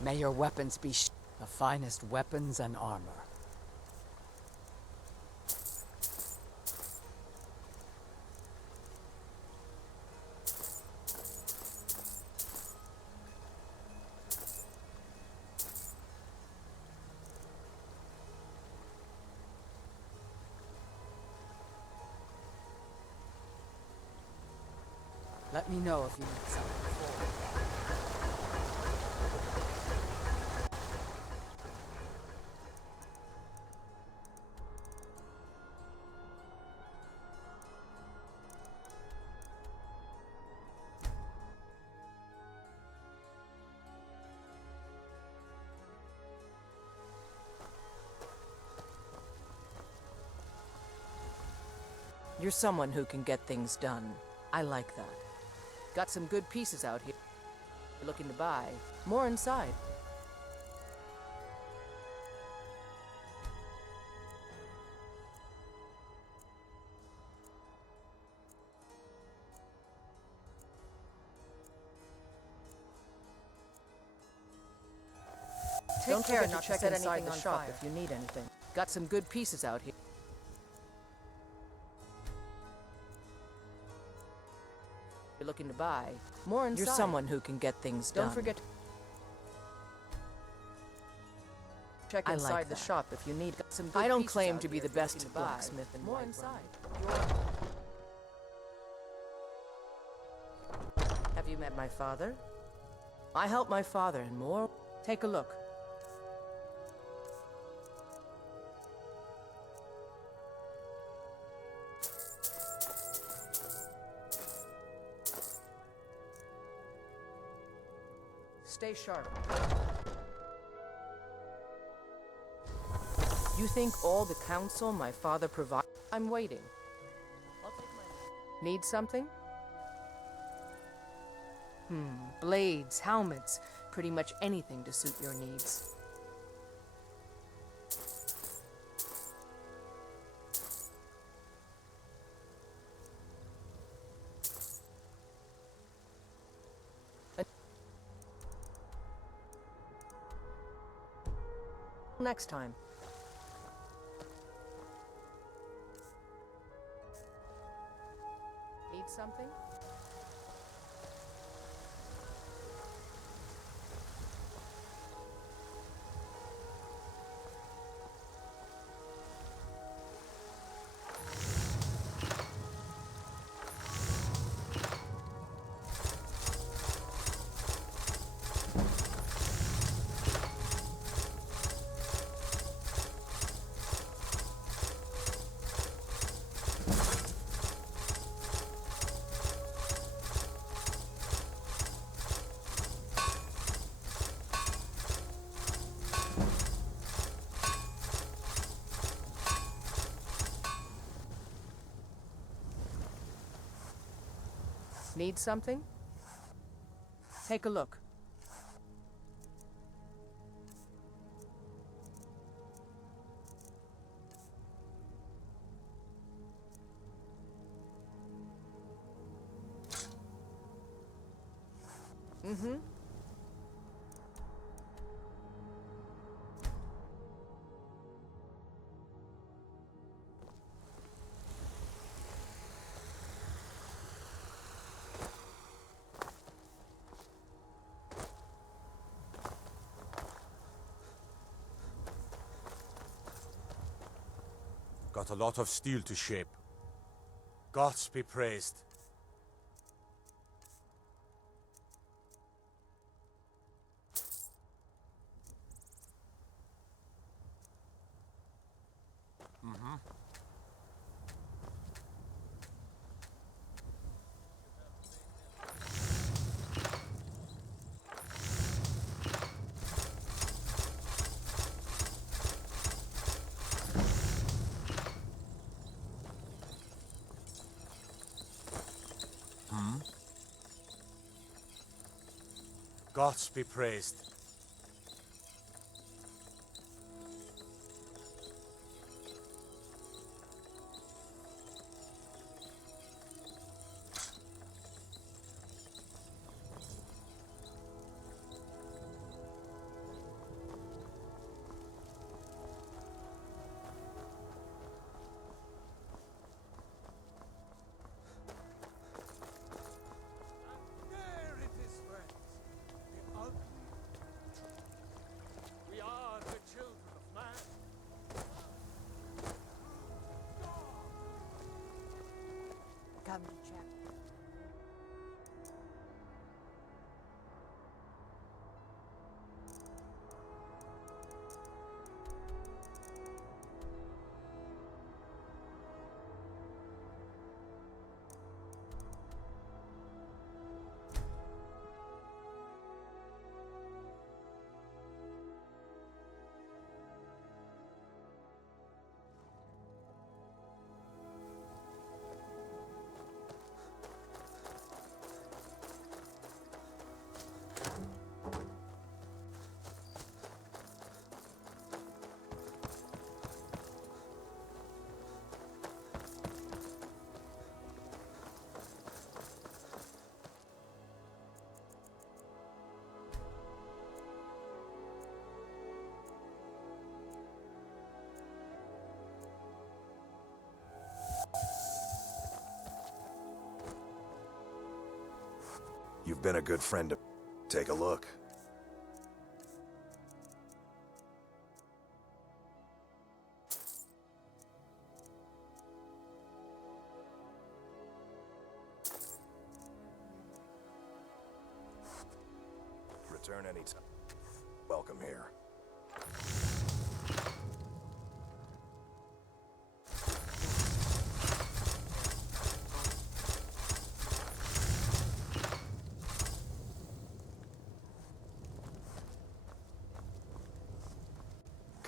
May your weapons be the finest weapons and armor. Let me know if you need something. You're someone who can get things done. I like that. Got some good pieces out here. You're looking to buy. More inside. Don't care not to check inside the shop if you need anything. Got some good pieces out here. You're looking to buy. More inside. You're someone who can get things done. Don't forget. Check inside the shop if you need some good I don't claim to be the best blacksmith and more inside. Have you met my father? I help my father and more. Take a look. Stay sharp. You think all the counsel my father provides? I'm waiting. I'll take my... Need something? Blades, helmets, pretty much anything to suit your needs. Next time. Need something? Need something? Take a look. Got a lot of steel to shape. Gods be praised. Gods be praised. You've been a good friend to... Take a look. Return anytime. Welcome here.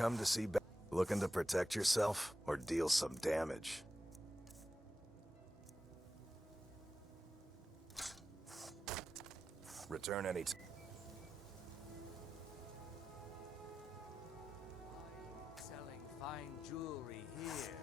Come to see back. Looking to protect yourself or deal some damage? Return anytime. Selling fine jewelry here.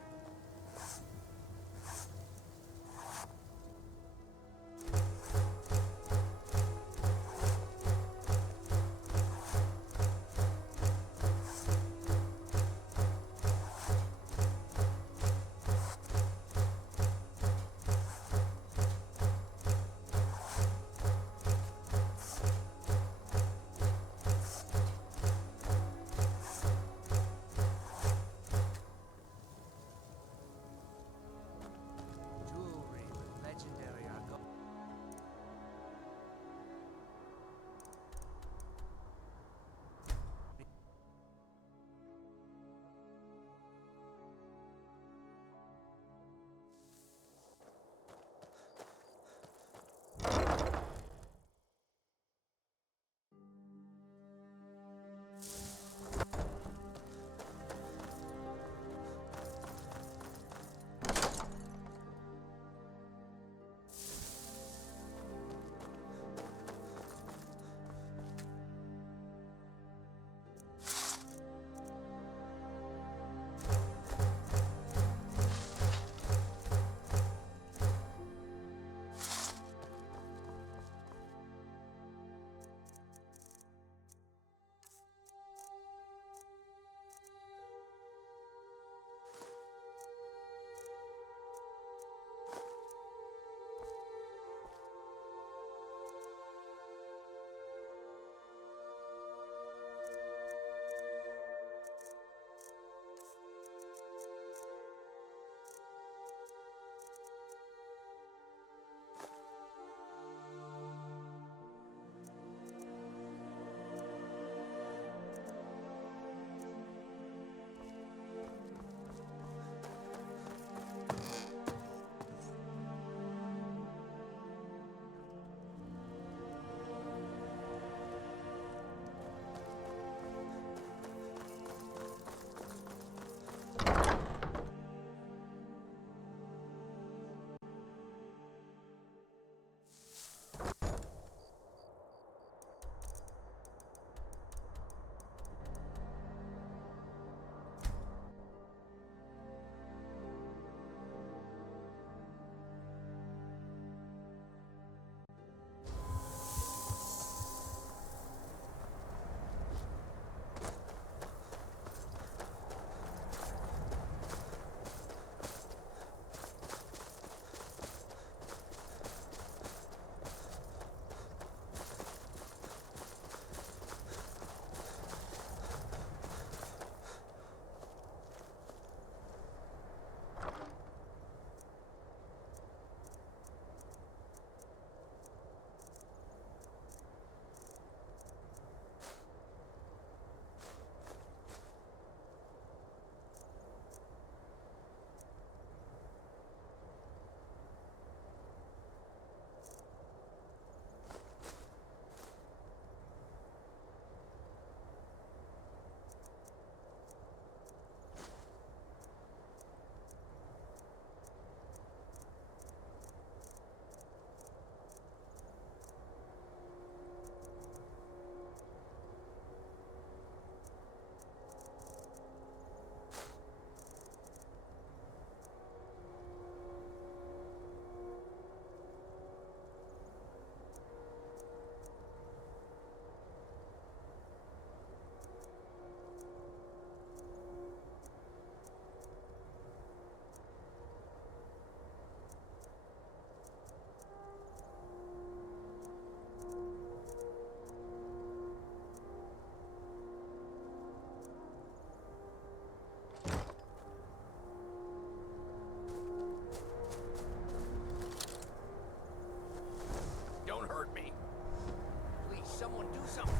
something.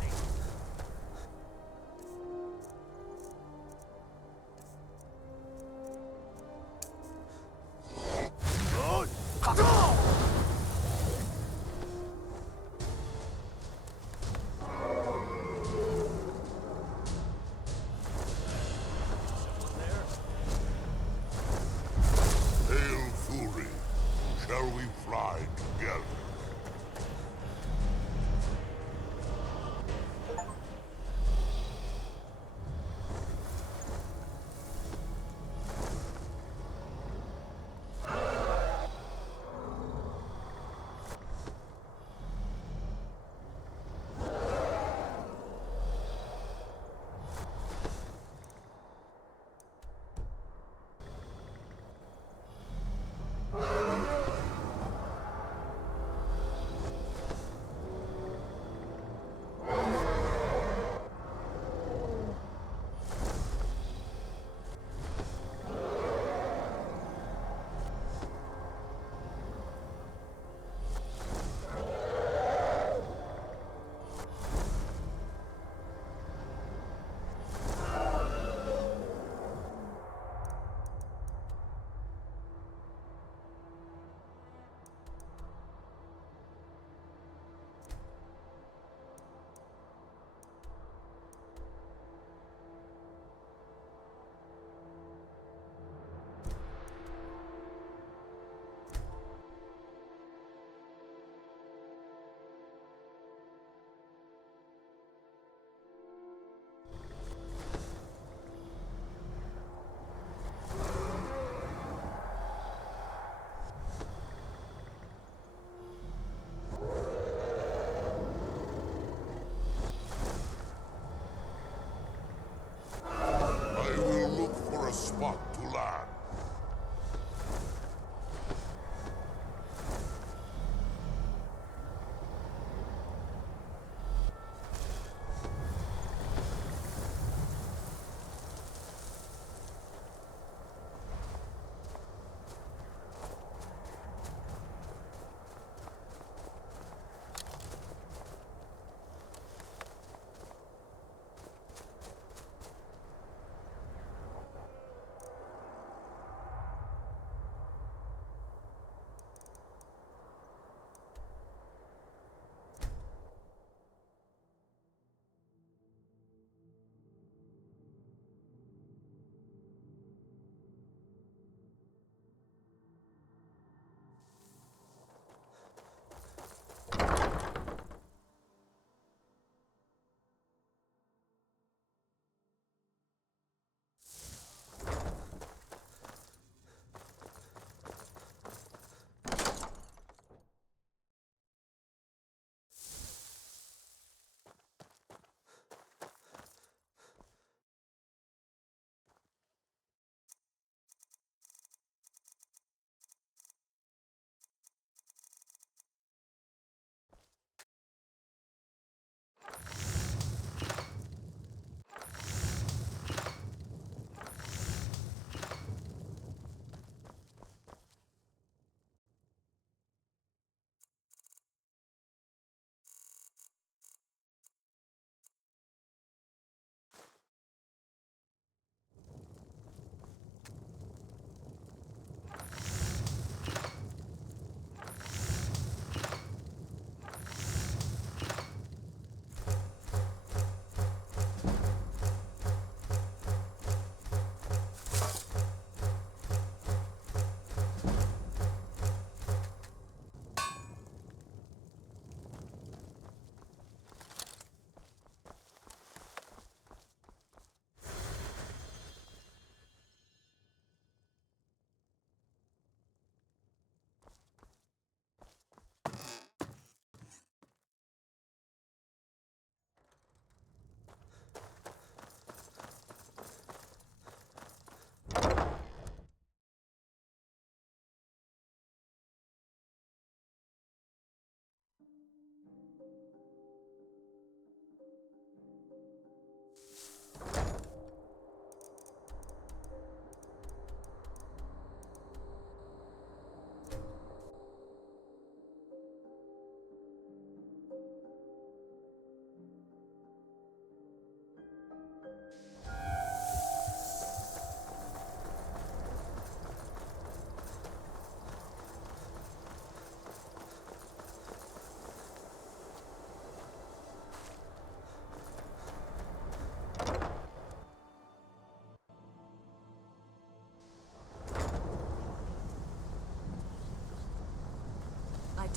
Hail Fury, shall we fly together?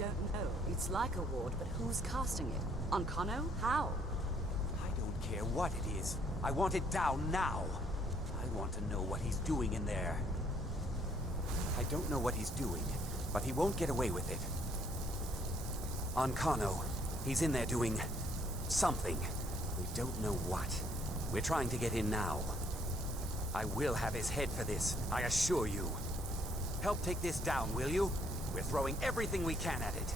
don't know. It's like a ward, but who's casting it? On Kano? How? I don't care what it is. I want it down now. I want to know what he's doing in there. I don't know what he's doing, but he won't get away with it. On Kano, he's in there doing something. We don't know what. We're trying to get in now. I will have his head for this, I assure you. Help take this down, will you? We're throwing everything we can at it.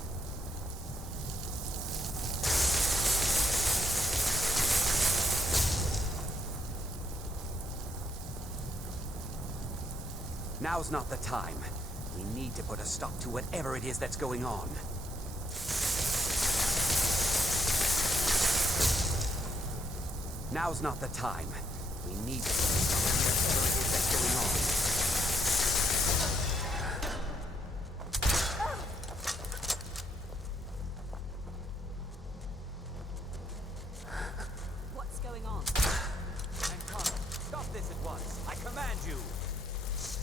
Now's not the time. We need to put a stop to whatever it is that's going on. Now's not the time. We need to put a stop to whatever it is that's going on. What's going on? And Connor, stop this at once. I command you.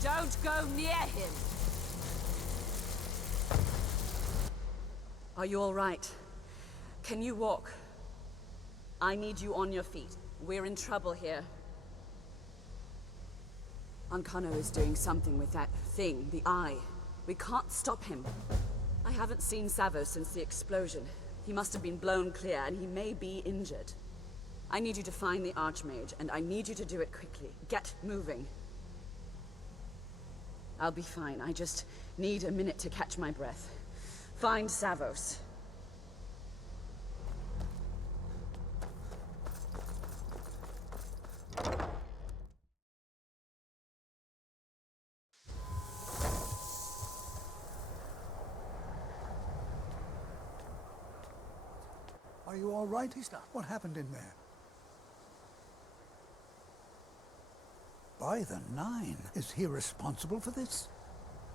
Don't go near him! Are you all right? Can you walk? I need you on your feet. We're in trouble here. Ankano is doing something with that thing, the eye. We can't stop him. I haven't seen Savo since the explosion. He must have been blown clear, and he may be injured. I need you to find the Archmage, and I need you to do it quickly. Get moving. I'll be fine. I just need a minute to catch my breath. Find Savos. Are you all right, Ista? What happened in there? By the Nine, is he responsible for this?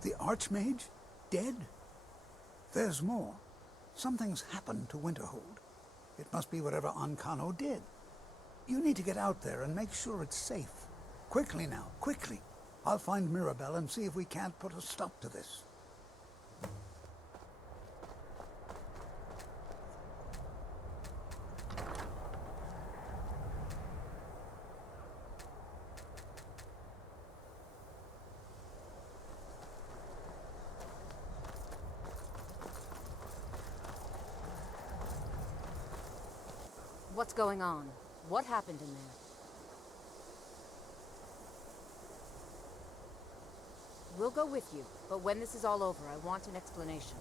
The Archmage? Dead? There's more. Something's happened to Winterhold. It must be whatever Ankano did. You need to get out there and make sure it's safe. Quickly now, quickly. I'll find Mirabelle and see if we can't put a stop to this. What's going on? What happened in there? We'll go with you, but when this is all over, I want an explanation.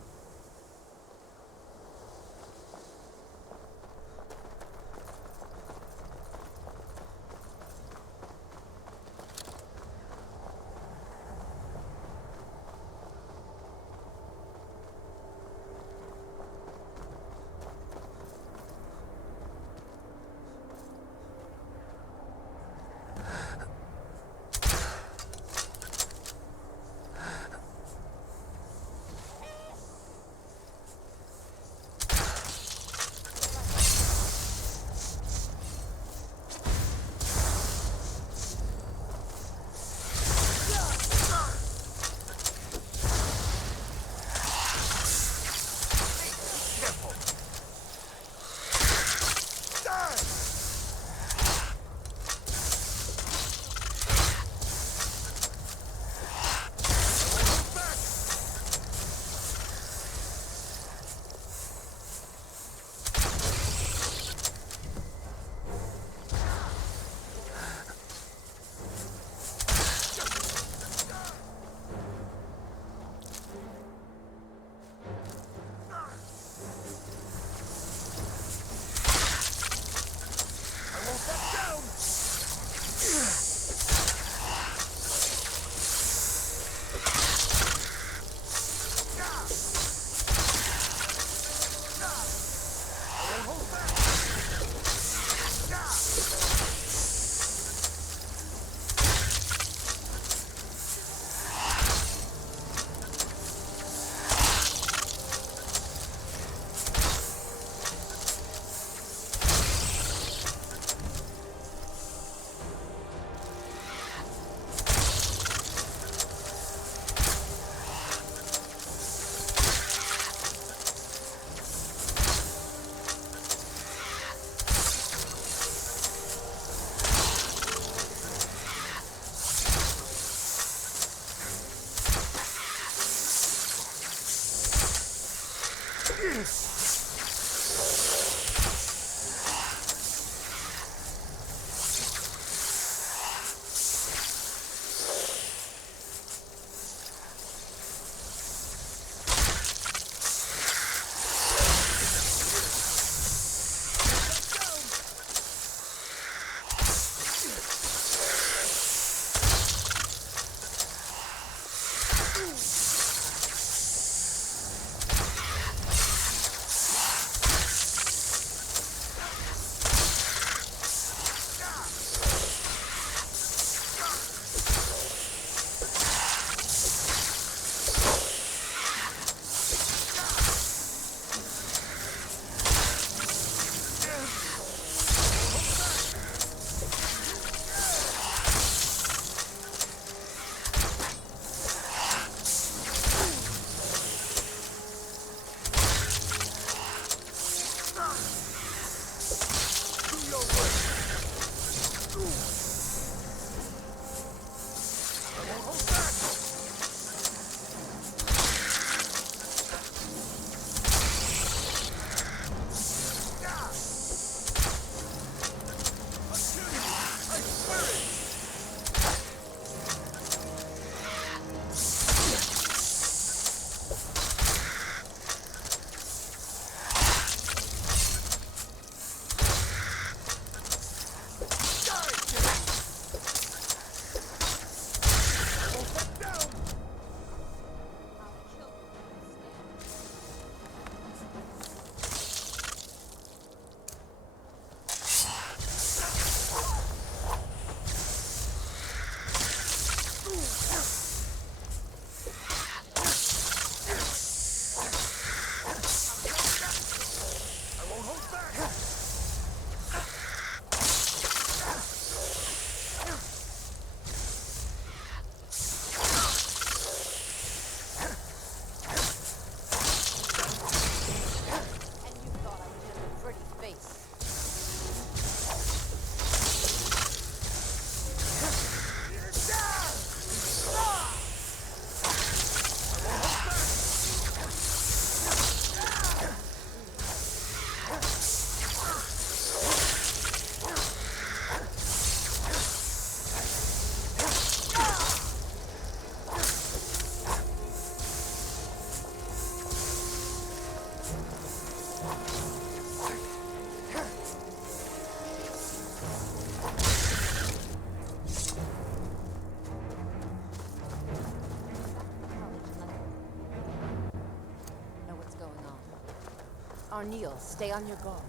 Arneal, stay on your guard.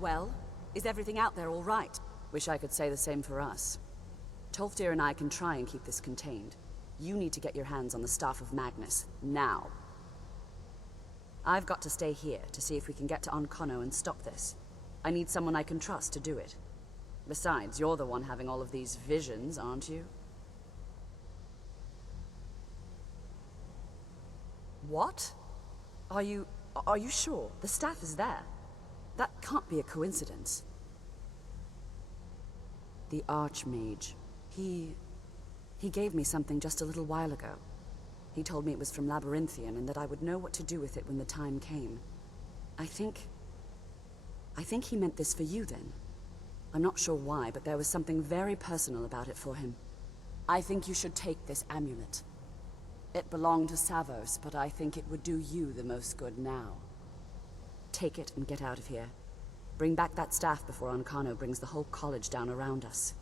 Well, is everything out there all right? Wish I could say the same for us. Tolfdir and I can try and keep this contained. You need to get your hands on the Staff of Magnus, now. I've got to stay here to see if we can get to Oncono and stop this. I need someone I can trust to do it. Besides, you're the one having all of these visions, aren't you? What? Are you sure? The staff is there. That can't be a coincidence. The Archmage. He gave me something just a little while ago. He told me it was from Labyrinthian and that I would know what to do with it when the time came. I think he meant this for you then. I'm not sure why, but there was something very personal about it for him. I think you should take this amulet. It belonged to Savos, but I think it would do you the most good now. Take it and get out of here. Bring back that staff before Onkano brings the whole college down around us.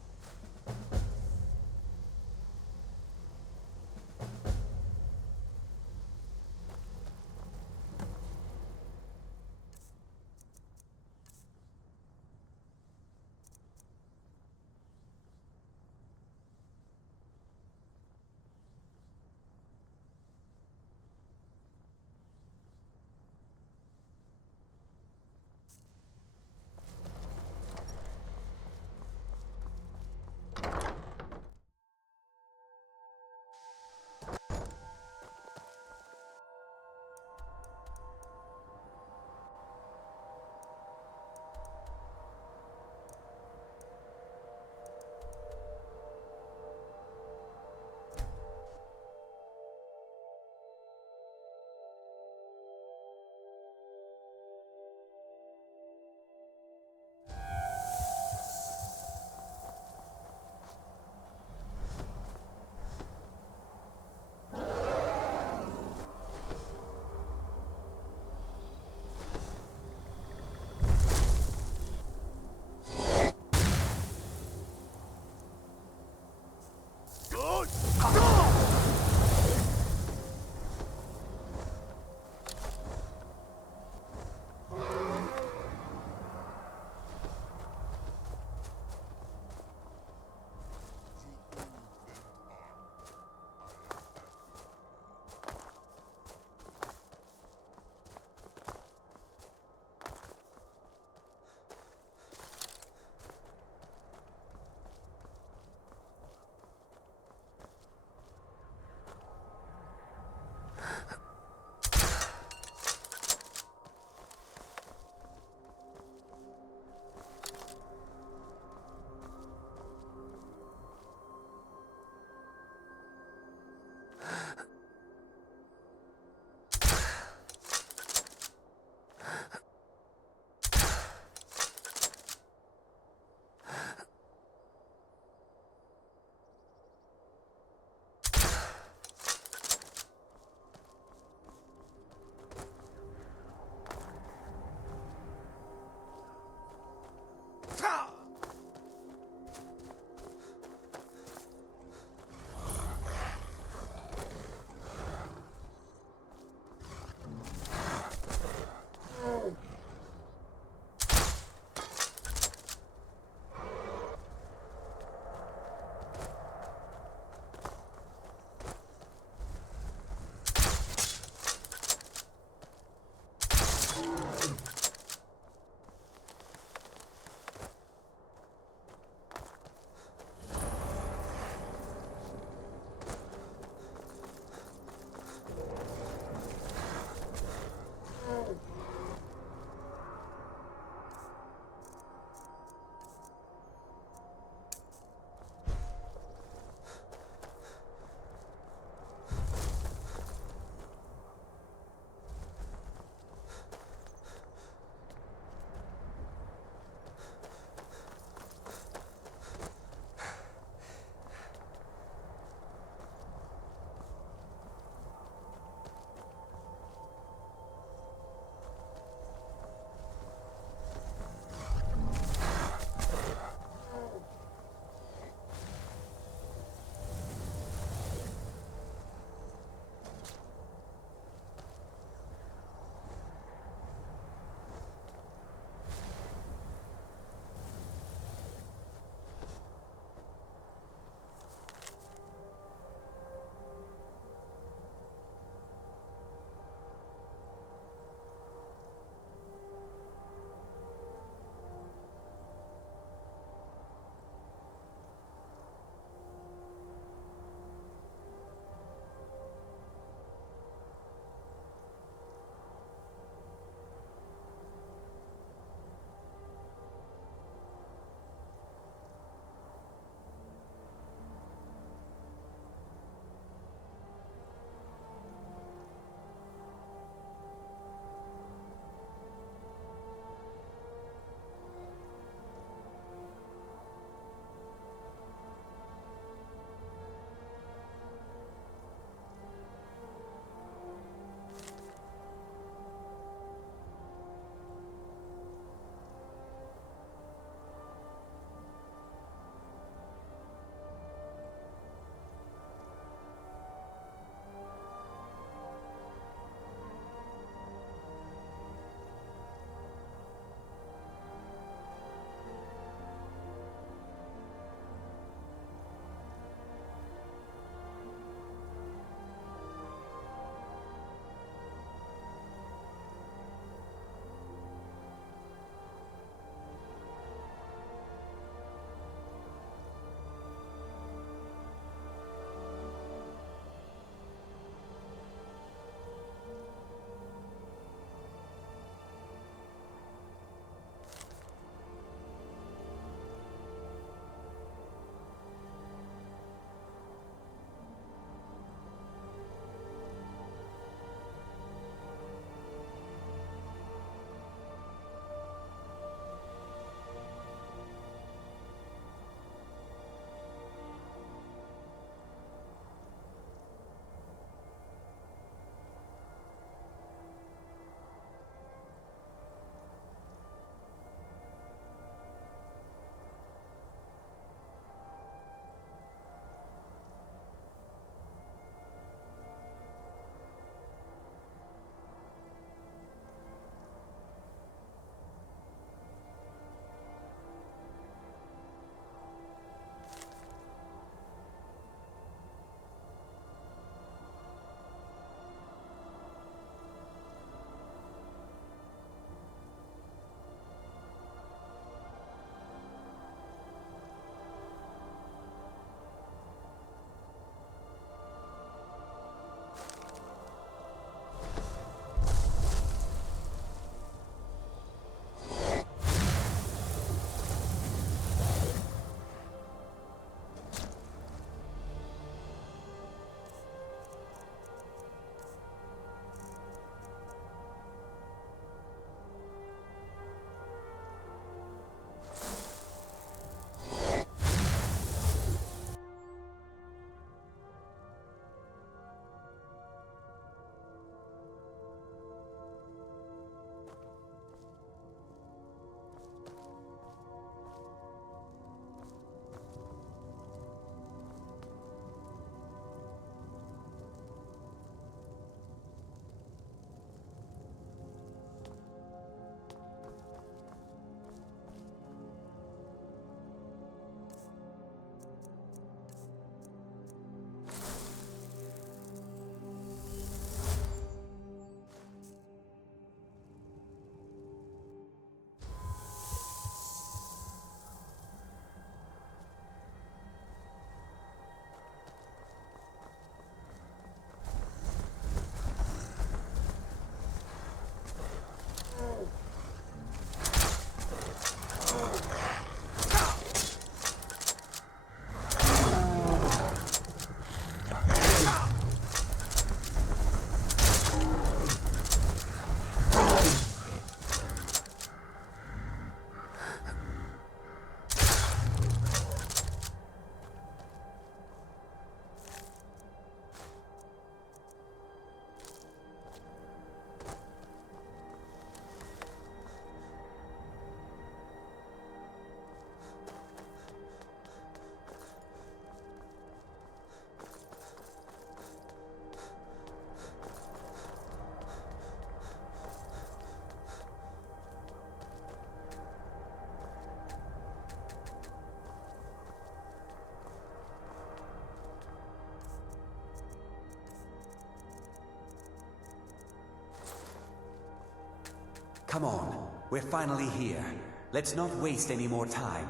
Come on, we're finally here. Let's not waste any more time.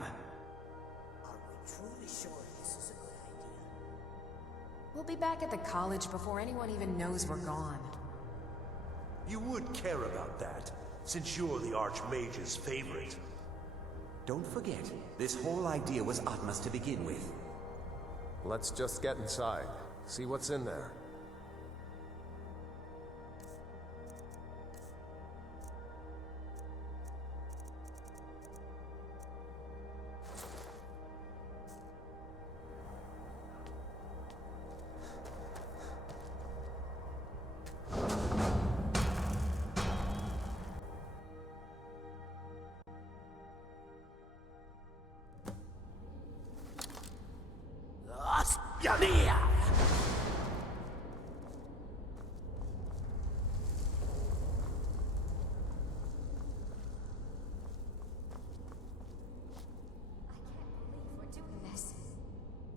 Are we truly sure this is a good idea? We'll be back at the college before anyone even knows we're gone. You would care about that, since you're the Archmage's favorite. Don't forget, this whole idea was Atma's to begin with. Let's just get inside, see what's in there.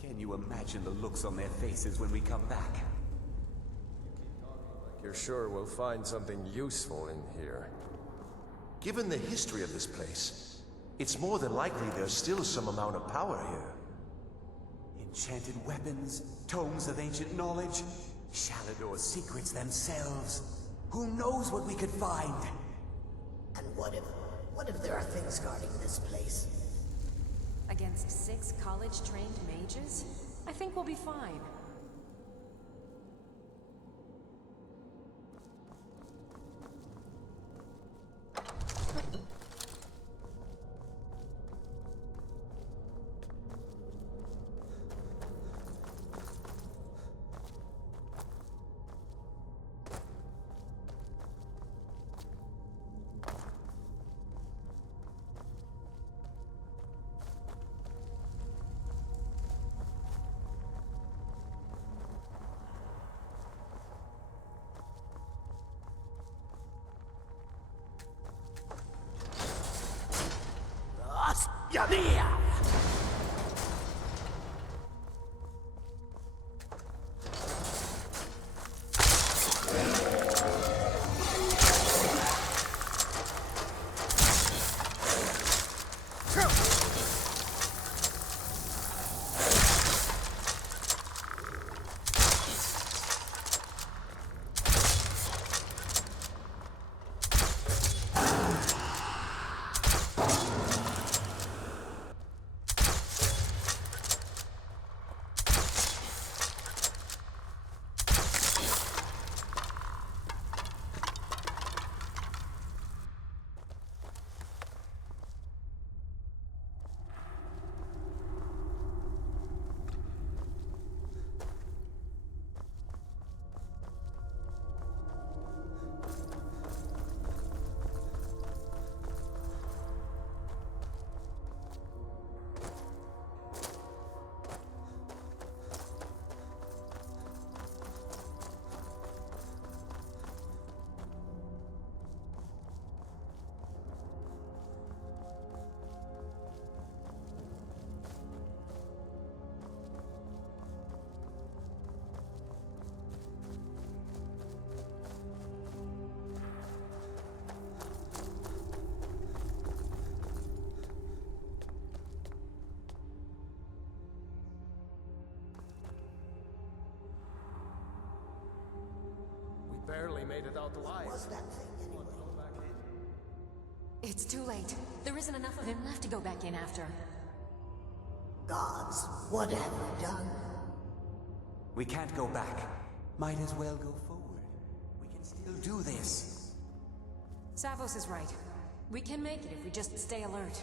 Can you imagine the looks on their faces when we come back? You're sure we'll find something useful in here? Given the history of this place, it's more than likely there's still some amount of power here. Enchanted weapons, tomes of ancient knowledge, Shalador's secrets themselves. Who knows what we could find? And what if there are things guarding this place? Against 6 college-trained mages? I think we'll be fine. Barely made it out alive. What's that thing anyway? It's too late. There isn't enough of him left to go back in after. Gods, what have we done? We can't go back. Might as well go forward. We can still do this. Savos is right. We can make it if we just stay alert.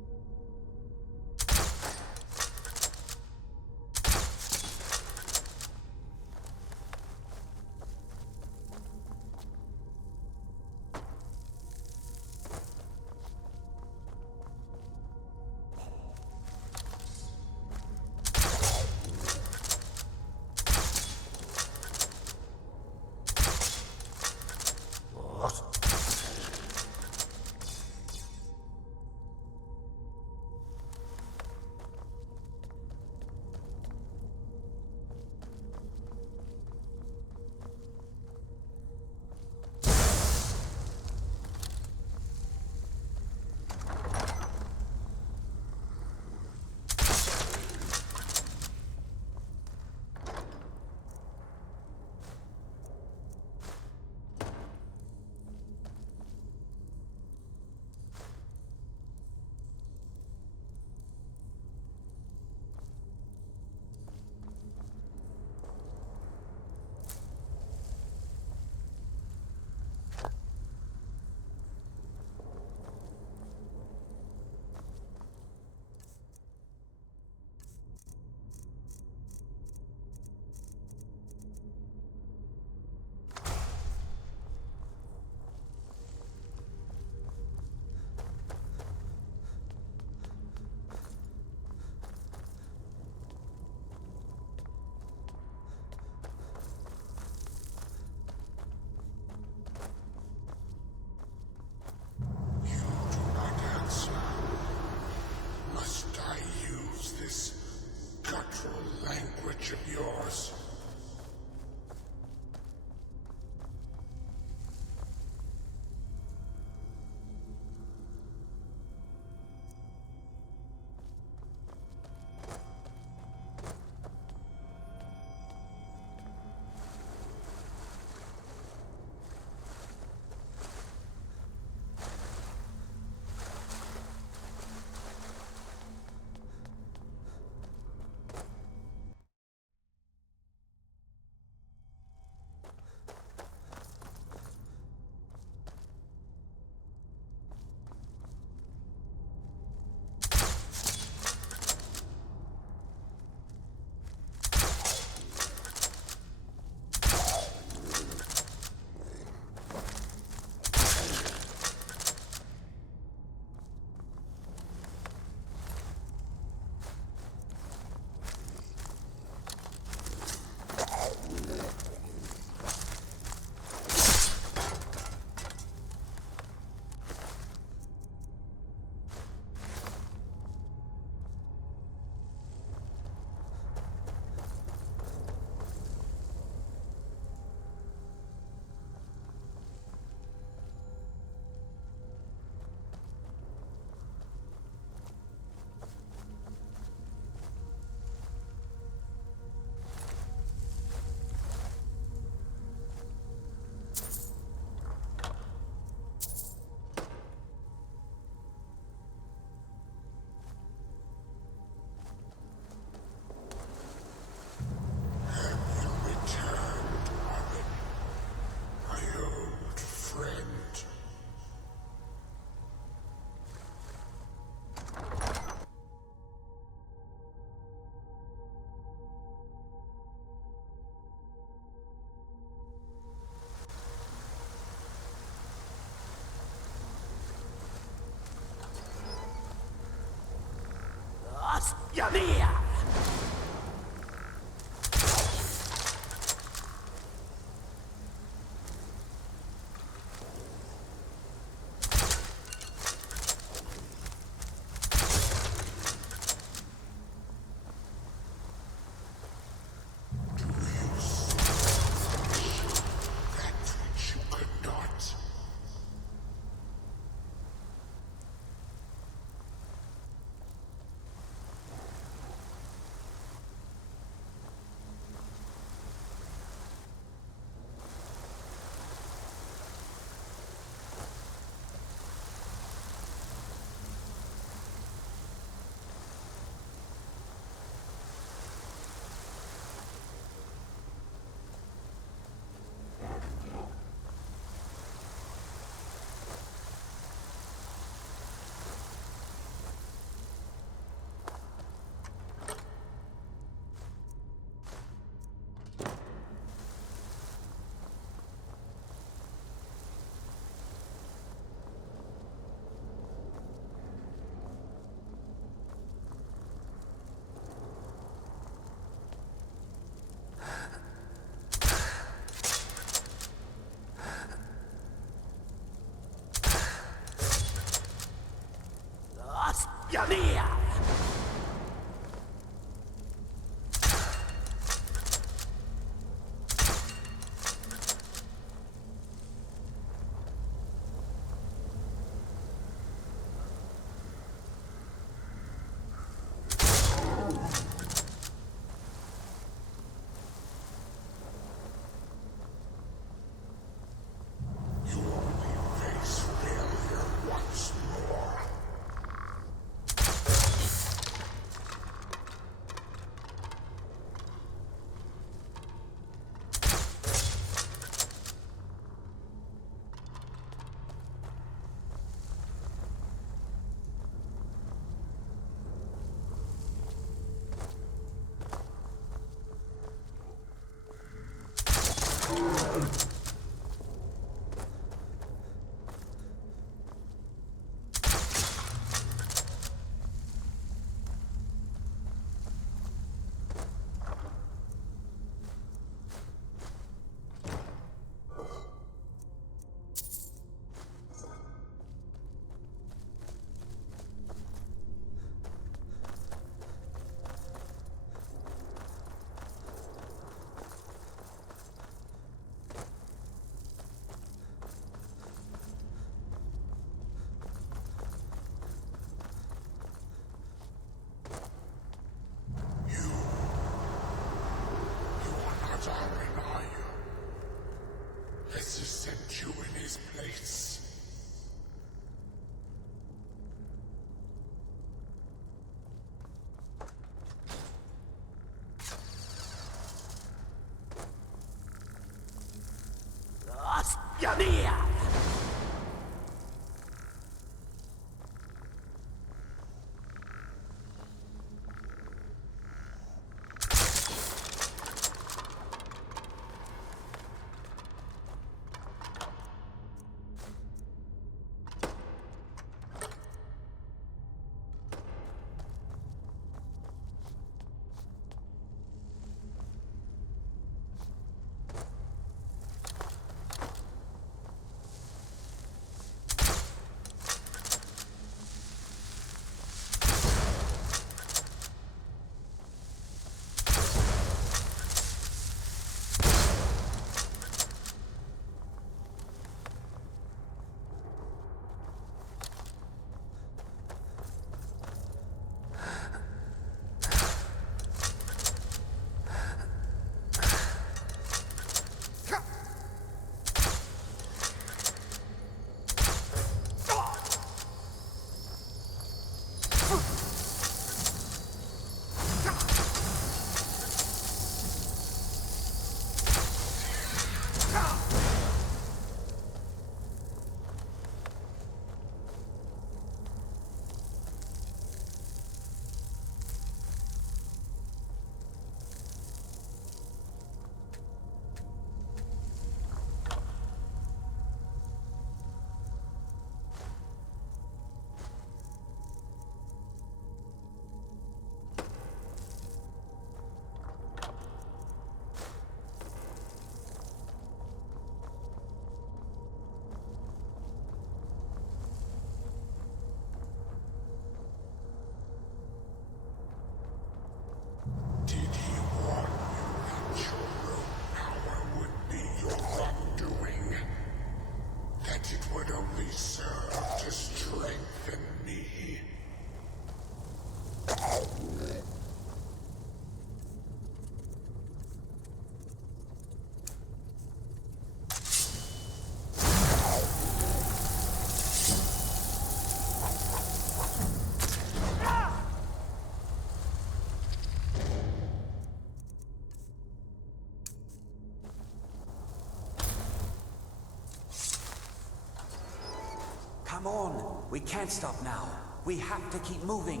Come on. We can't stop now. We have to keep moving.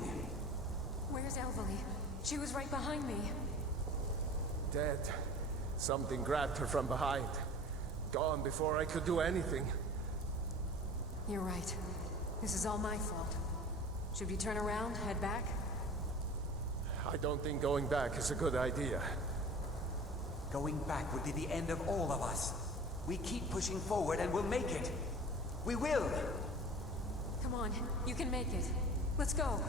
Where's Elvely? She was right behind me. Dead. Something grabbed her from behind. Gone before I could do anything. You're right. This is all my fault. Should we turn around, head back? I don't think going back is a good idea. Going back would be the end of all of us. We keep pushing forward and we'll make it. We will! Come on, you can make it. Let's go.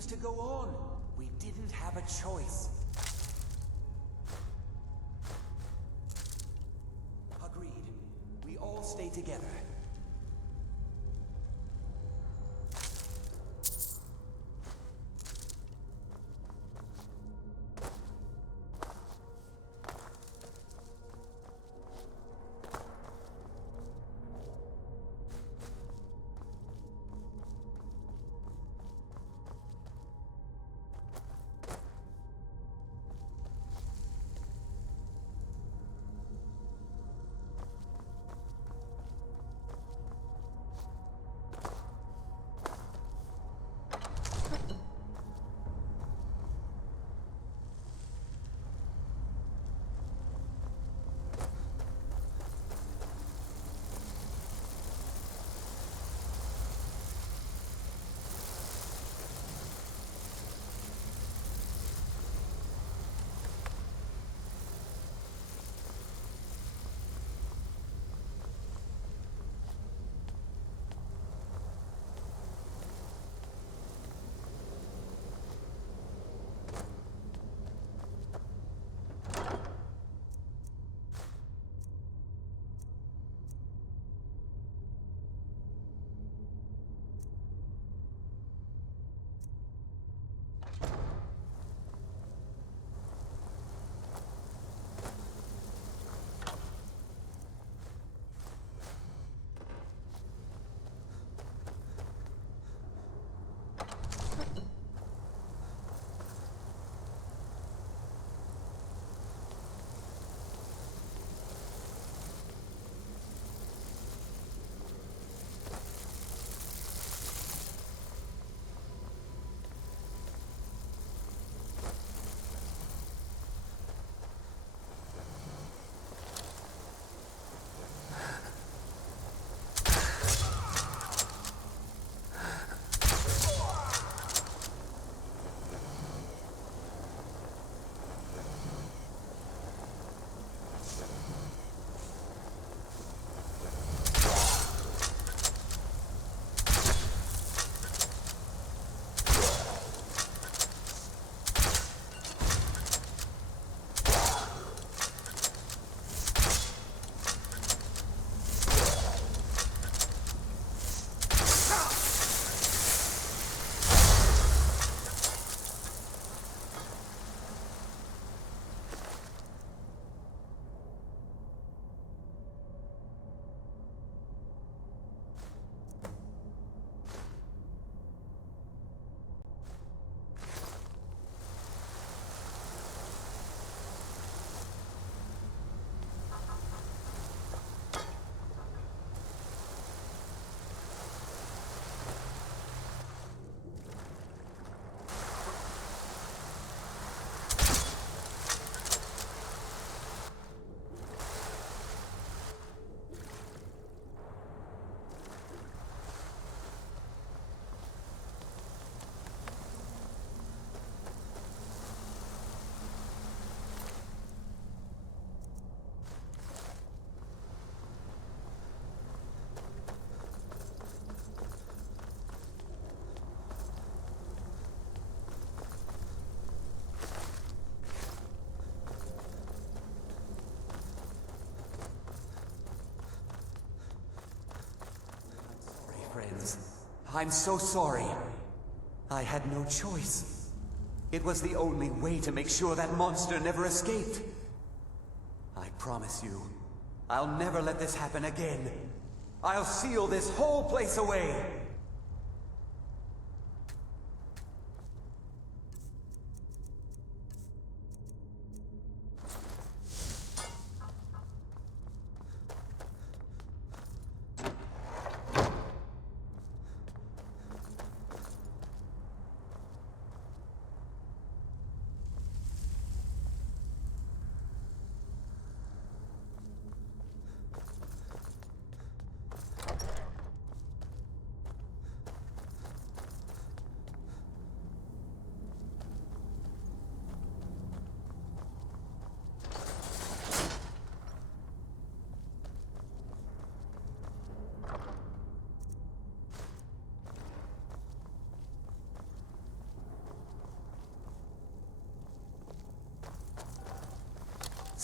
refused to go on. We didn't have a choice. Agreed. We all stay together. Friends, I'm so sorry. I had no choice. It was the only way to make sure that monster never escaped. I promise you, I'll never let this happen again. I'll seal this whole place away.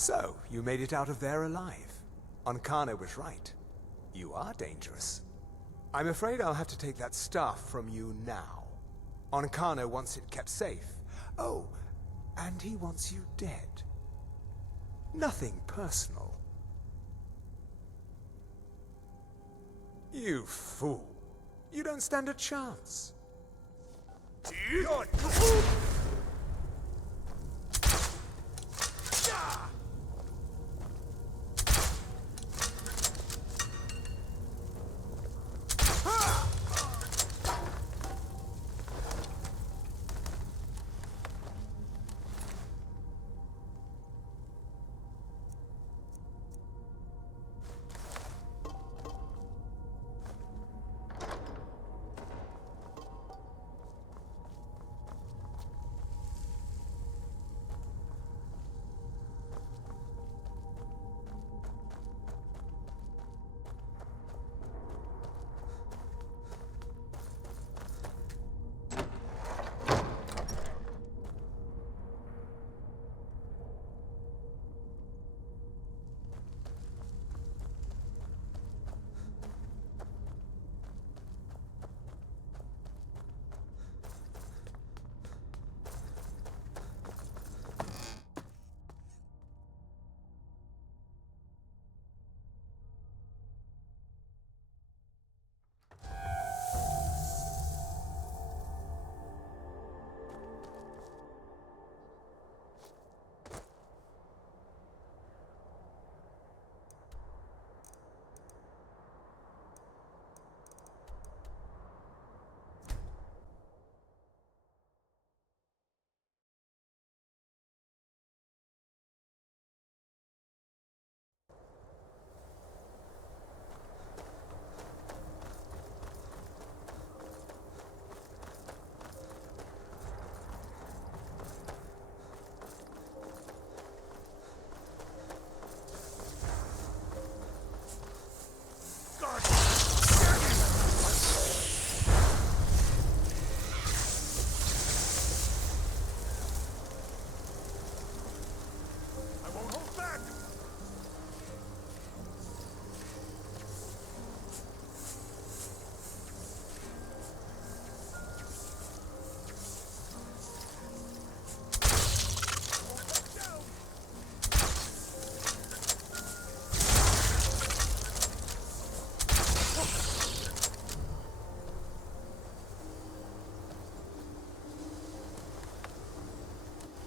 So, you made it out of there alive. Ankano was right. You are dangerous. I'm afraid I'll have to take that stuff from you now. Ankano wants it kept safe. Oh, and he wants you dead. Nothing personal. You fool. You don't stand a chance.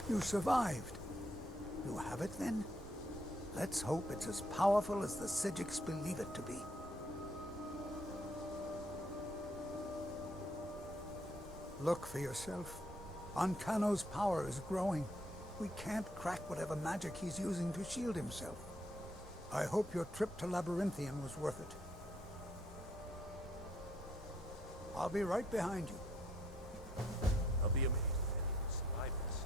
You survived. You have it, then? Let's hope it's as powerful as the Psijics believe it to be. Look for yourself. Ankano's power is growing. We can't crack whatever magic he's using to shield himself. I hope your trip to Labyrinthian was worth it. I'll be right behind you. I'll be amazed if anyone survived this.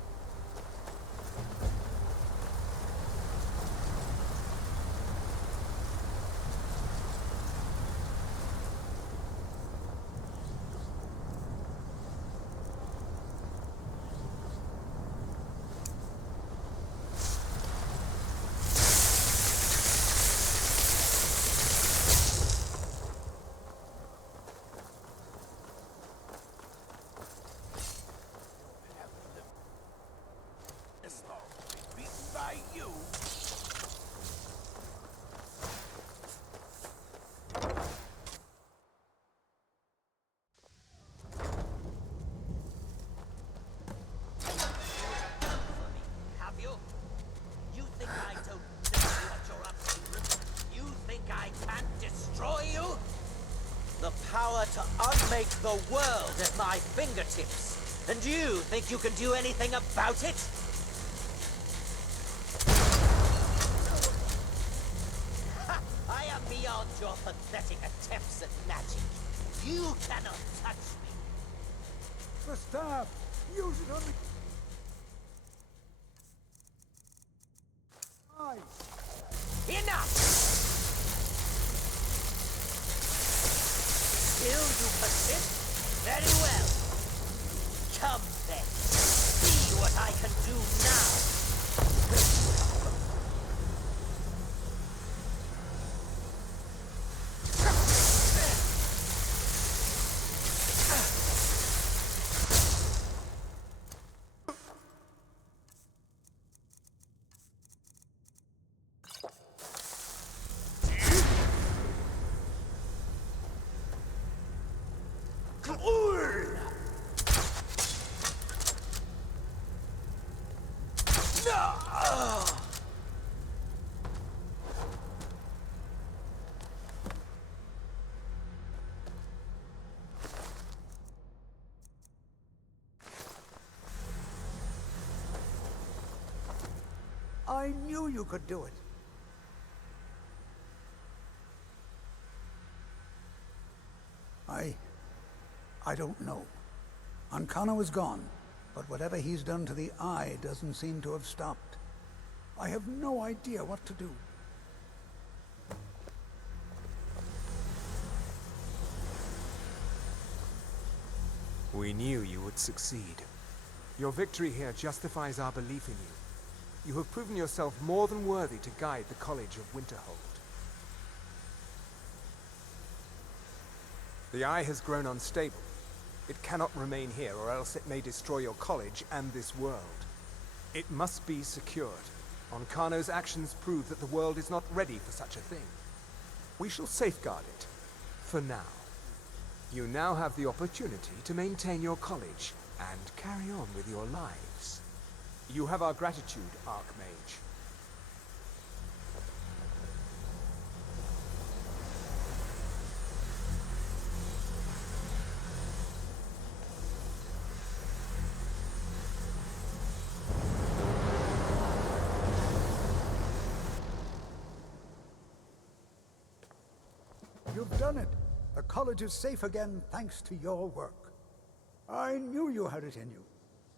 Power to unmake the world at my fingertips. And you think you can do anything about it? Ha! I am beyond your pathetic attempts at magic. You cannot touch me. The staff! Use it on the... Enough! Still you persist? Very well. Come then. See what I can do now. I knew you could do it. I don't know. Ancano is gone, but whatever he's done to the Eye doesn't seem to have stopped. I have no idea what to do. We knew you would succeed. Your victory here justifies our belief in you. You have proven yourself more than worthy to guide the College of Winterhold. The Eye has grown unstable. It cannot remain here, or else it may destroy your college and this world. It must be secured. Ancano's actions prove that the world is not ready for such a thing. We shall safeguard it, for now. You now have the opportunity to maintain your college and carry on with your lives. You have our gratitude, Archmage. You've done it. The college is safe again thanks to your work. I knew you had it in you.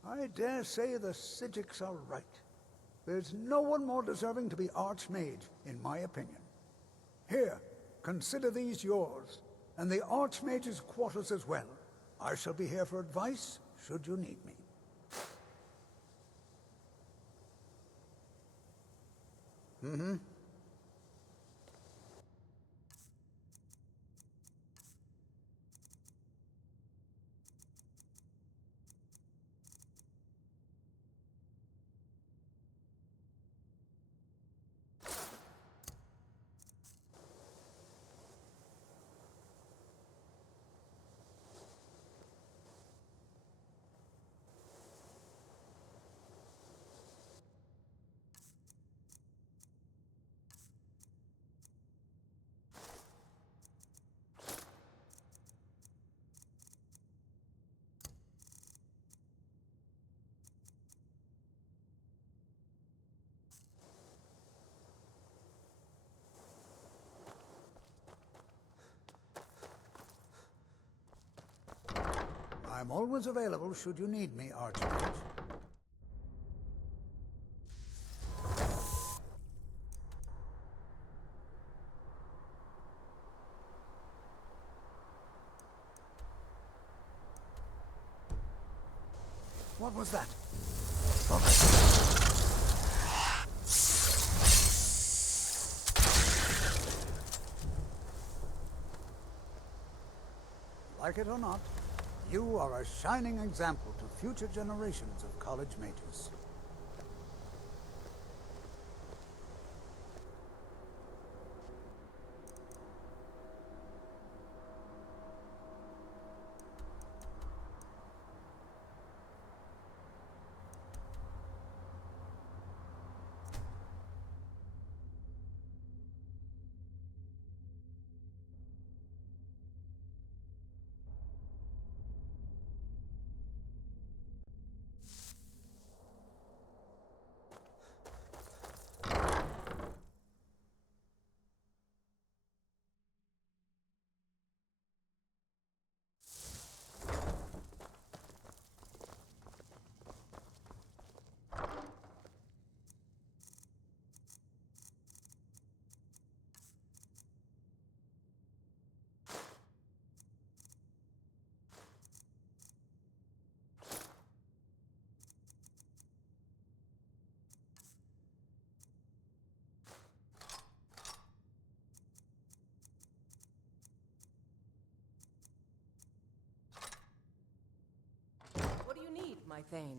I dare say the Psijics are right. There's no one more deserving to be Archmage, in my opinion. Here, consider these yours, and the Archmage's quarters as well. I shall be here for advice, should you need me. Mm-hmm. I'm always available should you need me, Archmage. What was that? Like it or not, you are a shining example to future generations of college mages. What do you need, my Thane?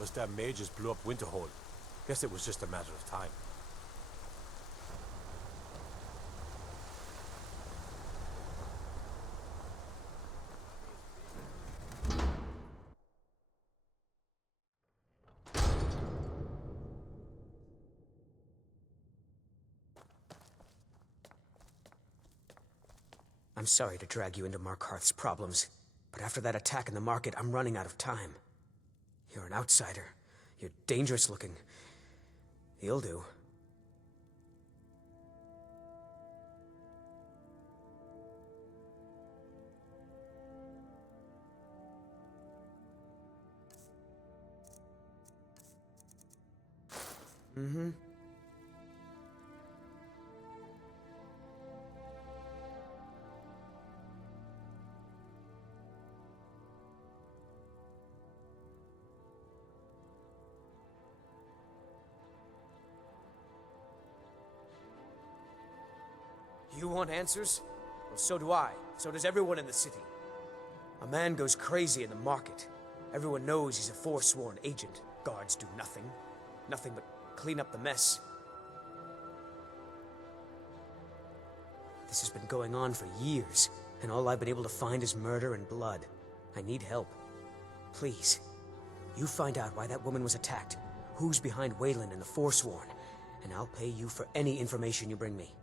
Those damn mages blew up Winterhold. Guess it was just a matter of time. I'm sorry to drag you into Markarth's problems, but after that attack in the market, I'm running out of time. You're an outsider. You're dangerous looking. You'll do. Mm-hmm. You want answers? Well, so do I. So does everyone in the city. A man goes crazy in the market. Everyone knows he's a forsworn agent. Guards do nothing. Nothing but clean up the mess. This has been going on for years, and all I've been able to find is murder and blood. I need help. Please, you find out why that woman was attacked, who's behind Wayland and the Forsworn, and I'll pay you for any information you bring me.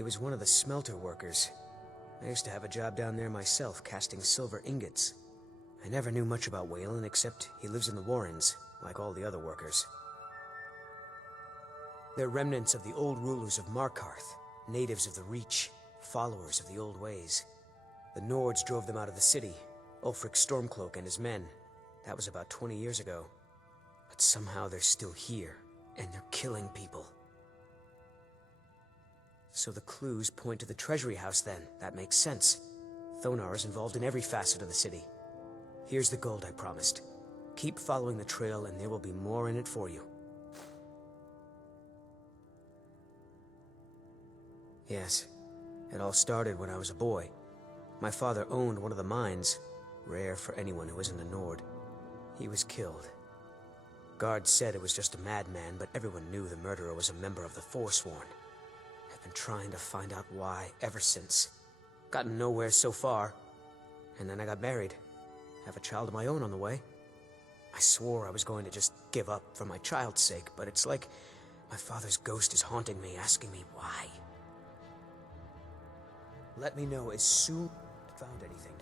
He was one of the smelter workers. I used to have a job down there myself, casting silver ingots. I never knew much about Wayland, except he lives in the Warrens, like all the other workers. They're remnants of the old rulers of Markarth, natives of the Reach, followers of the old ways. The Nords drove them out of the city, Ulfric Stormcloak and his men. That was about 20 years ago. But somehow they're still here, and they're killing people. So the clues point to the treasury house then. That makes sense. Thonar is involved in every facet of the city. Here's the gold I promised. Keep following the trail and there will be more in it for you. Yes, it all started when I was a boy. My father owned one of the mines, rare for anyone who isn't a Nord. He was killed. Guards said it was just a madman, but everyone knew the murderer was a member of the Forsworn. I've been trying to find out why ever since. Gotten nowhere so far. And then I got married. Have a child of my own on the way. I swore I was going to just give up for my child's sake, but it's like my father's ghost is haunting me, asking me why. Let me know as soon as you found anything.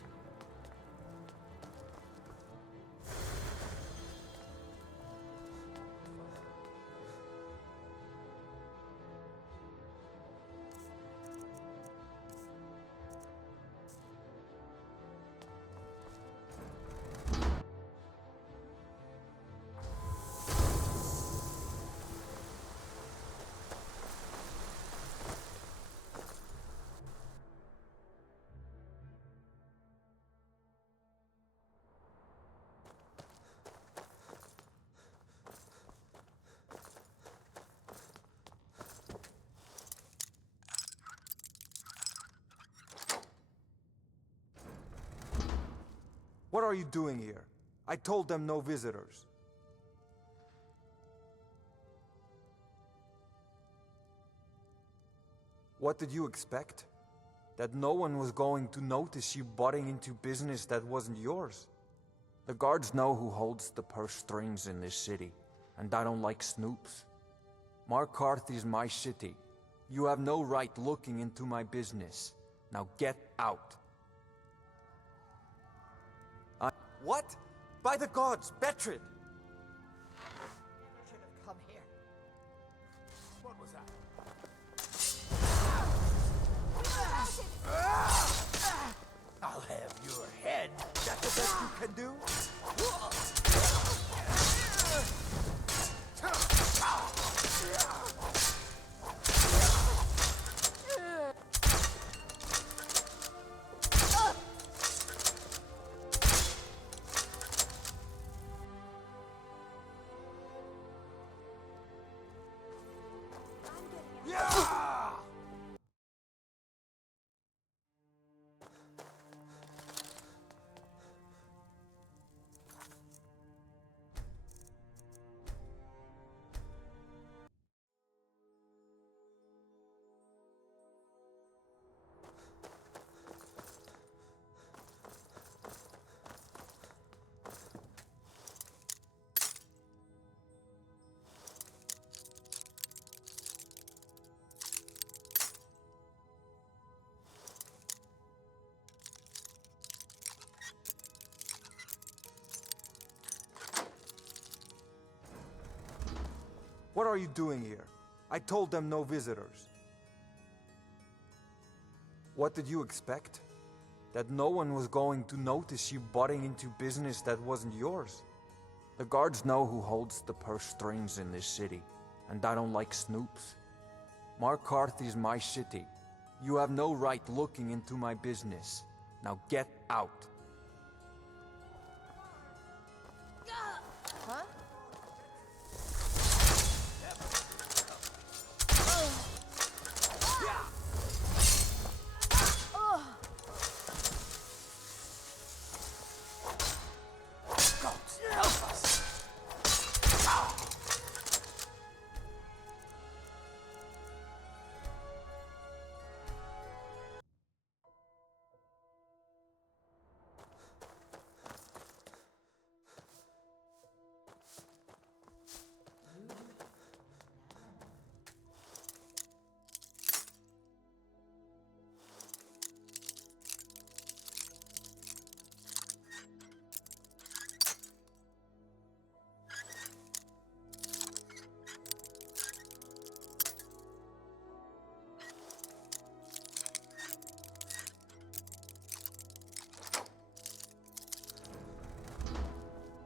What are you doing here? I told them no visitors. What did you expect? That no one was going to notice you butting into business that wasn't yours? The guards know who holds the purse strings in this city, and I don't like snoops. Markarth is my city. You have no right looking into my business. Now get out. What? By the gods, Betrid! Should have come here. What was that? I'll have your head. That the best you can do? What are you doing here? I told them no visitors. What did you expect? That no one was going to notice you butting into business that wasn't yours? The guards know who holds the purse strings in this city, and I don't like snoops. Markarth is my city. You have no right looking into my business. Now get out. Huh?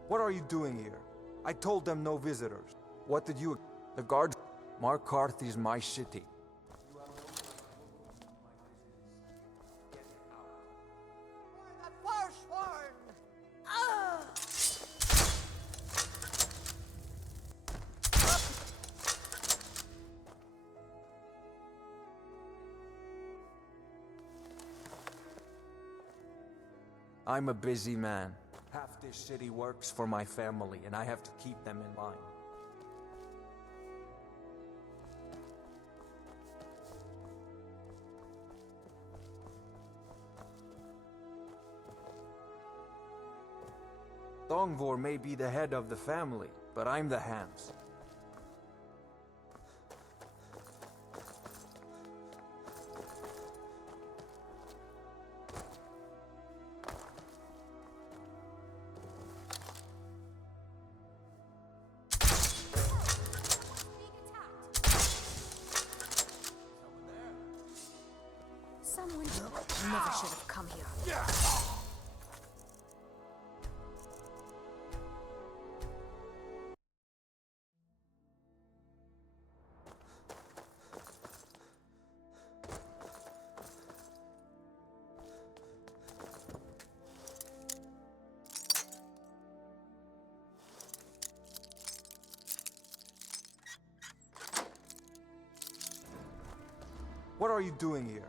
What are you doing here? I told them no visitors. What did you... The guards... Markarth is my city. I'm a busy man. Half this city works for my family, and I have to keep them in line. Dongvor may be the head of the family, but I'm the hands. Someone never should have come here. What are you doing here?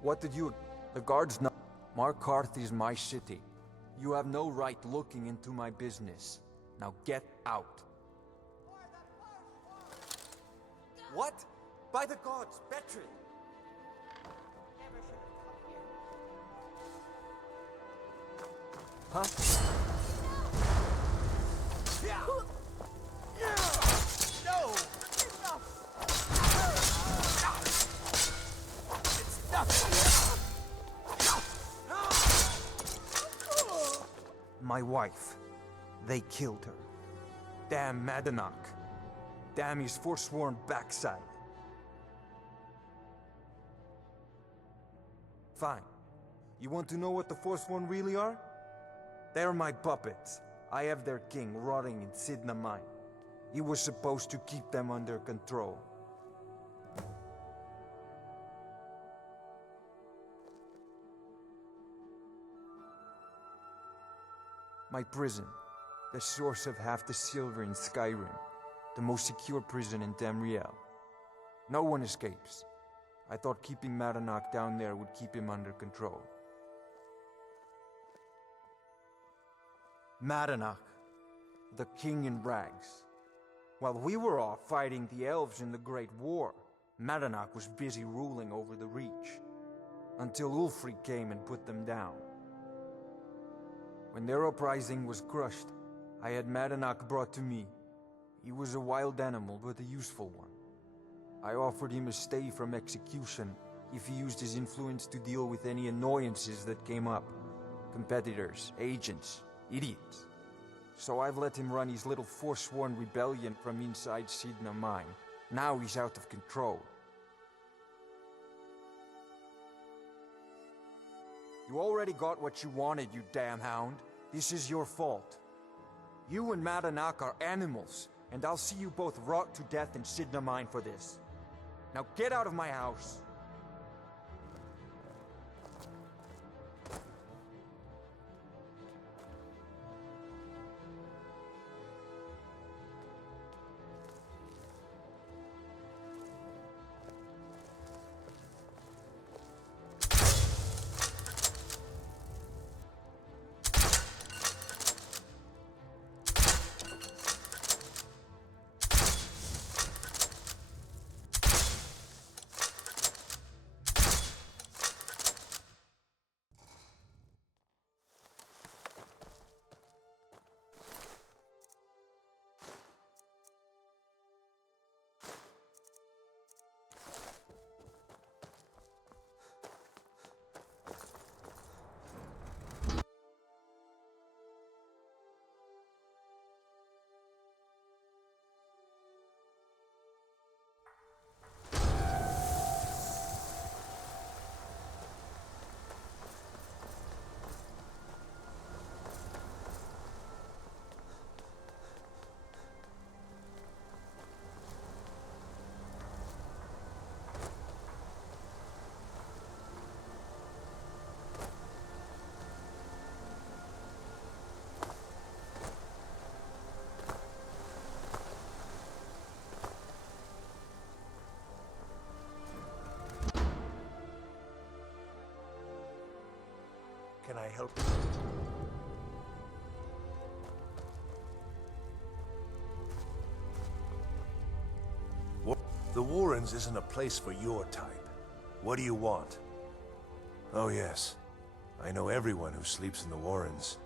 What did you... The guards know... Markarth is my city. You have no right looking into my business. Now get out. What? By the gods, Betrid! Huh? No! My wife. They killed her. Damn Madanach. Damn his forsworn backside. Fine. You want to know what the Forsworn really are? They're my puppets. I have their king rotting in Sidna mine. He was supposed to keep them under control. My prison, the source of half the silver in Skyrim, the most secure prison in Tamriel. No one escapes. I thought keeping Madanach down there would keep him under control. Madanach, the king in rags. While we were off fighting the elves in the Great War, Madanach was busy ruling over the Reach, until Ulfric came and put them down. When their uprising was crushed, I had Madanach brought to me. He was a wild animal, but a useful one. I offered him a stay from execution if he used his influence to deal with any annoyances that came up. Competitors, agents, idiots. so I've let him run his little forsworn rebellion from inside Sidna Mine. Now he's out of control. You already got what you wanted, you damn hound. This is your fault. You and Madanak are animals, and I'll see you both rot to death in Sidna Mine for this. Now get out of my house! Can I help you? The Warrens isn't a place for your type. What do you want? Oh yes, I know everyone who sleeps in the Warrens.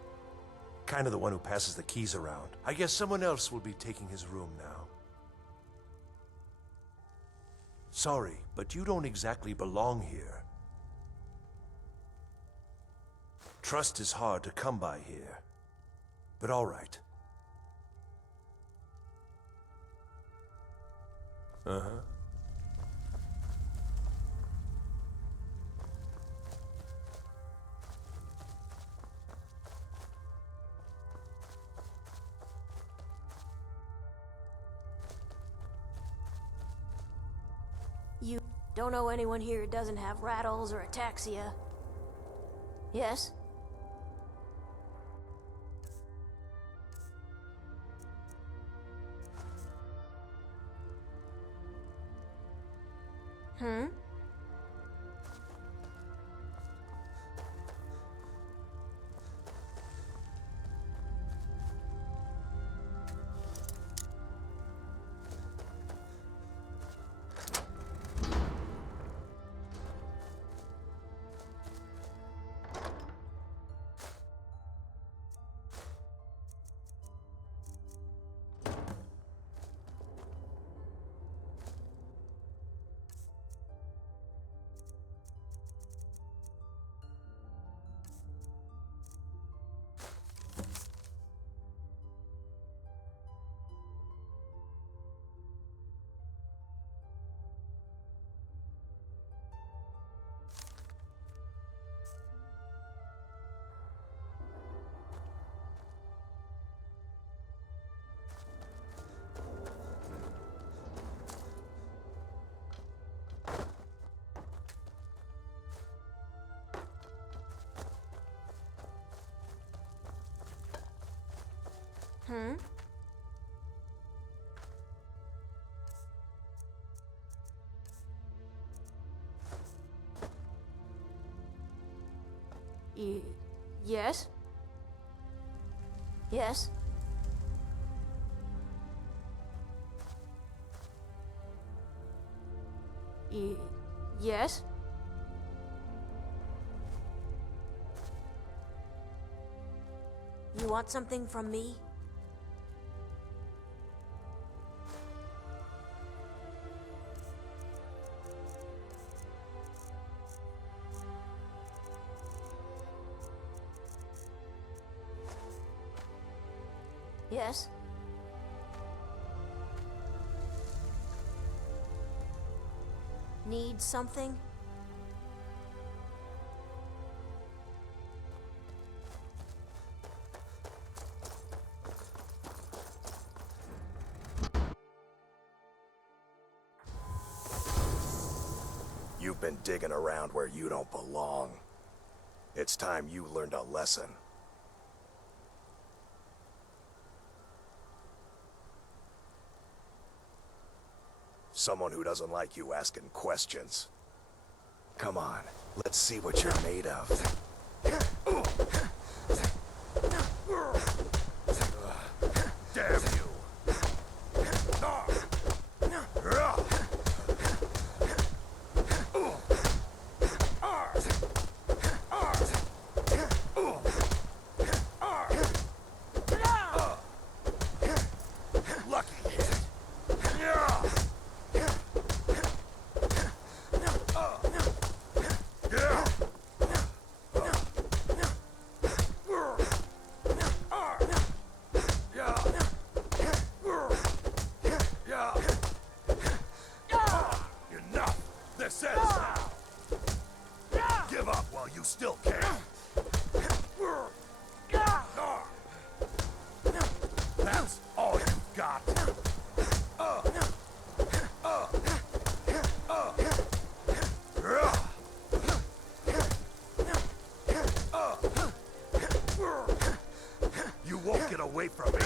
Kind of the one who passes the keys around. I guess someone else will be taking his room now. Sorry, but you don't exactly belong here. Trust is hard to come by here. But all right. Uh-huh. You don't know anyone here who doesn't have rattles or ataxia? Yes? Hmm? Hmm? Yes? Yes? Yes? You want something from me? Yes? Need something? You've been digging around where you don't belong. It's time you learned a lesson. Someone who doesn't like you asking questions. Come on, let's see what you're made of. Damn you! Give up while you still can. That's all you've got. You won't get away from me.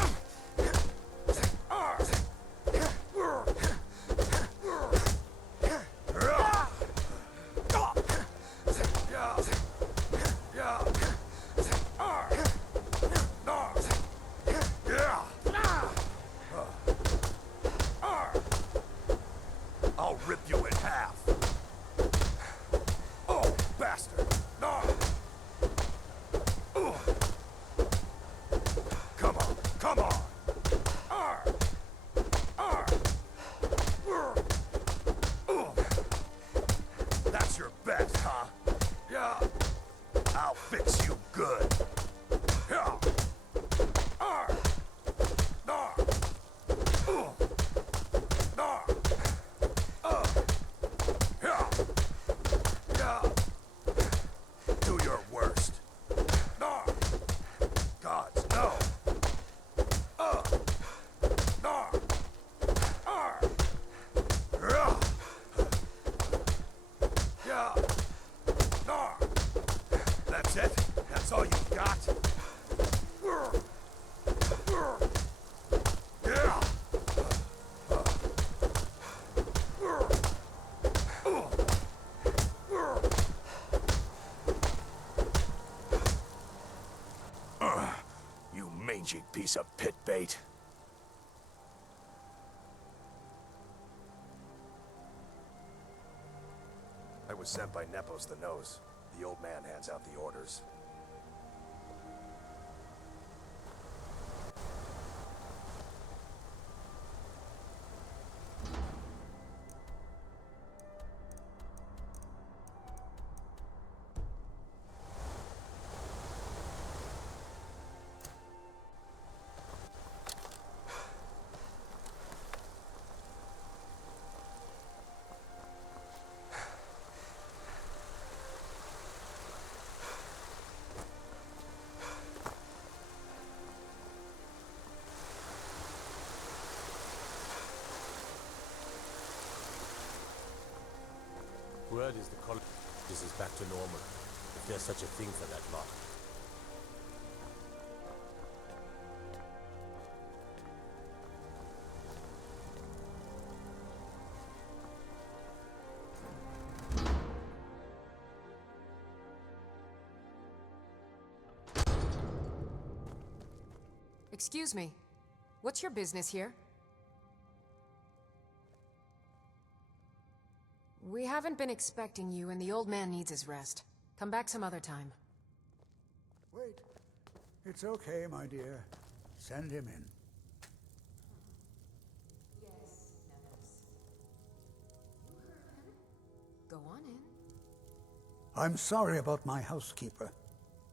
I'll rip you in half. Oh, bastard! Come on, come on! That's your best, huh? Yeah. I'll fix you good. Yeah. Do your worst. Gods, no. That's it? That's all you got? Yeah. You mangy piece of pit bait. I was sent by Nepos the Nose. The old man hands out the orders. Word is the colony is back to normal, if there's such a thing for that lot. Excuse me. What's your business here? We haven't been expecting you, and the old man needs his rest. Come back some other time. Wait. It's okay, my dear. Send him in. Yes, Nevos. You heard him. Go on in. I'm sorry about my housekeeper.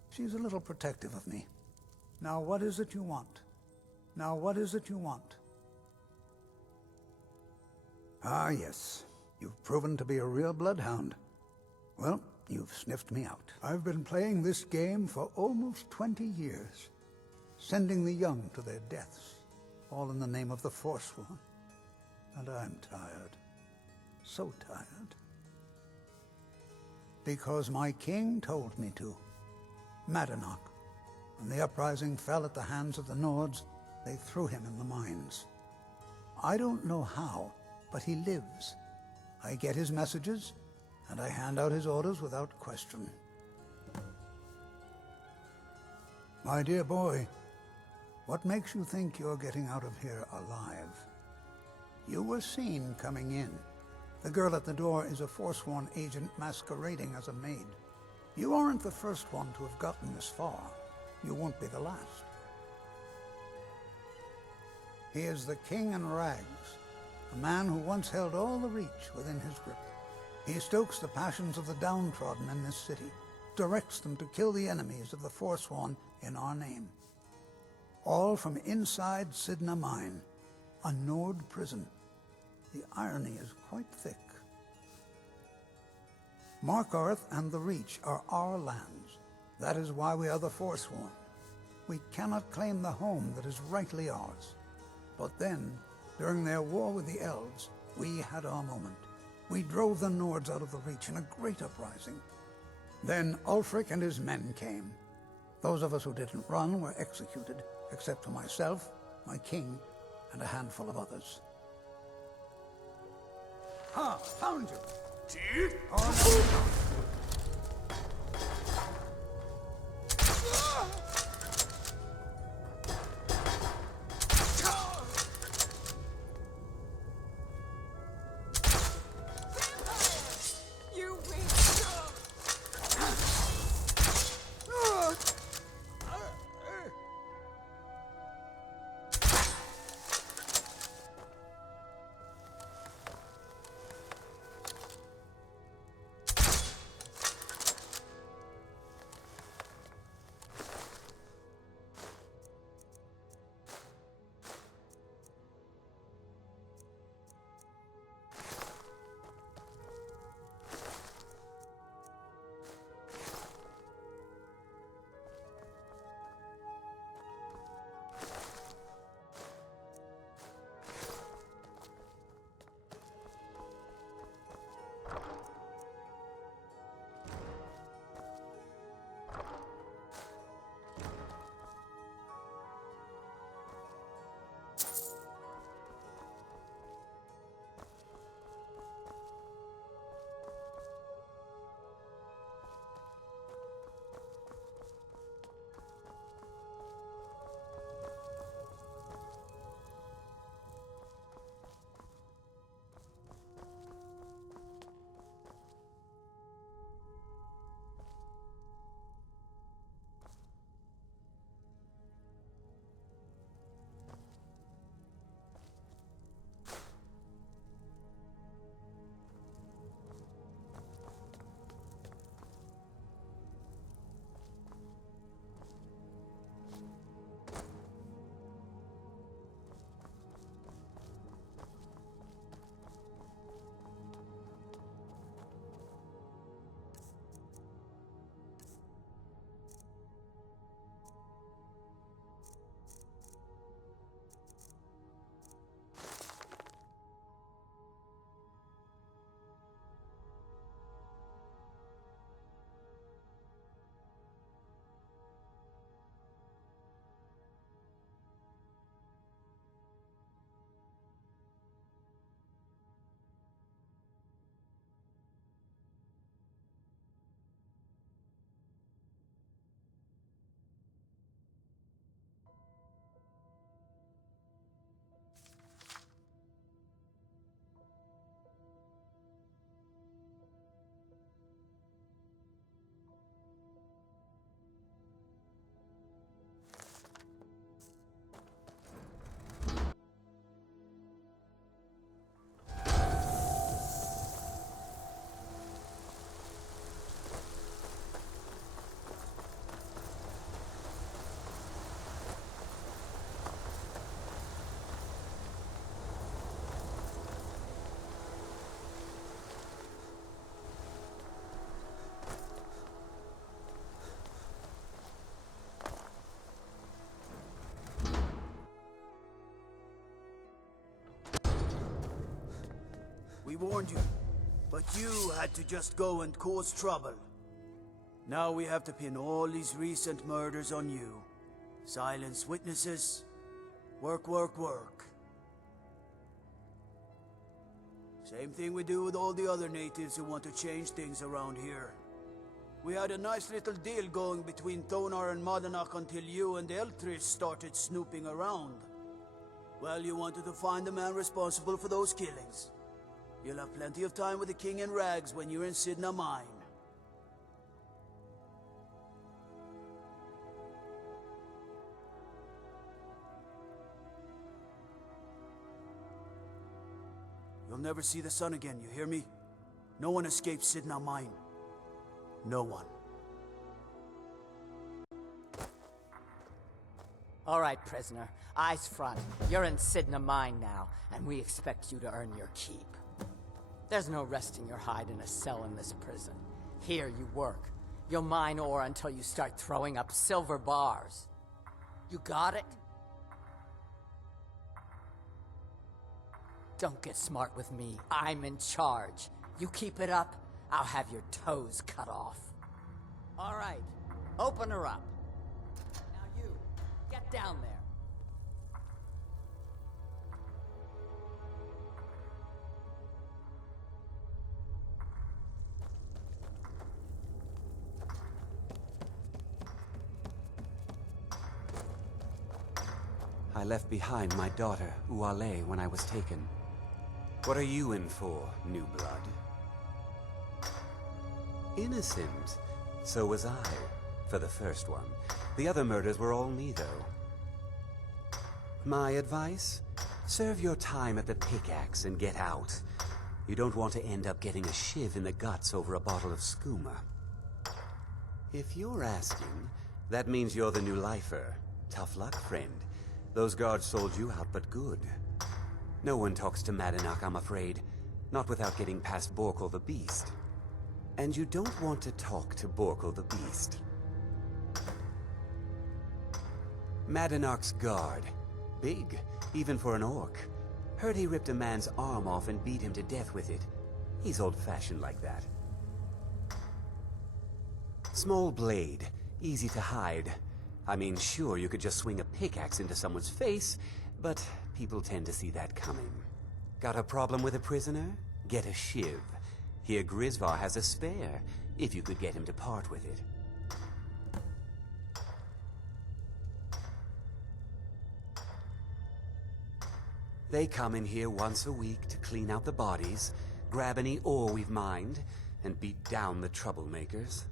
She's a little protective of me. Now, what is it you want? Now, what is it you want? Ah, yes. You've proven to be a real bloodhound. Well, you've sniffed me out. I've been playing this game for almost 20 years, sending the young to their deaths, all in the name of the Forsworn. And I'm tired. So tired. Because my king told me to. Madanach. When the uprising fell at the hands of the Nords, they threw him in the mines. I don't know how, but he lives. I get his messages, and I hand out his orders without question. My dear boy, what makes you think you're getting out of here alive? You were seen coming in. The girl at the door is a Forsworn agent masquerading as a maid. You aren't the first one to have gotten this far. You won't be the last. He is the King in Rags, a man who once held all the Reach within his grip. He stokes the passions of the downtrodden in this city, directs them to kill the enemies of the Forsworn in our name. All from inside Sidna Mine, a Nord prison. The irony is quite thick. Markarth and the Reach are our lands. That is why we are the Forsworn. We cannot claim the home that is rightly ours. But then, during their war with the Elves, we had our moment. We drove the Nords out of the Reach in a great uprising. Then Ulfric and his men came. Those of us who didn't run were executed, except for myself, my king, and a handful of others. Ha! Found you! We warned you. But you had to just go and cause trouble. Now we have to pin all these recent murders on you. Silence witnesses. Work, work, work. Same thing we do with all the other natives who want to change things around here. We had a nice little deal going between Thonar and Madanak until you and Eltris started snooping around. Well, you wanted to find the man responsible for those killings. You'll have plenty of time with the King in rags when you're in Sidna Mine. You'll never see the sun again, you hear me? No one escapes Sidna Mine. No one. All right, prisoner. Eyes front. You're in Sidna Mine now, and we expect you to earn your keep. There's no resting your hide in a cell in this prison. Here you work. You'll mine ore until you start throwing up silver bars. You got it? Don't get smart with me. I'm in charge. You keep it up, I'll have your toes cut off. All right, open her up. Now you, get down there. I left behind my daughter, Uale, when I was taken. What are you in for, new blood? Innocent. So was I, for the first one. The other murders were all me, though. My advice? Serve your time at the pickaxe and get out. You don't want to end up getting a shiv in the guts over a bottle of skooma. If you're asking, that means you're the new lifer. Tough luck, friend. Those guards sold you out, but good. No one talks to Madanak, I'm afraid. Not without getting past Borkul the Beast. And you don't want to talk to Borkul the Beast. Madanak's guard. Big, even for an orc. Heard he ripped a man's arm off and beat him to death with it. He's old-fashioned like that. Small blade, easy to hide. I mean, sure, you could just swing a pickaxe into someone's face, but people tend to see that coming. Got a problem with a prisoner? Get a shiv. Here Grisvar has a spare, if you could get him to part with it. They come in here once a week to clean out the bodies, grab any ore we've mined, and beat down the troublemakers.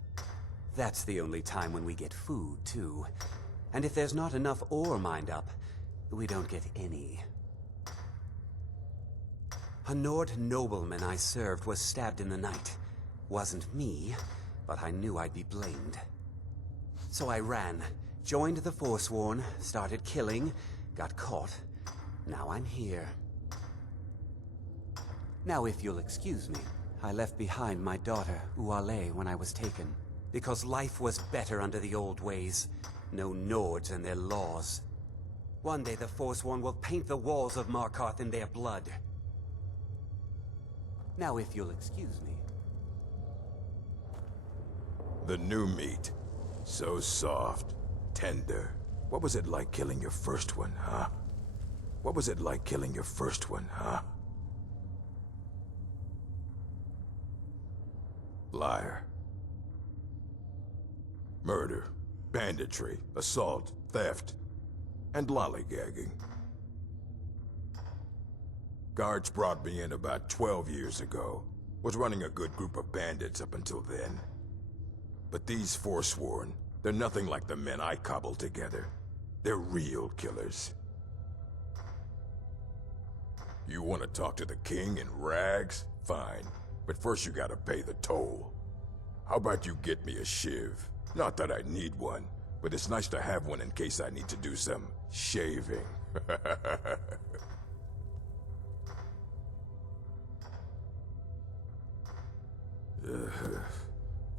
That's the only time when we get food, too. And if there's not enough ore mined up, we don't get any. A Nord nobleman I served was stabbed in the night. Wasn't me, but I knew I'd be blamed. So I ran, joined the Forsworn, started killing, got caught. Now I'm here. Now if you'll excuse me, I left behind my daughter, Uale, when I was taken. Because life was better under the old ways. No Nords and their laws. One day the Forsworn will paint the walls of Markarth in their blood. Now if you'll excuse me. The new meat. So soft. Tender. What was it like killing your first one, huh? What was it like killing your first one, huh? Liar. Murder, banditry, assault, theft, and lollygagging. Guards brought me in about 12 years ago. Was running a good group of bandits up until then. But these Forsworn, they're nothing like the men I cobbled together. They're real killers. You want to talk to the king in rags? Fine. But first you gotta pay the toll. How about you get me a shiv? Not that I need one, but it's nice to have one in case I need to do some shaving.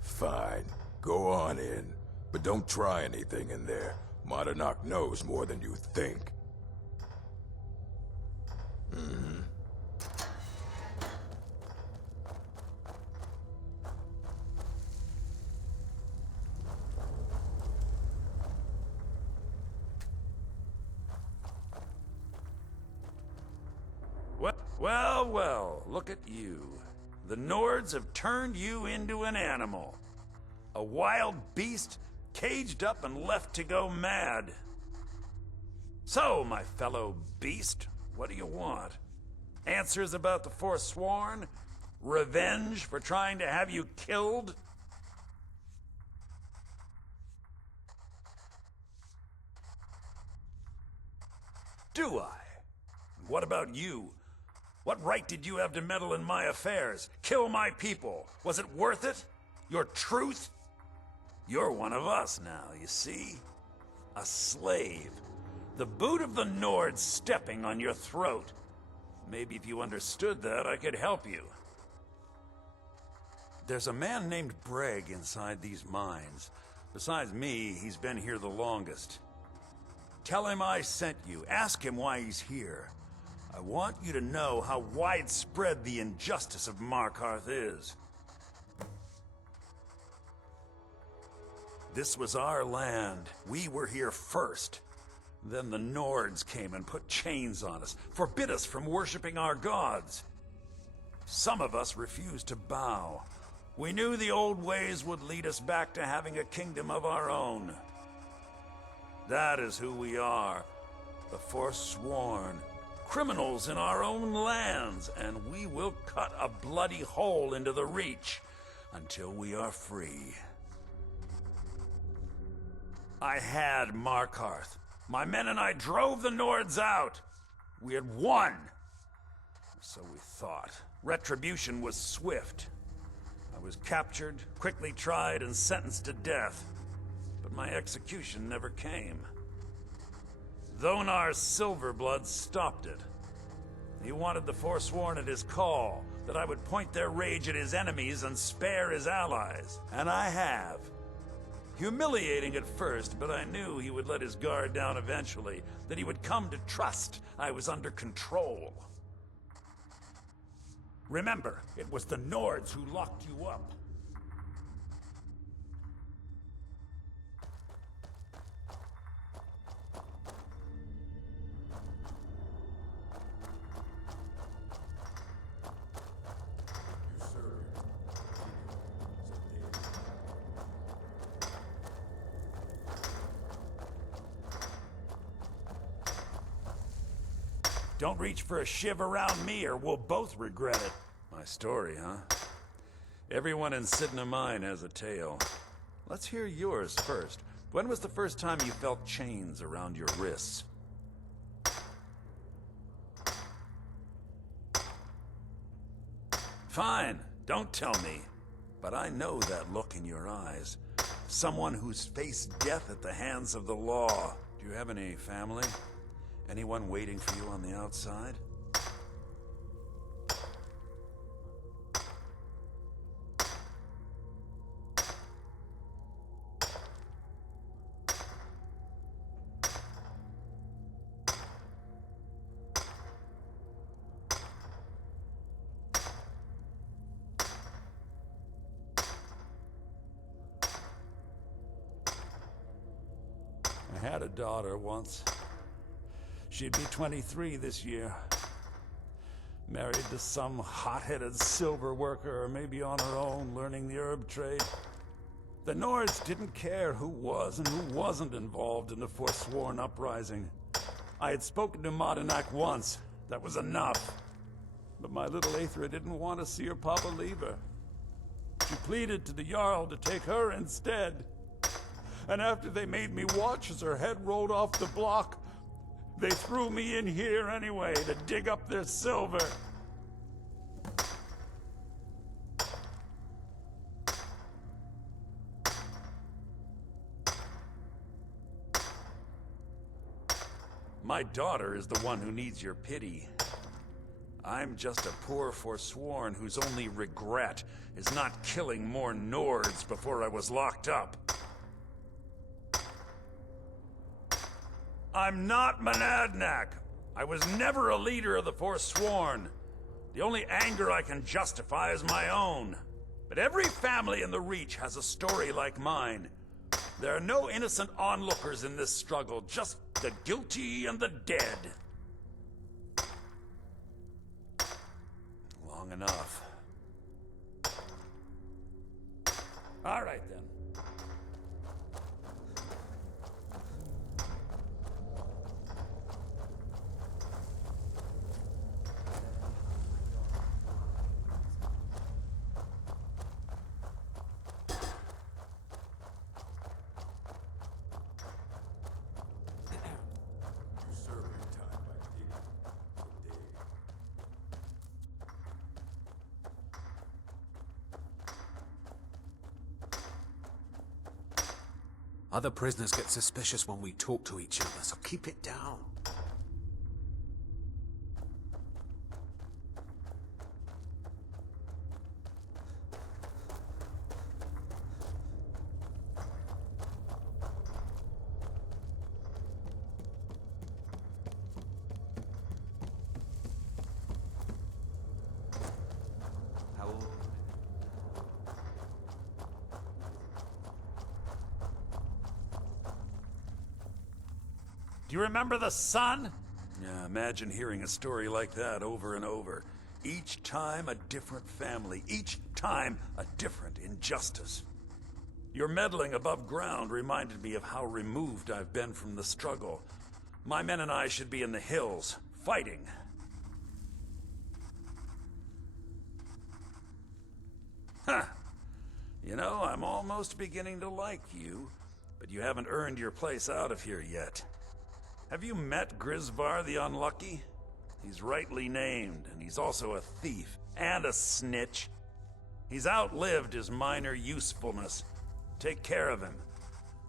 Fine. Go on in. But don't try anything in there. Madanak knows more than you think. Well, well, look at you. The Nords have turned you into an animal. A wild beast, caged up and left to go mad. So, my fellow beast, what do you want? Answers about the Forsworn? Revenge for trying to have you killed? Do I? What about you? What right did you have to meddle in my affairs? Kill my people? Was it worth it? Your truth? You're one of us now, you see? A slave. The boot of the Nords stepping on your throat. Maybe if you understood that, I could help you. There's a man named Breg inside these mines. Besides me, he's been here the longest. Tell him I sent you. Ask him why he's here. I want you to know how widespread the injustice of Markarth is. This was our land. We were here first. Then the Nords came and put chains on us, forbid us from worshipping our gods. Some of us refused to bow. We knew the old ways would lead us back to having a kingdom of our own. That is who we are, the Forsworn. Criminals in our own lands, and we will cut a bloody hole into the Reach until we are free. I had Markarth. My men and I drove the Nords out. We had won. So we thought. Retribution was swift. I was captured, quickly tried, and sentenced to death. But my execution never came. Dhonar's Silverblood stopped it. He wanted the Forsworn at his call, that I would point their rage at his enemies and spare his allies. And I have. Humiliating at first, but I knew he would let his guard down eventually, that he would come to trust I was under control. Remember, it was the Nords who locked you up. Don't reach for a shiv around me or we'll both regret it. My story, huh? Everyone in Sidna Mine has a tale. Let's hear yours first. When was the first time you felt chains around your wrists? Fine, don't tell me. But I know that look in your eyes. Someone who's faced death at the hands of the law. Do you have any family? Anyone waiting for you on the outside? I had a daughter once. She'd be 23 this year. Married to some hot-headed silver worker, or maybe on her own, learning the herb trade. The Nords didn't care who was and who wasn't involved in the Forsworn uprising. I had spoken to Madanak once. That was enough. But my little Aethra didn't want to see her papa leave her. She pleaded to the Jarl to take her instead. And after they made me watch as her head rolled off the block, they threw me in here anyway to dig up their silver. My daughter is the one who needs your pity. I'm just a poor Forsworn whose only regret is not killing more Nords before I was locked up. I'm not Monadnack. I was never a leader of the Forsworn. The only anger I can justify is my own. But every family in the Reach has a story like mine. There are no innocent onlookers in this struggle, just the guilty and the dead. enough. All right, then. Other prisoners get suspicious when we talk to each other, so keep it down. Do you remember the sun? Yeah, imagine hearing a story like that over and over. Each time a different family, each time a different injustice. Your meddling above ground reminded me of how removed I've been from the struggle. My men and I should be in the hills, fighting. Huh. You know, I'm almost beginning to like you, but you haven't earned your place out of here yet. Have you met Grisvar the Unlucky? He's rightly named, and he's also a thief and a snitch. He's outlived his minor usefulness. Take care of him,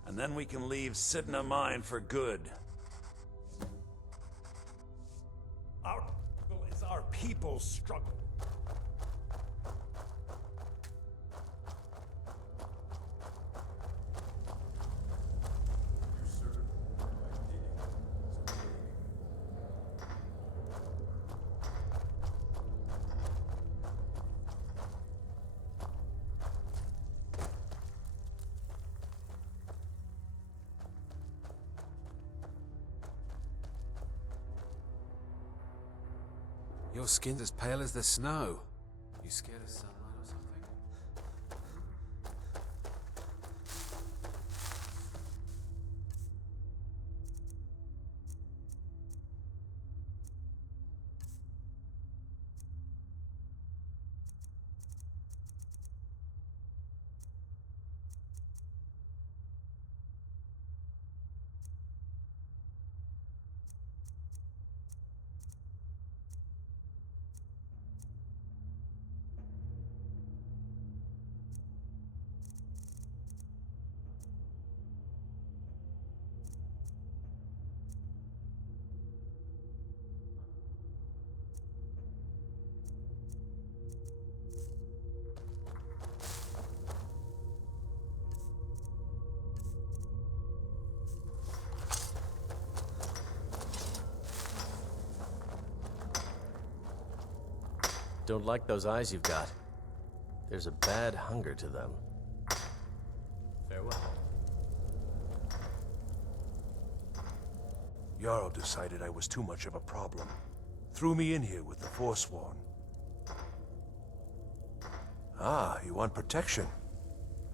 and then we can leave Sidna Mine for good. Our struggle is our people's struggle. Your skin's as pale as the snow. You scared of sunlight or something? Don't like those eyes you've got. There's a bad hunger to them. Farewell. Jarl decided I was too much of a problem. Threw me in here with the Forsworn. Ah, you want protection?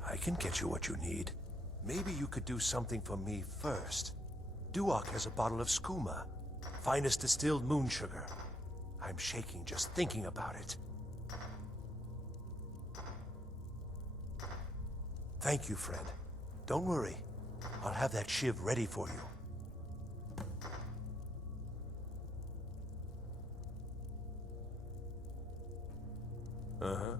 I can get you what you need. Maybe you could do something for me first. Duak has a bottle of skooma, finest distilled moon sugar. I'm shaking just thinking about it. Thank you, friend. Don't worry. I'll have that shiv ready for you. Uh-huh.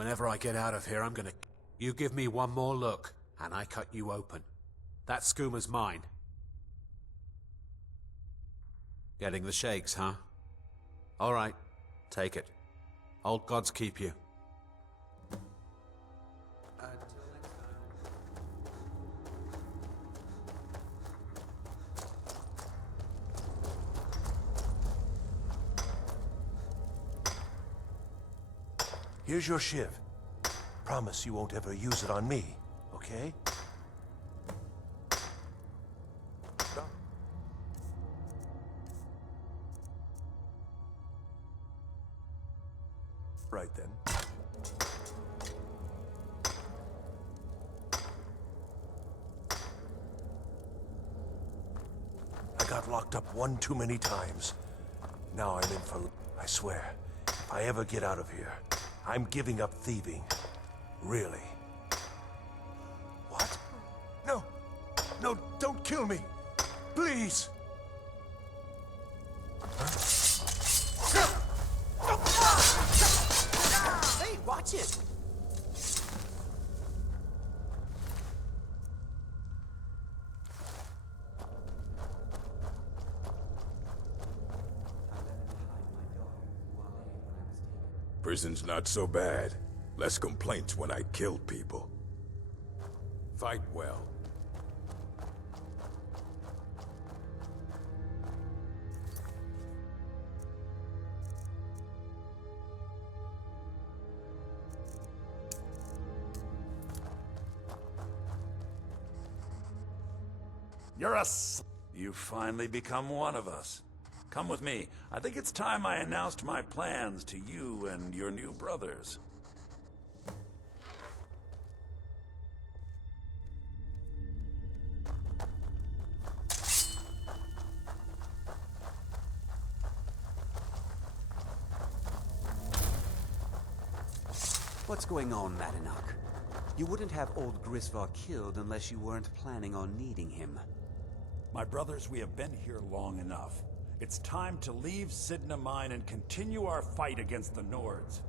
Whenever I get out of here, I'm gonna... You give me one more look, and I cut you open. That skoomer's mine. Getting the shakes, huh? All right, take it. Old gods keep you. Here's your shiv. Promise you won't ever use it on me, okay? Right then. I got locked up one too many times. Now I'm in for... I swear, if I ever get out of here, I'm giving up thieving. Really. What? No! No, don't kill me! Please! Hey, watch it! Prison's not so bad. Less complaints when I kill people. Fight well. You finally become one of us. Come with me. I think it's time I announced my plans to you and your new brothers. What's going on, Madanach? You wouldn't have old Grisvar killed unless you weren't planning on needing him. My brothers, we have been here long enough. It's time to leave Sidna Mine and continue our fight against the Nords.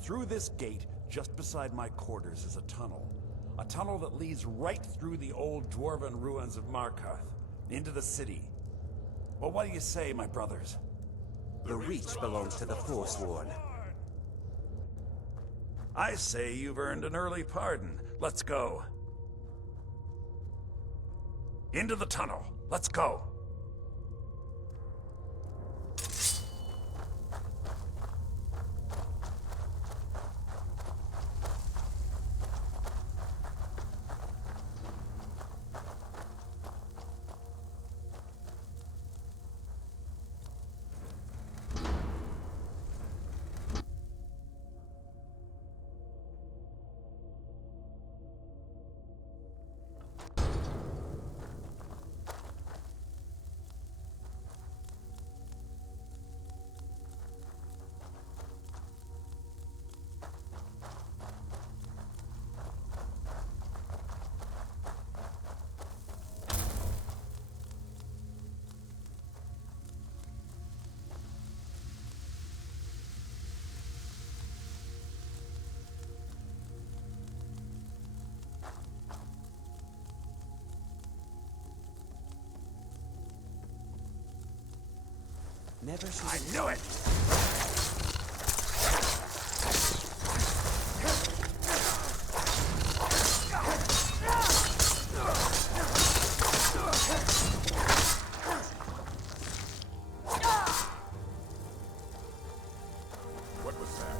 Through this gate, just beside my quarters, is a tunnel. A tunnel that leads right through the old dwarven ruins of Markarth, into the city. Well, what do you say, my brothers? The Reach belongs to the Forsworn. I say you've earned an early pardon. Let's go. Into the tunnel. Let's go. Never should I knew it! What was that?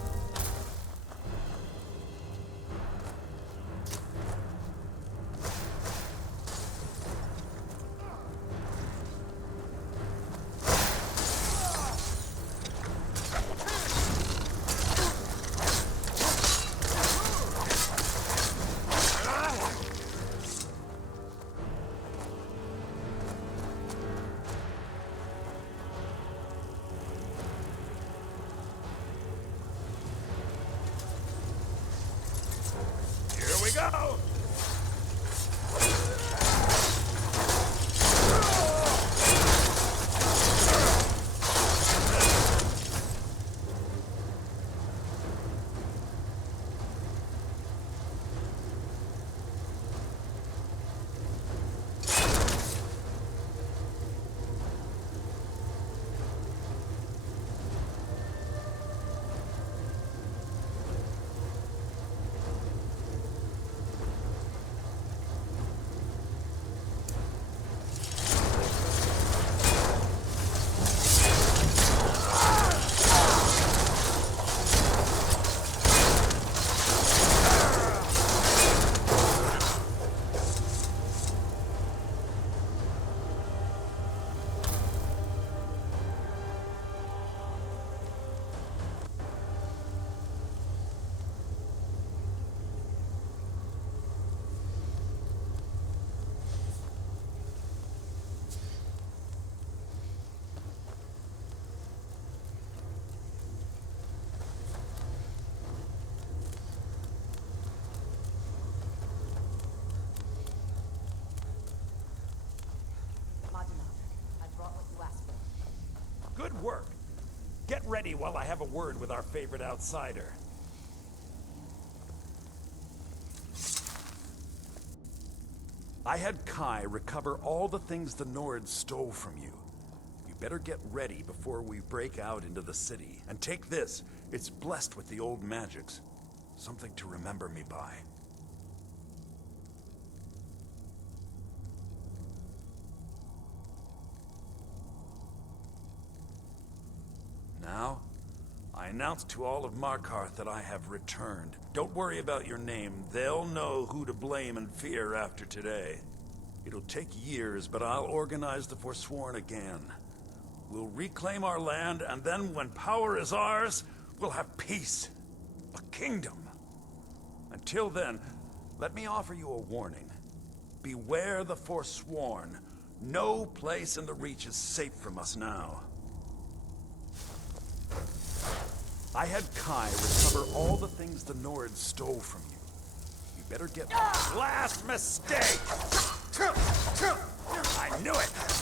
Good work. Get ready while I have a word with our favorite outsider. I had Kai recover all the things the Nords stole from you. You better get ready before we break out into the city. And take this. It's blessed with the old magics. Something to remember me by. Now, I announce to all of Markarth that I have returned. Don't worry about your name. They'll know who to blame and fear after today. It'll take years, but I'll organize the Forsworn again. We'll reclaim our land, and then when power is ours, we'll have peace. A kingdom. Until then, let me offer you a warning. Beware the Forsworn. No place in the Reach is safe from us now. I had Kai recover all the things the Nords stole from you. You better get... Last mistake! I knew it!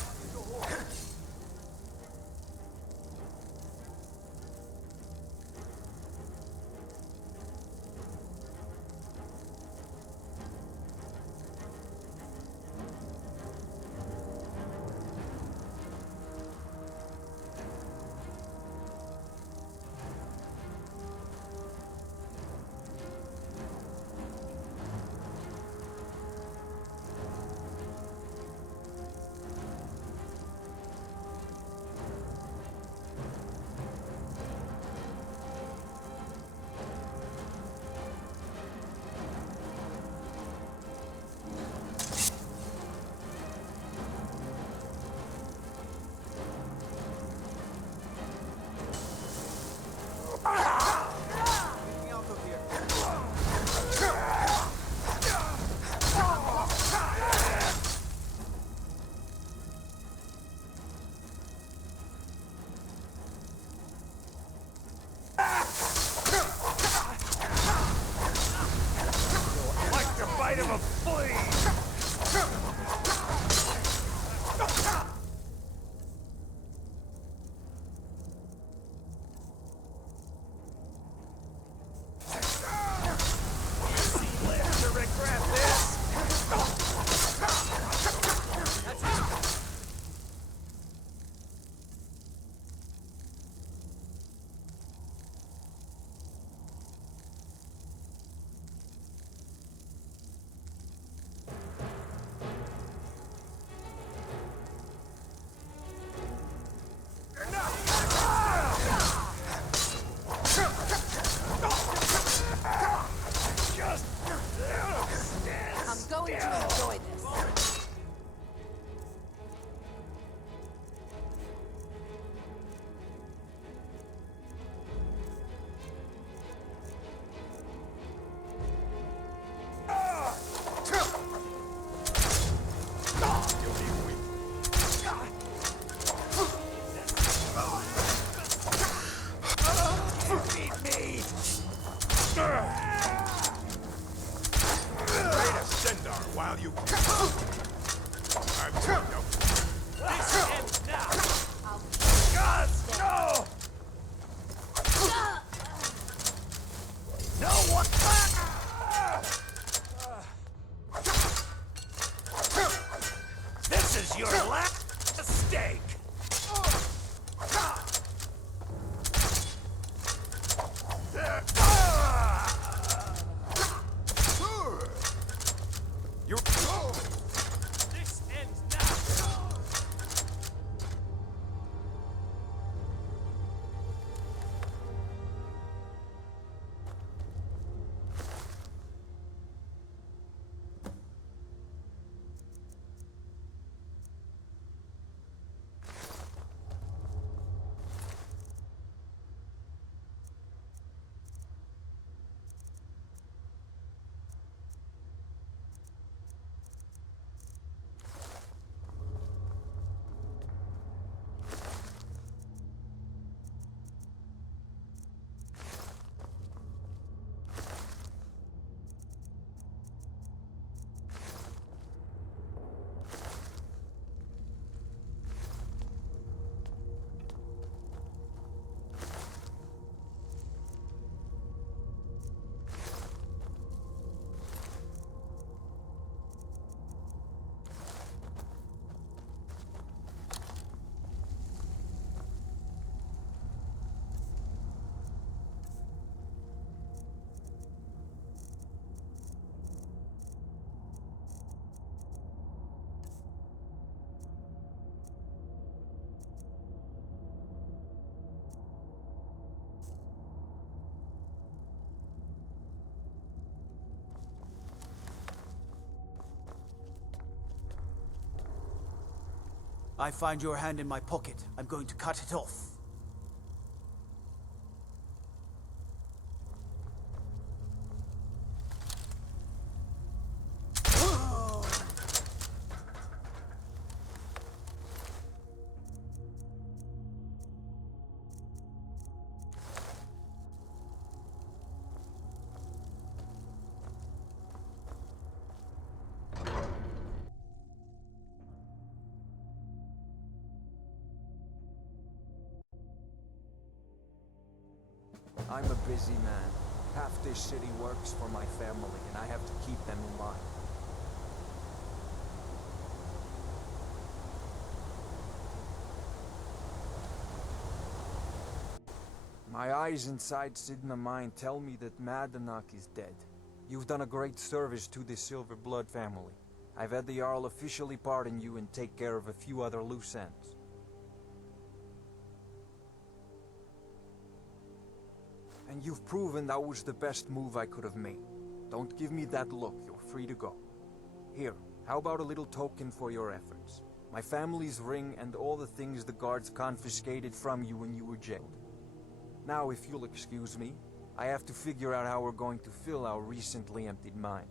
I find your hand in my pocket. I'm going to cut it off. I'm a busy man. Half this city works for my family, and I have to keep them in line. My eyes inside Sidna Mine tell me that Madanak is dead. You've done a great service to the Silver Blood family. I've had the Jarl officially pardon you and take care of a few other loose ends. And you've proven that was the best move I could have made. Don't give me that look, you're free to go. Here, how about a little token for your efforts? My family's ring and all the things the guards confiscated from you when you were jailed. Now, if you'll excuse me, I have to figure out how we're going to fill our recently emptied mine.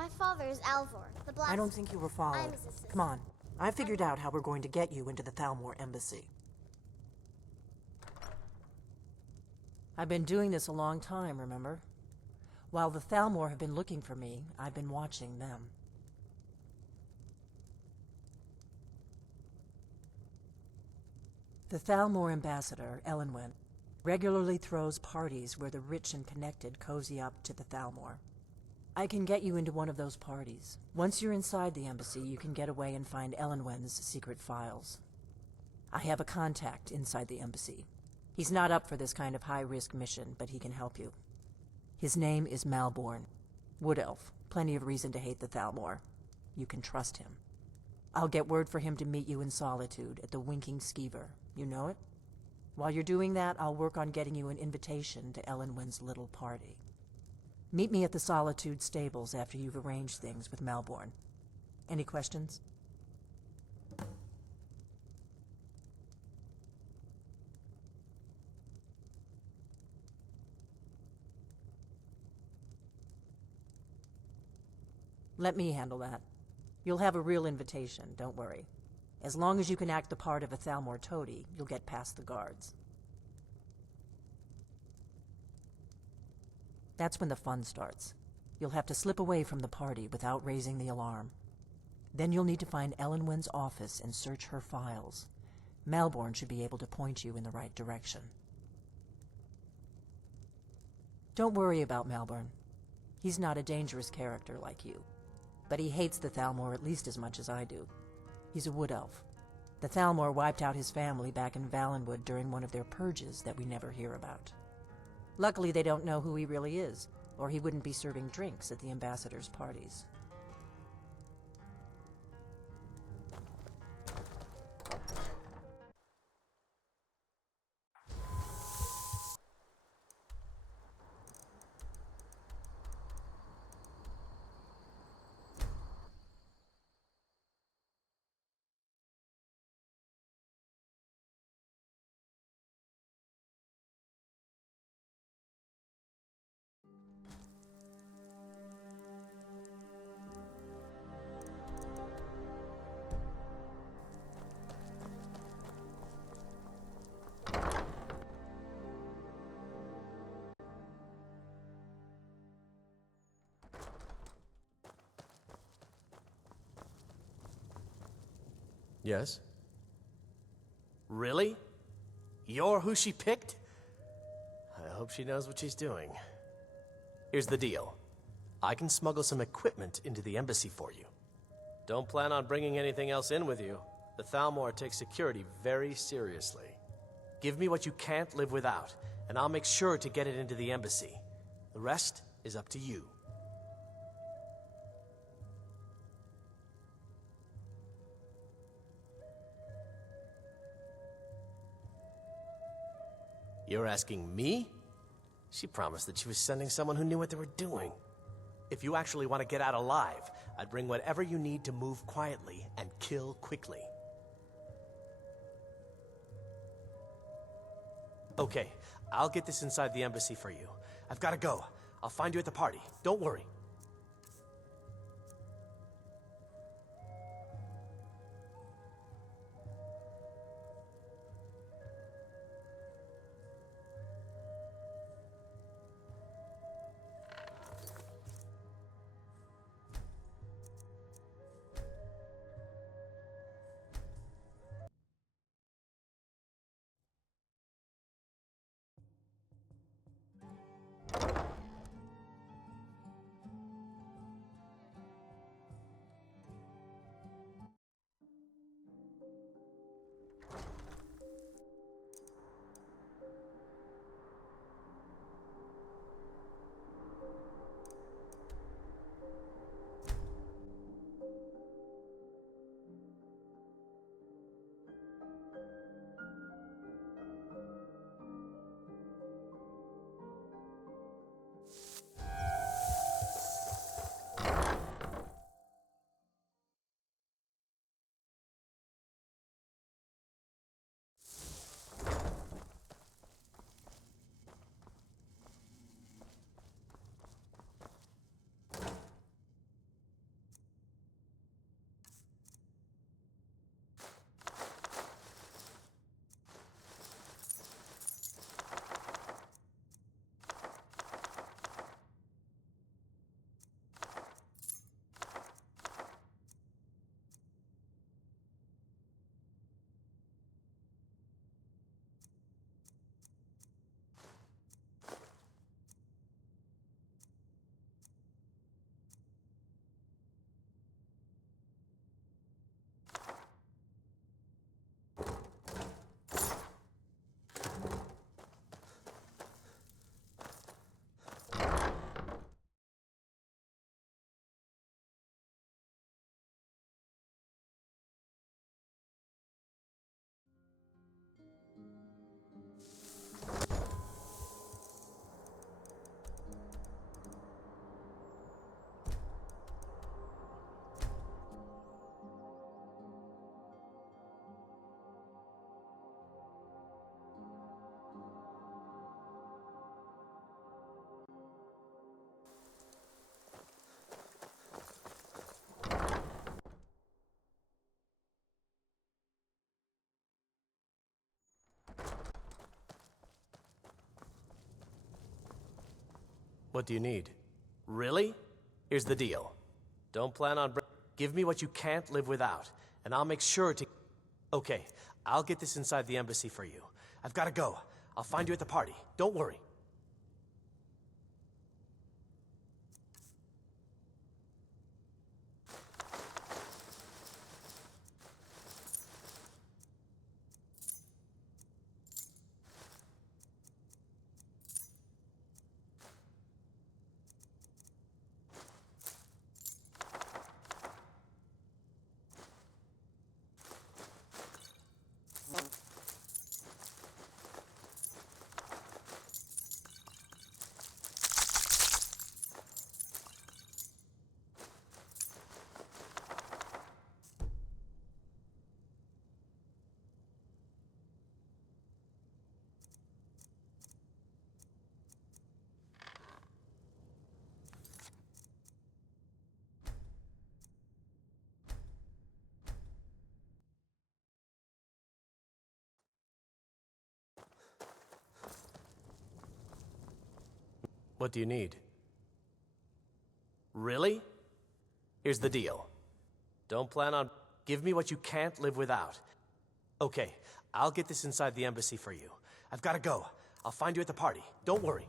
My father is Alvor, the Black... I don't think you were I'm followed. his assistant. Come on. I figured out how we're going to get you into the Thalmor embassy. I've been doing this a long time, remember? While the Thalmor have been looking for me, I've been watching them. The Thalmor ambassador, Elenwen, regularly throws parties where the rich and connected cozy up to the Thalmor. I can get you into one of those parties. Once you're inside the embassy, you can get away and find Elenwen's secret files. I have a contact inside the embassy. He's not up for this kind of high-risk mission, but he can help you. His name is Malborn. Wood Elf. Plenty of reason to hate the Thalmor. You can trust him. I'll get word for him to meet you in Solitude at the Winking Skeever. You know it? While you're doing that, I'll work on getting you an invitation to Elenwen's little party. Meet me at the Solitude stables after you've arranged things with Malborn. Any questions? Let me handle that. You'll have a real invitation, don't worry. As long as you can act the part of a Thalmor toady, you'll get past the guards. That's when the fun starts. You'll have to slip away from the party without raising the alarm. Then you'll need to find Elenwen's office and search her files. Malborn should be able to point you in the right direction. Don't worry about Malborn. He's not a dangerous character like you. But he hates the Thalmor at least as much as I do. He's a wood elf. The Thalmor wiped out his family back in Valenwood during one of their purges that we never hear about. Luckily, they don't know who he really is, or he wouldn't be serving drinks at the ambassador's parties. Yes? Really? You're who she picked? I hope she knows what she's doing. Here's the deal. I can smuggle some equipment into the embassy for you. Don't plan on bringing anything else in with you. The Thalmor takes security very seriously. Give me what you can't live without, and I'll make sure to get it into the embassy. The rest is up to you. You're asking me? She promised that she was sending someone who knew what they were doing. If you actually want to get out alive, I'd bring whatever you need to move quietly and kill quickly. Okay, I'll get this inside the embassy for you. I've got to go. I'll find you at the party. Don't worry. What do you need? Really? Here's the deal. Don't plan on give me what you can't live without, and I'll make sure to... Okay, I'll get this inside the embassy for you. I've gotta go. I'll find you at the party. Don't worry. What do you need? Really? Here's the deal. Don't plan on... Give me what you can't live without. Okay, I'll get this inside the embassy for you. I've gotta go. I'll find you at the party. Don't worry.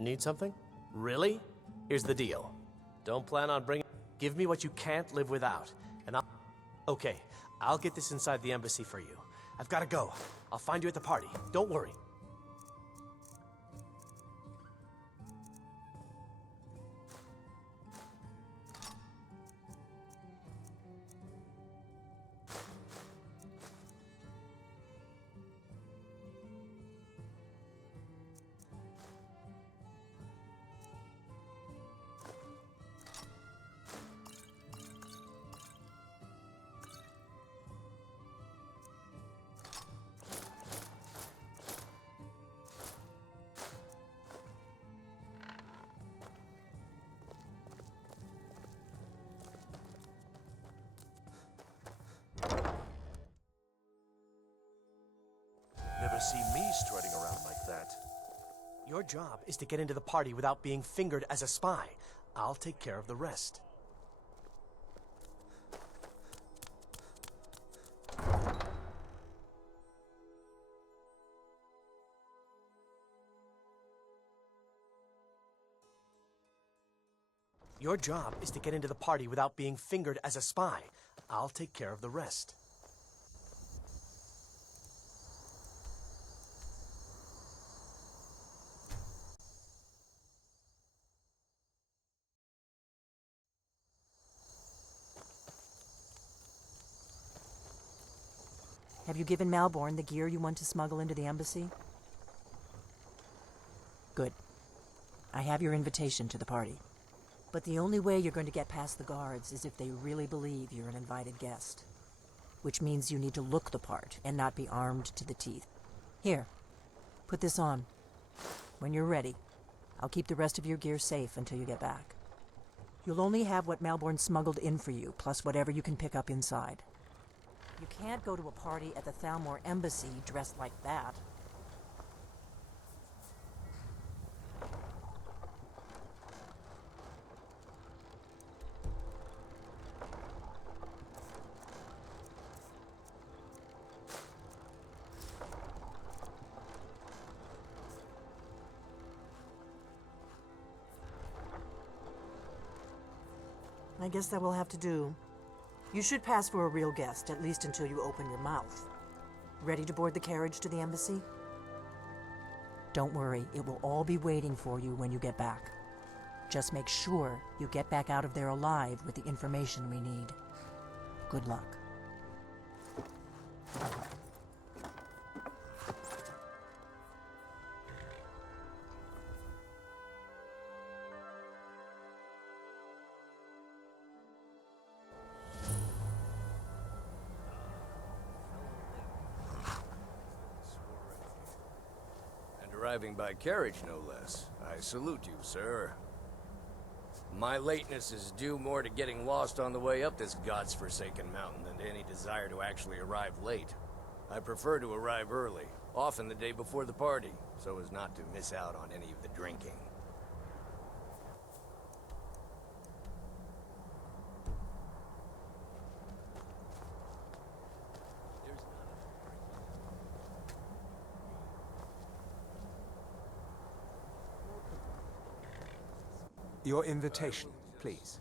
Need something? Really? Here's the deal. Don't plan on bringing... Give me what you can't live without, and I'll... Okay, I'll get this inside the embassy for you. I've gotta go. I'll find you at the party. Don't worry. Never see me strutting around like that. Your job is to get into the party without being fingered as a spy. I'll take care of the rest. Your job is to get into the party without being fingered as a spy. I'll take care of the rest. Have you given Malborn the gear you want to smuggle into the embassy? Good. I have your invitation to the party. But the only way you're going to get past the guards is if they really believe you're an invited guest. Which means you need to look the part and not be armed to the teeth. Here, put this on. When you're ready, I'll keep the rest of your gear safe until you get back. You'll only have what Malborn smuggled in for you, plus whatever you can pick up inside. You can't go to a party at the Thalmor embassy dressed like that. I guess that will have to do. You should pass for a real guest, at least until you open your mouth. Ready to board the carriage to the embassy? Don't worry, it will all be waiting for you when you get back. Just make sure you get back out of there alive with the information we need. Good luck. Arriving by carriage, no less. I salute you, sir. My lateness is due more to getting lost on the way up this god's-forsaken mountain than to any desire to actually arrive late. I prefer to arrive early, often the day before the party, so as not to miss out on any of the drinking. Your invitation, please.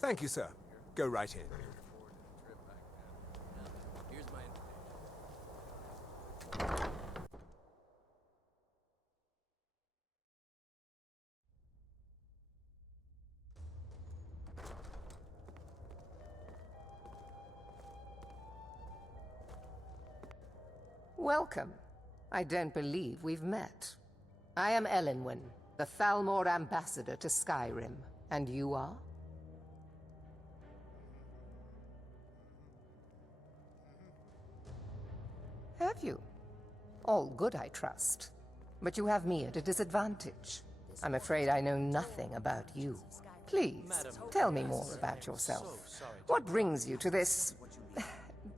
Thank you, sir. Go right in. Welcome. I don't believe we've met. I am Elenwen, the Thalmor ambassador to Skyrim. And you are? Have you? All good, I trust. But you have me at a disadvantage. I'm afraid I know nothing about you. Please, tell me more about yourself. What brings you to this...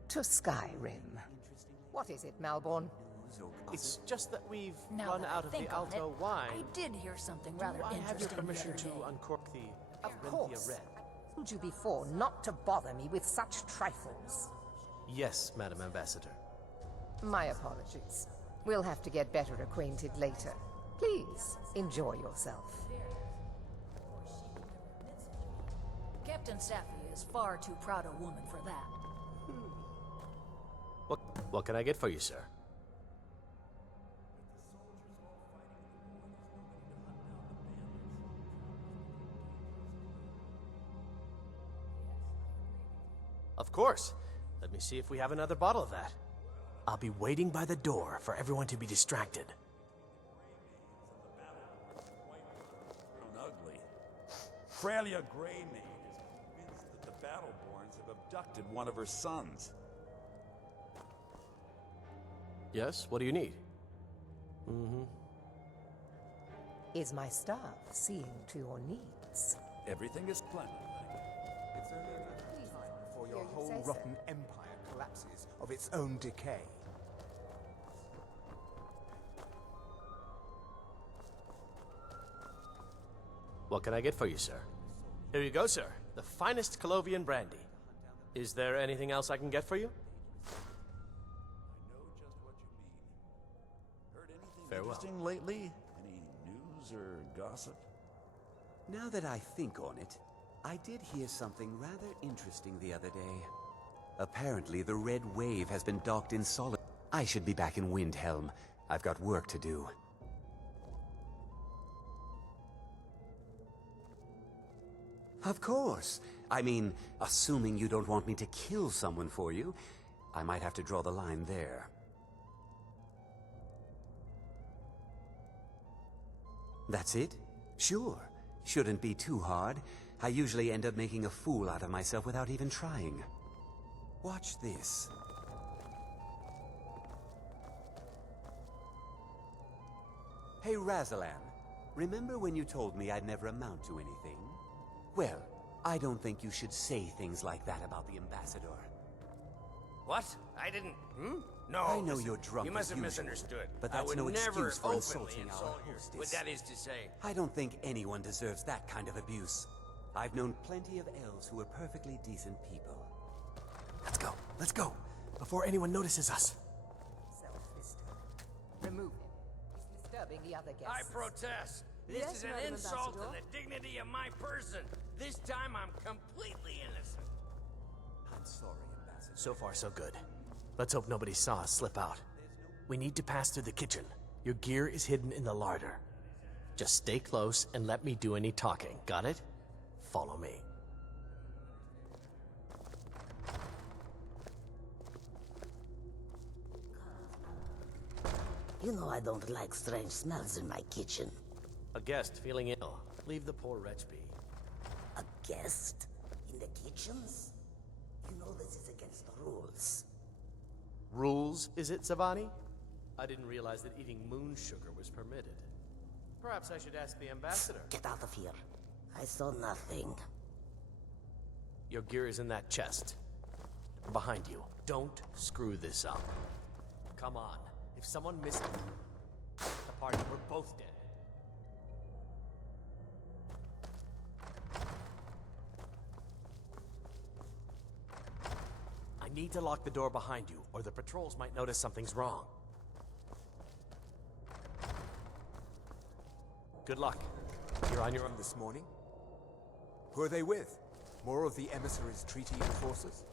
to Skyrim? What is it, Malborn? It's just that we've run out of the Alto wine. I did hear something rather Do I have your interesting permission the to other day. uncork the Of Arenthia course. Red? I told you before not to bother me with such trifles. Yes, Madam Ambassador. My apologies. We'll have to get better acquainted later. Please, enjoy yourself. Captain Safi is far too proud a woman for that. What can I get for you, sir? Of course. Let me see if we have another bottle of that. I'll be waiting by the door for everyone to be distracted. Grown ugly. Freya Greymane is convinced that the Battleborns have abducted one of her sons. Yes, what do you need? Is my staff seeing to your needs? Everything is splendid. It's only a matter of time before your whole rotten empire collapses of its own decay. What can I get for you, sir? Here you go, sir. The finest Colovian brandy. Is there anything else I can get for you? Farewell. Interesting lately? Any news or gossip? Now that I think on it, I did hear something rather interesting the other day. Apparently, the Red Wave has been docked in Solid. I should be back in Windhelm. I've got work to do. Of course. I mean, assuming you don't want me to kill someone for you, I might have to draw the line there. That's it? Sure. Shouldn't be too hard. I usually end up making a fool out of myself without even trying. Watch this. Hey, Razalan. Remember when you told me I'd never amount to anything? Well, I don't think you should say things like that about the Ambassador. What? I didn't... No, I know listen, you're drunk you must as have usual, misunderstood. but I that's would no never excuse for openly insulting our insult you. hostess. What that is to say... I don't think anyone deserves that kind of abuse. I've known plenty of elves who were perfectly decent people. Let's go. Let's go. Before anyone notices us. Remove him. He's disturbing the other guests. I protest. This Yes, is an Madam insult Ambassador. to the dignity of my person. This time I'm completely innocent. I'm sorry, Ambassador. So far, so good. Let's hope nobody saw us slip out. We need to pass through the kitchen. Your gear is hidden in the larder. Just stay close and let me do any talking. Got it? Follow me. You know I don't like strange smells in my kitchen. A guest feeling ill. Leave the poor wretch be. A guest? In the kitchens? You know this is against the rules. Rules, is it, Savani? I didn't realize that eating moon sugar was permitted. Perhaps I should ask the ambassador. Get out of here. I saw nothing. Your gear is in that chest. Behind you. Don't screw this up. Come on. If someone missed the party, we're both dead. I need to lock the door behind you, or the patrols might notice something's wrong. Good luck. You're on your own this morning? Who are they with? More of the emissaries' treaty enforcers?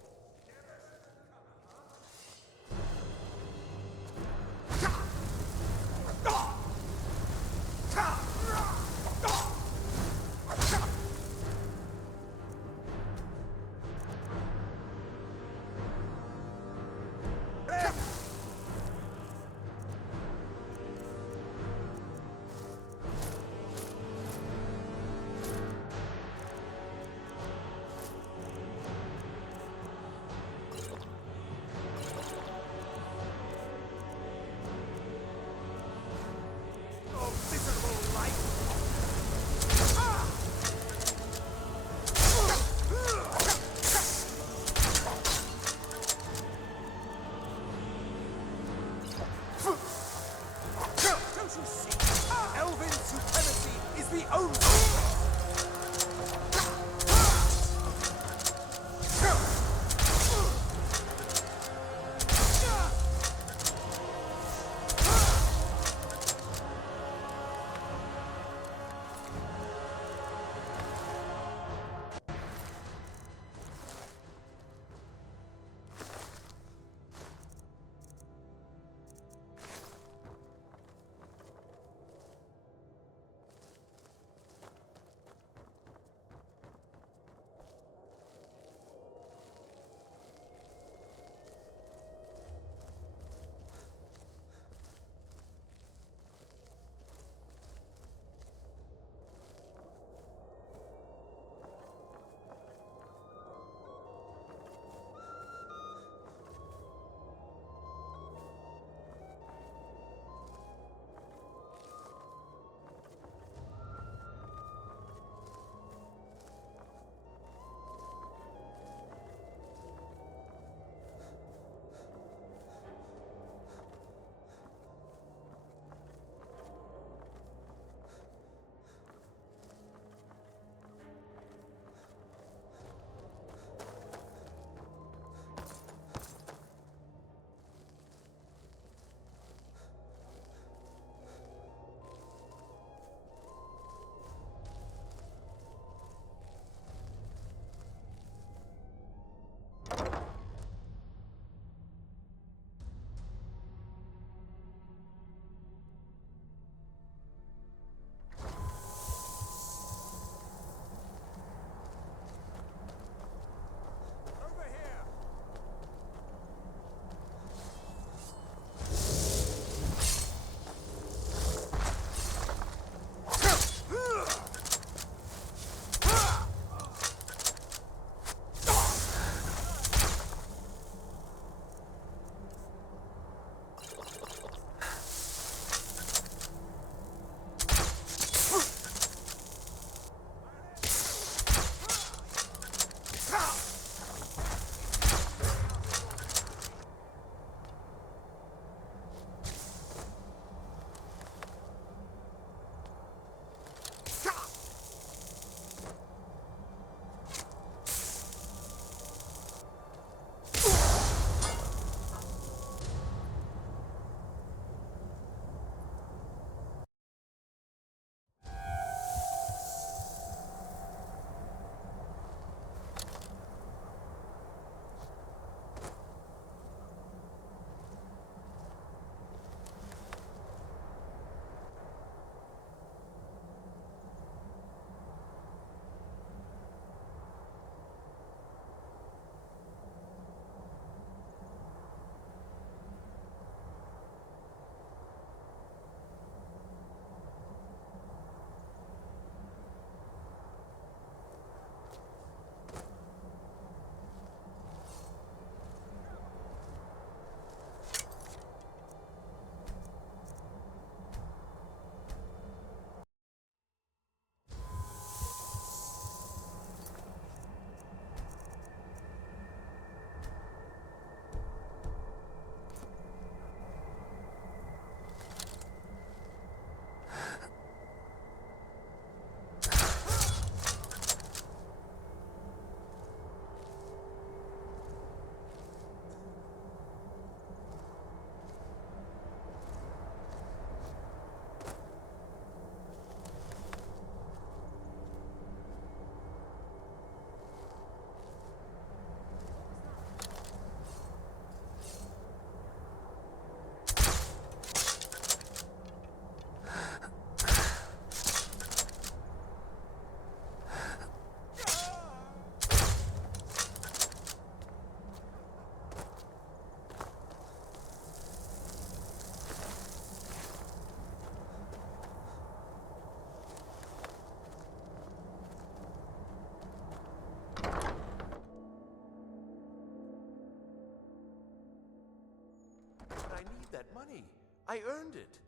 money. I earned it.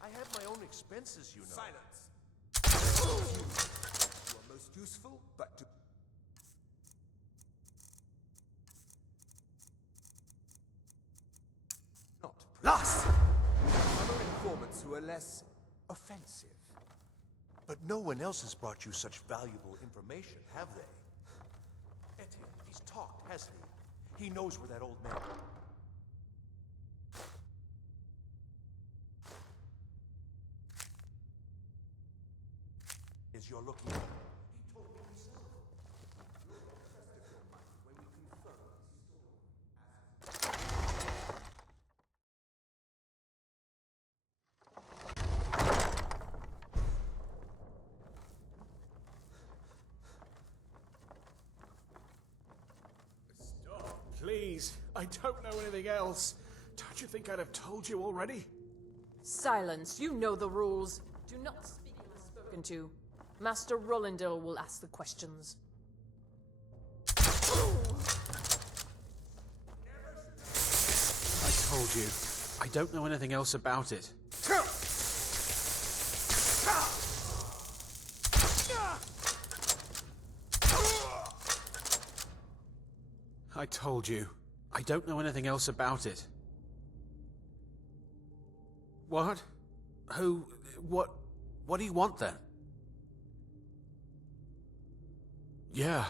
I have my own expenses, you know. Silence! You are most useful, but to... Not plus! We have other informants who are less offensive. But no one else has brought you such valuable information, have they? Etienne, he's talked, hasn't he? He knows where that old man... is you're looking at. He told me himself. Look at the rest of your mind when we confirm his story. Stop, please. I don't know anything else. Don't you think I'd have told you already? Silence. You know the rules. Do not speak unless spoken to. Master Rollindale will ask the questions. I told you. I don't know anything else about it. I told you. I don't know anything else about it. What? Who? What do you want then? Yeah,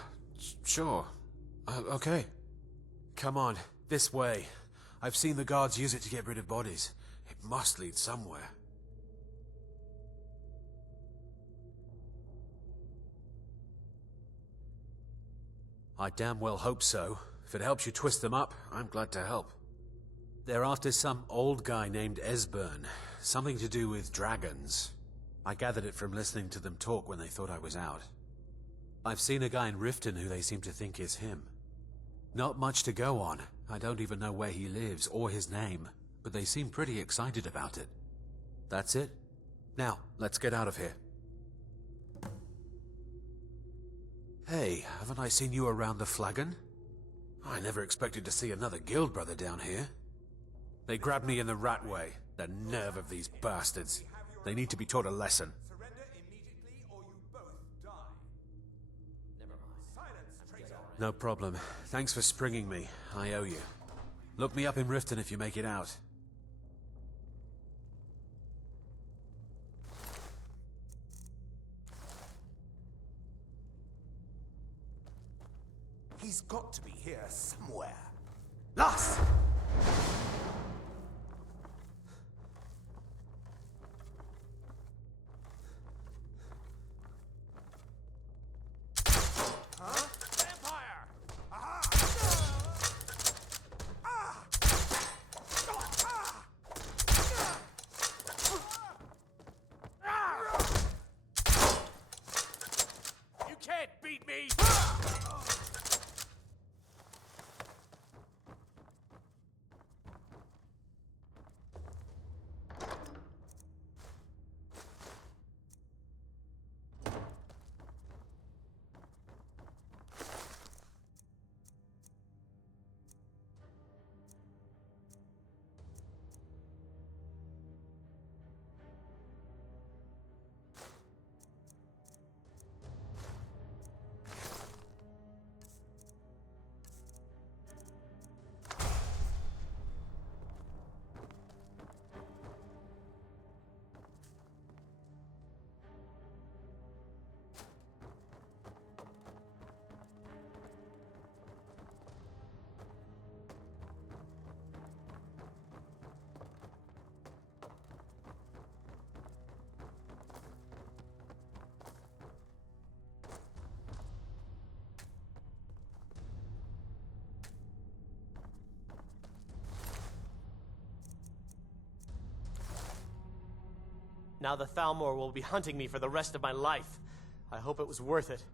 sure. Okay. Come on, this way. I've seen the guards use it to get rid of bodies. It must lead somewhere. I damn well hope so. If it helps you twist them up, I'm glad to help. They're after some old guy named Esbern. Something to do with dragons. I gathered it from listening to them talk when they thought I was out. I've seen a guy in Riften who they seem to think is him. Not much to go on. I don't even know where he lives or his name, but they seem pretty excited about it. That's it. Now, let's get out of here. Hey, haven't I seen you around the flagon? I never expected to see another guild brother down here. They grabbed me in the rat way. The nerve of these bastards. They need to be taught a lesson. No problem. Thanks for springing me. I owe you. Look me up in Riften if you make it out. He's got to be here somewhere. Lars! Huh? Vampire! Aha! You can't beat me! Now the Thalmor will be hunting me for the rest of my life. I hope it was worth it.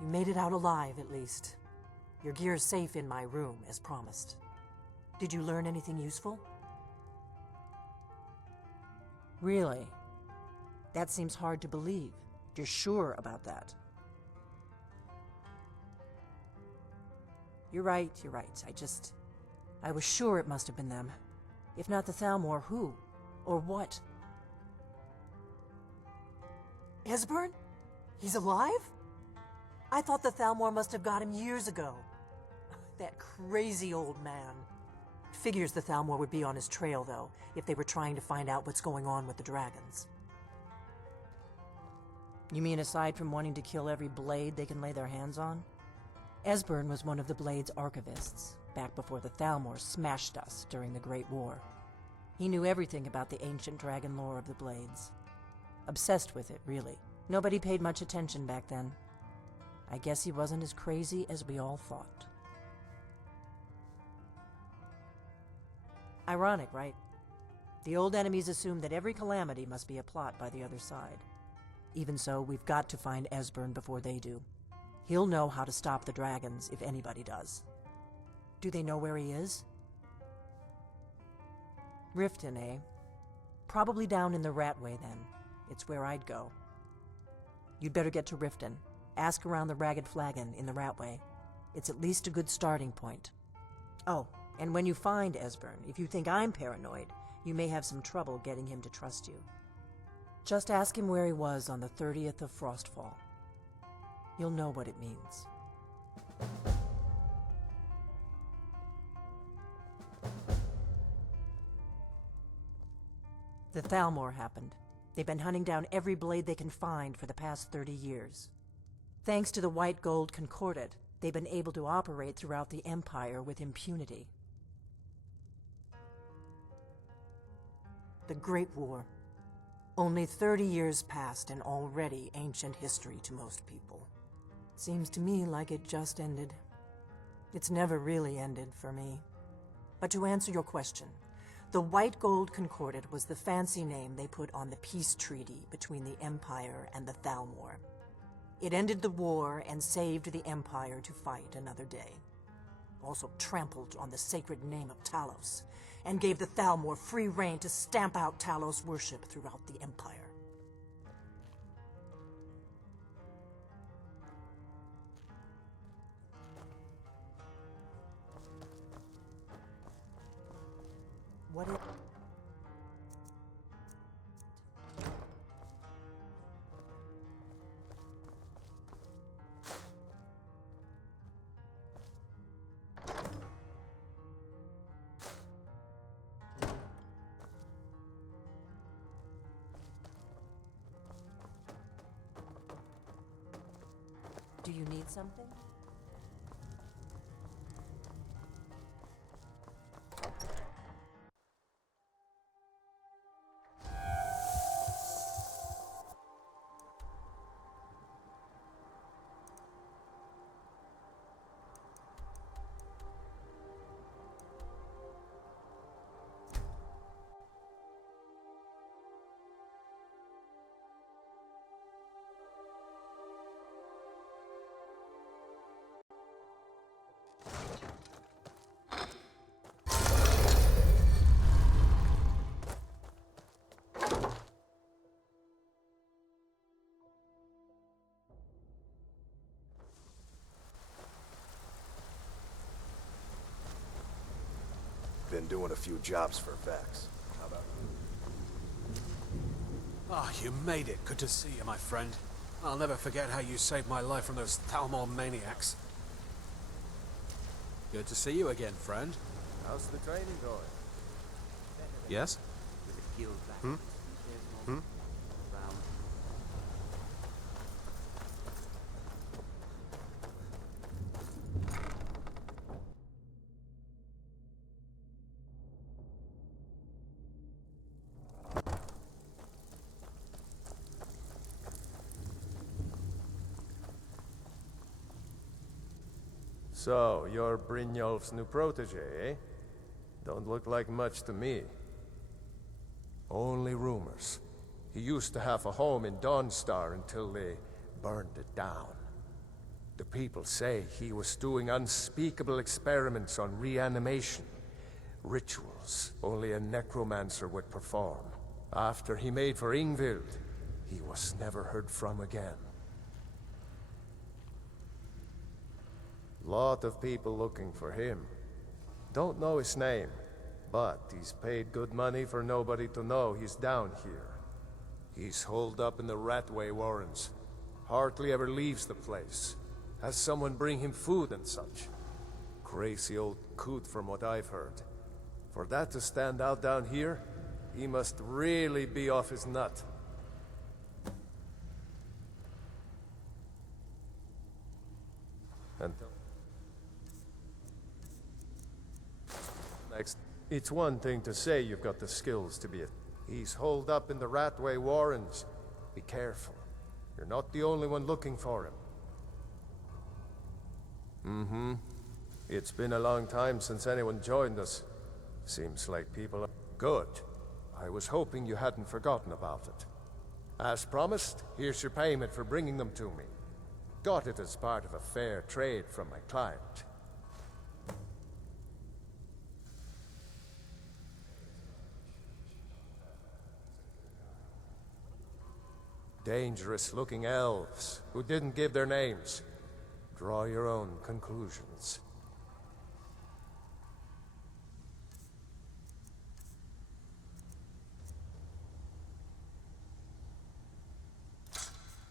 You made it out alive, at least. Your gear's safe in my room, as promised. Did you learn anything useful? Really? That seems hard to believe. You're sure about that? You're right. I was sure it must have been them. If not the Thalmor, who? Or what? Esbern? He's alive? I thought the Thalmor must have got him years ago. That crazy old man. Figures the Thalmor would be on his trail, though, if they were trying to find out what's going on with the dragons. You mean aside from wanting to kill every blade they can lay their hands on? Esbern was one of the Blade's archivists, back before the Thalmor smashed us during the Great War. He knew everything about the ancient dragon lore of the Blades. Obsessed with it, really. Nobody paid much attention back then. I guess he wasn't as crazy as we all thought. Ironic, right? The old enemies assume that every calamity must be a plot by the other side. Even so, we've got to find Esbern before they do. He'll know how to stop the dragons, if anybody does. Do they know where he is? Riften, eh? Probably down in the Ratway, then. It's where I'd go. You'd better get to Riften. Ask around the Ragged Flagon in the Ratway. It's at least a good starting point. Oh, and when you find Esbern, if you think I'm paranoid, you may have some trouble getting him to trust you. Just ask him where he was on the 30th of Frostfall. You'll know what it means. The Thalmor happened. They've been hunting down every blade they can find for the past 30 years. Thanks to the White Gold Concordat, they've been able to operate throughout the Empire with impunity. The Great War. Only 30 years passed and already ancient history to most people. Seems to me like it just ended. It's never really ended for me. But to answer your question, the White Gold Concordat was the fancy name they put on the peace treaty between the Empire and the Thalmor. It ended the war and saved the Empire to fight another day. Also trampled on the sacred name of Talos, and gave the Thalmor free rein to stamp out Talos worship throughout the Empire. What if... Do you need something? been doing a few jobs for Vex. How about you? Ah, you made it. Good to see you, my friend. I'll never forget how you saved my life from those Thalmor maniacs. Good to see you again, friend. How's the training going? Yes? Hmm? Hmm? So, you're Brynjolf's new protege, eh? Don't look like much to me. Only rumors. He used to have a home in Dawnstar until they burned it down. The people say he was doing unspeakable experiments on reanimation. Rituals only a necromancer would perform. After he made for Ingvild, he was never heard from again. Lot of people looking for him. Don't know his name, but he's paid good money for nobody to know he's down here. He's holed up in the Ratway Warrens. Hardly ever leaves the place. Has someone bring him food and such. Crazy old coot from what I've heard. For that to stand out down here, he must really be off his nut. And next, it's one thing to say you've got the skills to be a... He's holed up in the Ratway Warrens. Be careful. You're not the only one looking for him. Mm-hmm. It's been a long time since anyone joined us. Seems like people are... Good. I was hoping you hadn't forgotten about it. As promised, here's your payment for bringing them to me. Got it as part of a fair trade from my client. Dangerous-looking elves who didn't give their names. Draw your own conclusions.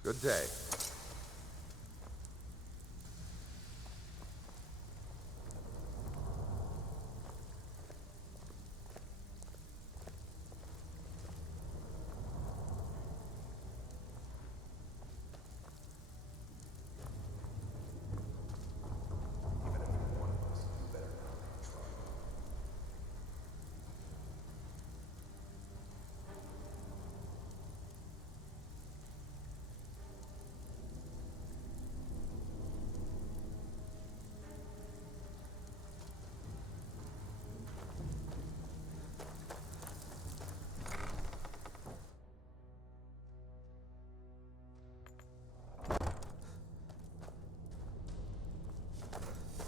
Good day.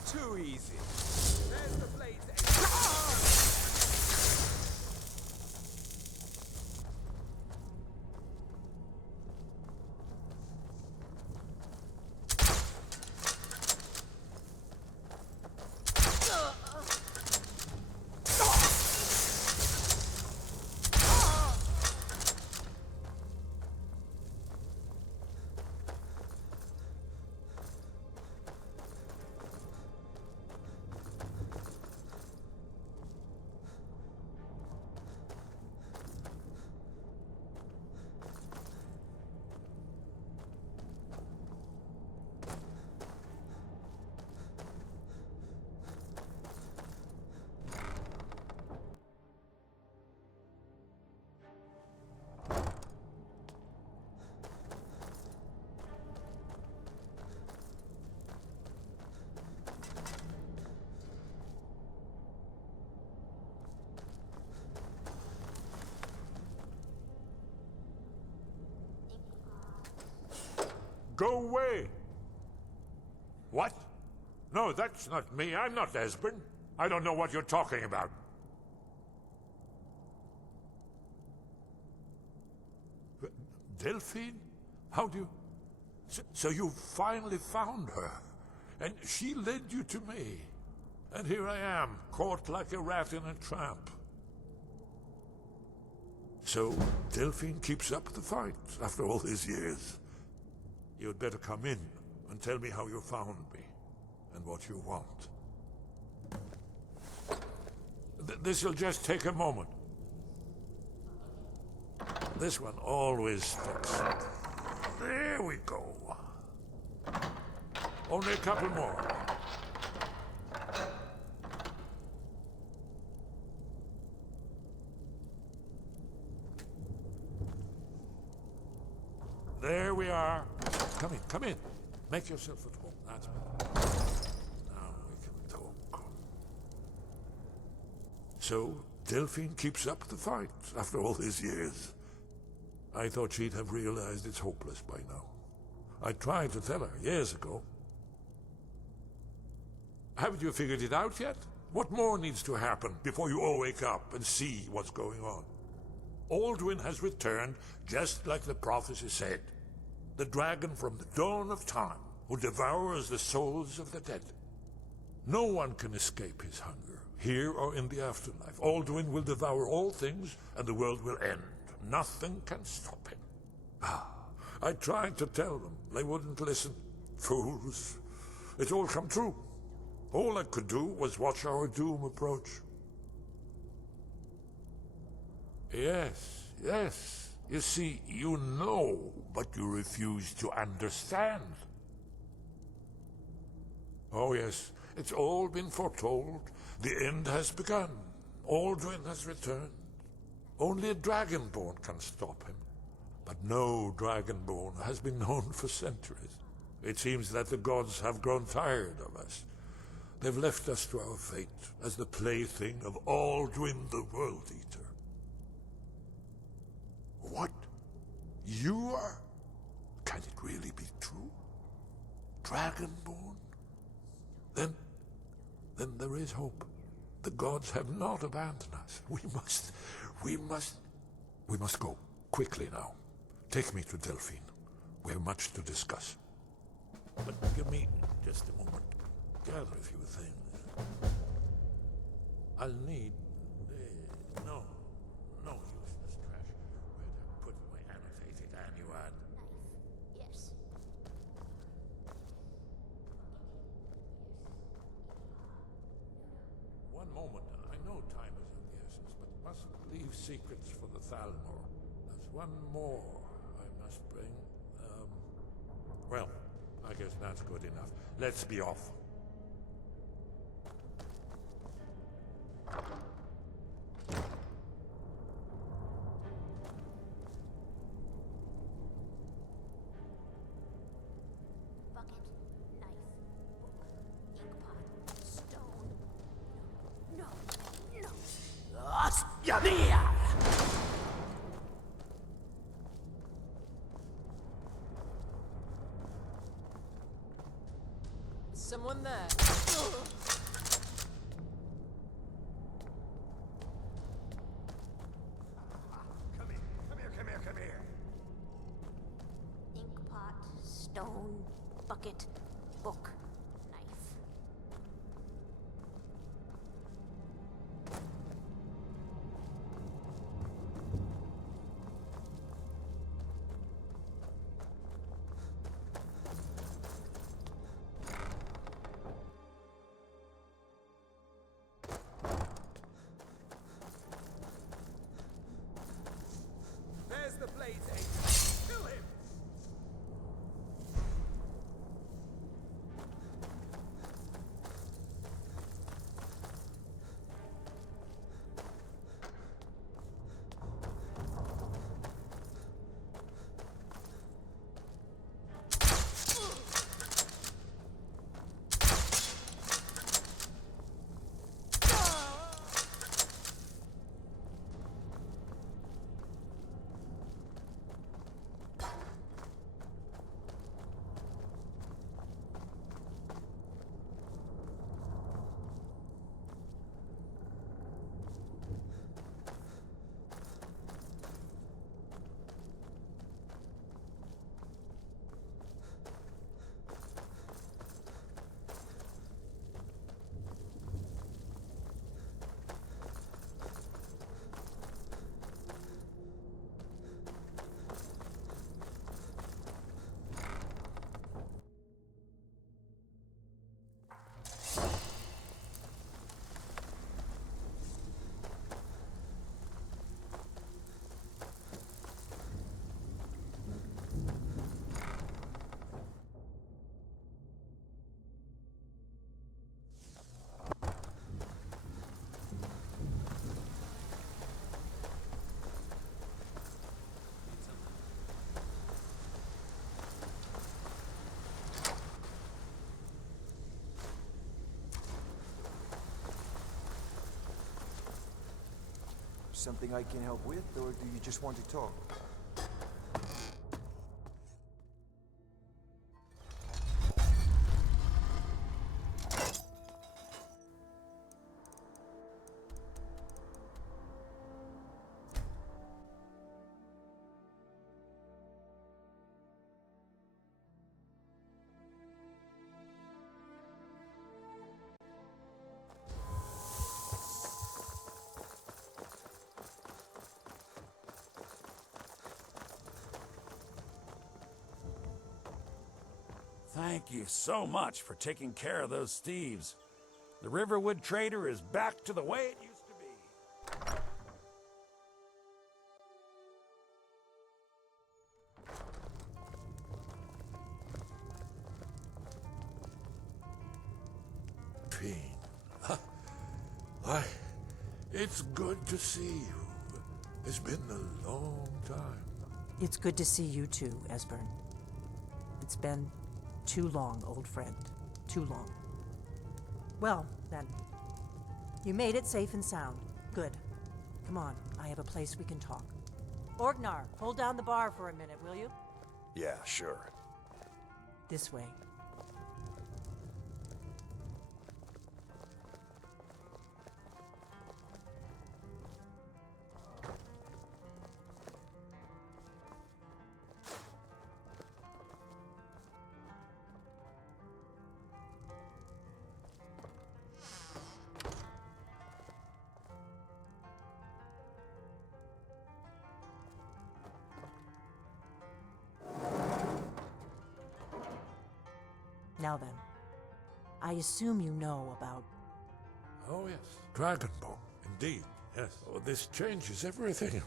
Too easy. There's the blades. Go away! What? No, that's not me. I'm not Esbern. I don't know what you're talking about. Delphine? How do you... So you finally found her, and she led you to me. And here I am, caught like a rat in a trap. So, Delphine keeps up the fight after all these years. You'd better come in and tell me how you found me, and what you want. This'll just take a moment. This one always sticks. There we go. Only a couple more. There we are. Come in. Make yourself at home. That's better. Now we can talk. So, Delphine keeps up the fight after all these years. I thought she'd have realized it's hopeless by now. I tried to tell her years ago. Haven't you figured it out yet? What more needs to happen before you all wake up and see what's going on? Alduin has returned just like the prophecy said. The dragon from the dawn of time who devours the souls of the dead. No one can escape his hunger, here or in the afterlife. Alduin will devour all things and the world will end. Nothing can stop him. I tried to tell them. They wouldn't listen. Fools. It's all come true. All I could do was watch our doom approach. Yes. You see, you know, but you refuse to understand. Oh yes, it's all been foretold. The end has begun. Alduin has returned. Only a dragonborn can stop him. But no dragonborn has been known for centuries. It seems that the gods have grown tired of us. They've left us to our fate as the plaything of Alduin the World Eater. What? You are? Can it really be true? Dragonborn? Then there is hope. The gods have not abandoned us. We must go. Quickly now. Take me to Delphine. We have much to discuss. But give me just a moment. Gather a few things. I'll need... no useless trash. Where'd I put my annotated annuad? Yes. One moment. I know time is of the essence, but mustn't leave secrets for the Thalmor. There's one more I must bring. Well, I guess that's good enough. Let's be off. Bucket, knife, book, inkpot, stone. No. Is someone something I can help with, or do you just want to talk? Thank you so much for taking care of those thieves. The Riverwood Trader is back to the way it used to be. Fiend. Why, it's good to see you. It's been a long time. It's good to see you too, Esbern. It's been too long, old friend. Too long. Well, then. You made it safe and sound. Good. Come on, I have a place we can talk. Orgnar, hold down the bar for a minute, will you? Yeah, sure. This way. Now then, I assume you know about... Oh, yes. Dragonborn, indeed, yes. Oh, this changes everything.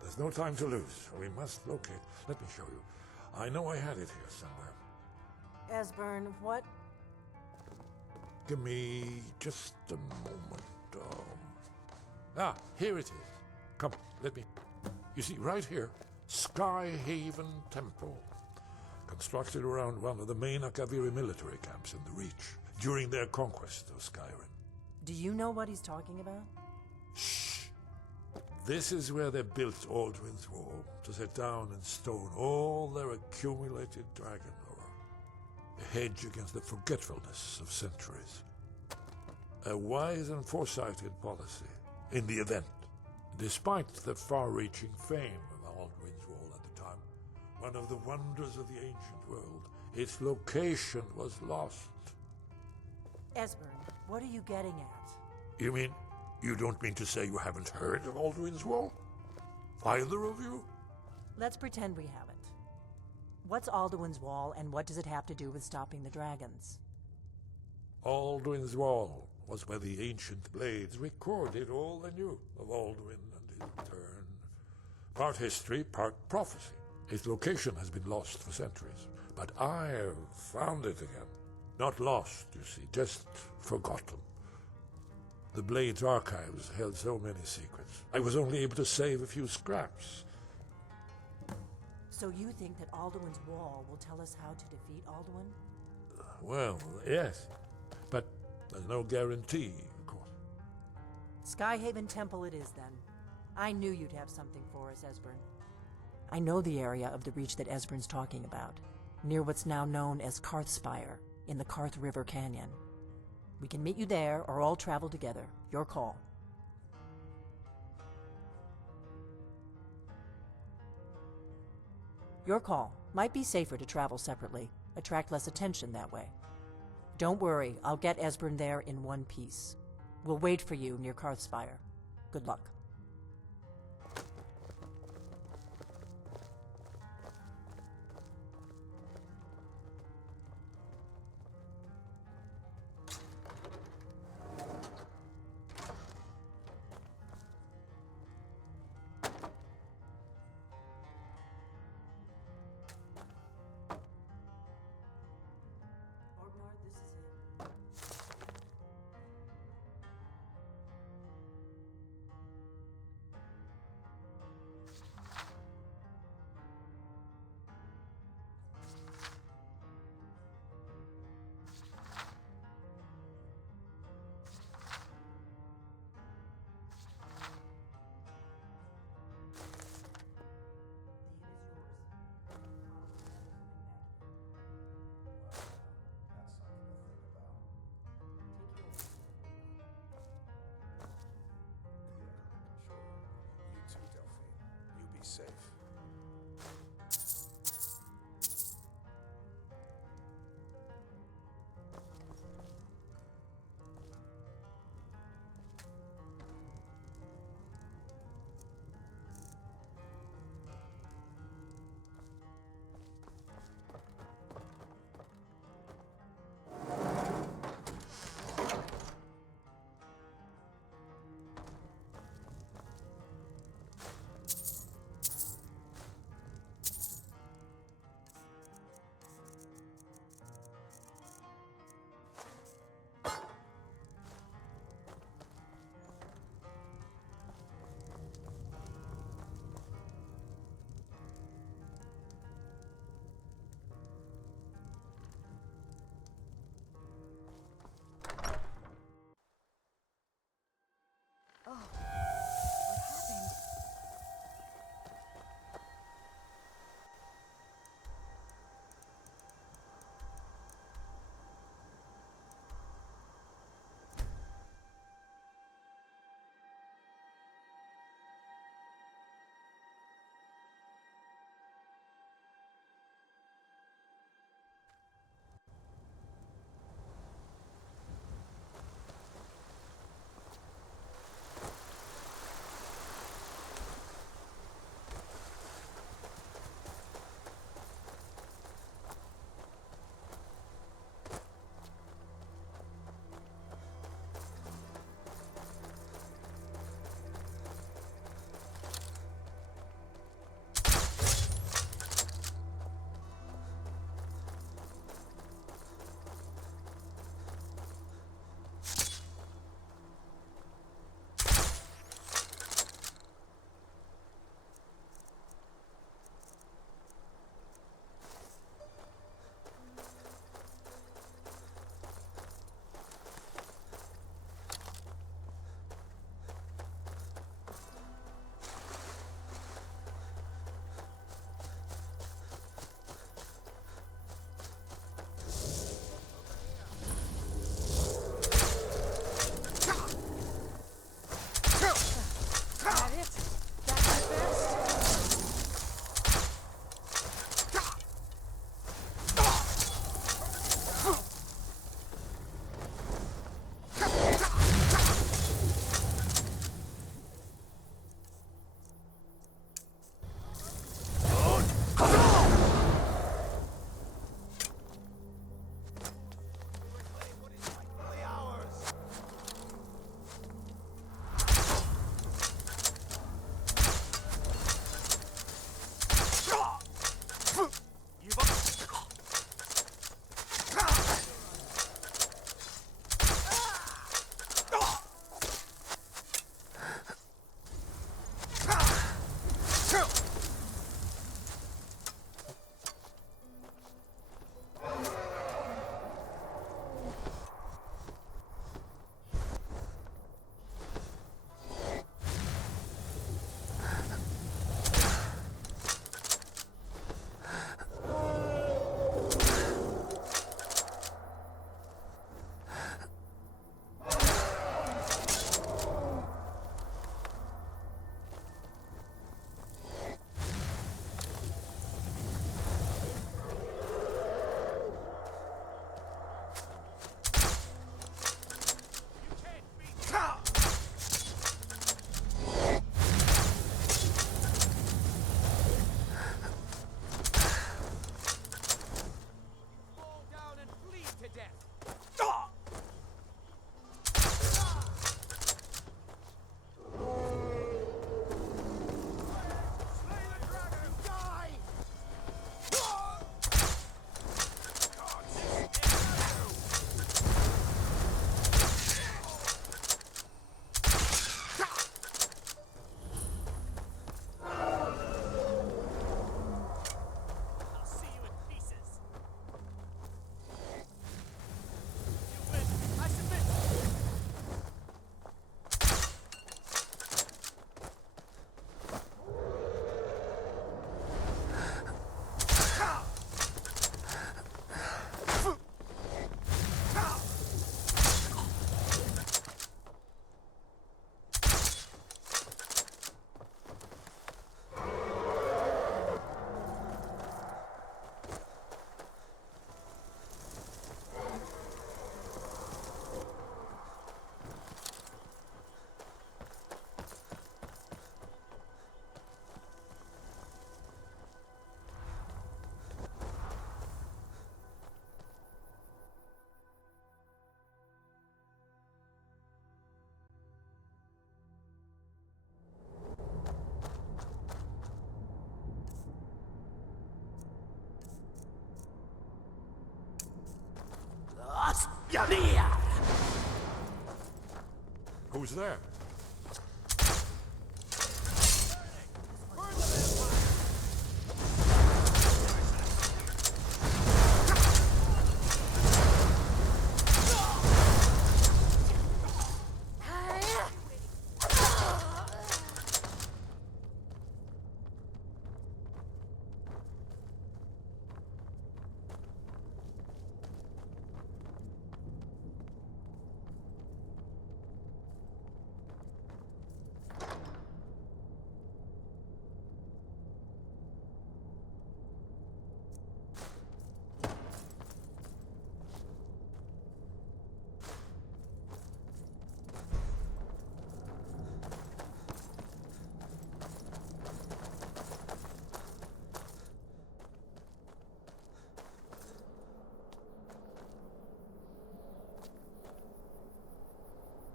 There's no time to lose. We must locate. Let me show you. I know I had it here somewhere. Esbern, what? Give me just a moment. Here it is. Come, let me... You see, right here, Skyhaven Temple. Constructed around one of the main Akaviri military camps in the Reach during their conquest of Skyrim. Do you know what he's talking about? Shh! This is where they built Alduin's Wall to set down in stone all their accumulated dragon lore. A hedge against the forgetfulness of centuries. A wise and foresighted policy in the event, despite the far-reaching fame of Alduin's Wall at the time. One of the wonders of the ancient world. Its location was lost. Esbern, what are you getting at? You mean, you don't mean to say you haven't heard of Alduin's Wall? Either of you? Let's pretend we haven't. What's Alduin's Wall, and what does it have to do with stopping the dragons? Alduin's Wall was where the ancient blades recorded all they knew of Alduin and his return. Part history, part prophecy. Its location has been lost for centuries, but I have found it again. Not lost, you see, just forgotten. The Blade's archives held so many secrets. I was only able to save a few scraps. So you think that Alduin's Wall will tell us how to defeat Alduin? Well, yes, but there's no guarantee, of course. Skyhaven Temple it is, then. I knew you'd have something for us, Esbern. I know the area of the Reach that Esbern's talking about, near what's now known as Karthspire, in the Karth River Canyon. We can meet you there, or all travel together. Your call. Your call. Might be safer to travel separately. Attract less attention that way. Don't worry, I'll get Esbern there in one piece. We'll wait for you near Karthspire. Good luck. Who's there?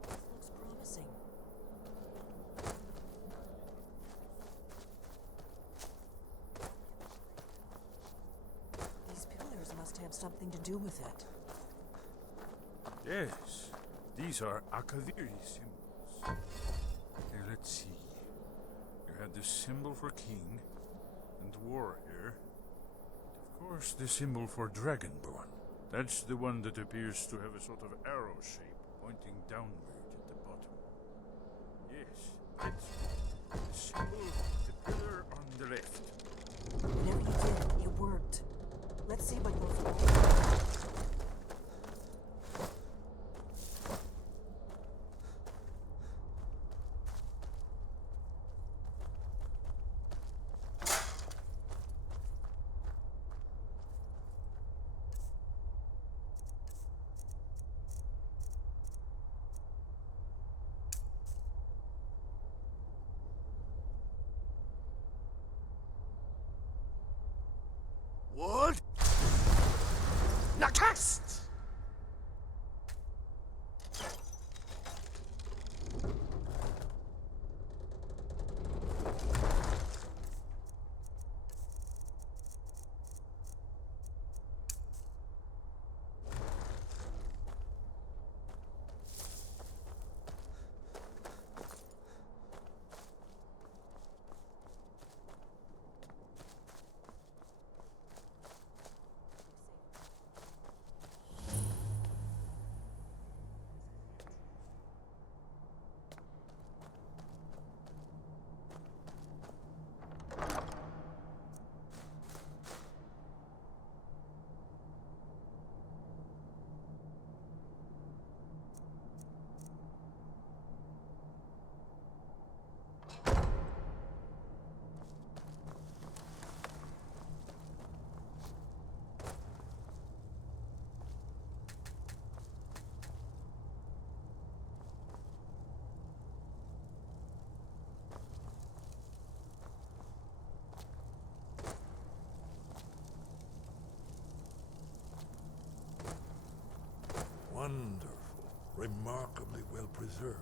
Looks promising. These pillars must have something to do with it. Yes, these are Akaviri symbols. Here, let's see. You had the symbol for king and warrior. Of course, the symbol for dragonborn. That's the one that appears to have a sort of arrow shape pointing downward at the bottom. Yes, it's the symbol of the pillar on the left. Whatever you did, it worked. Let's see what goes wrong. What? Nakast! Wonderful. Remarkably well preserved.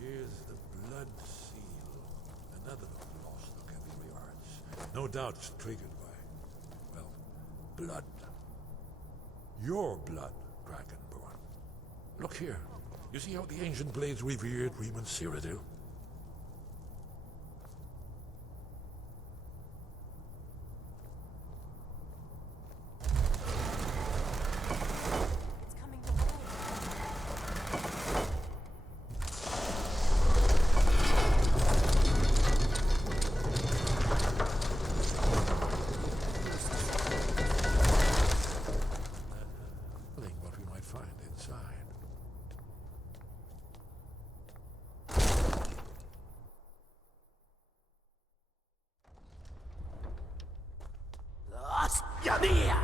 Here's the blood seal. Another lost vocabulary arts. No doubt it's triggered by, well, blood. Your blood, Dragonborn. Look here. You see how the ancient blades revered Riemann Cyrodiil? What we might find inside. Yamia!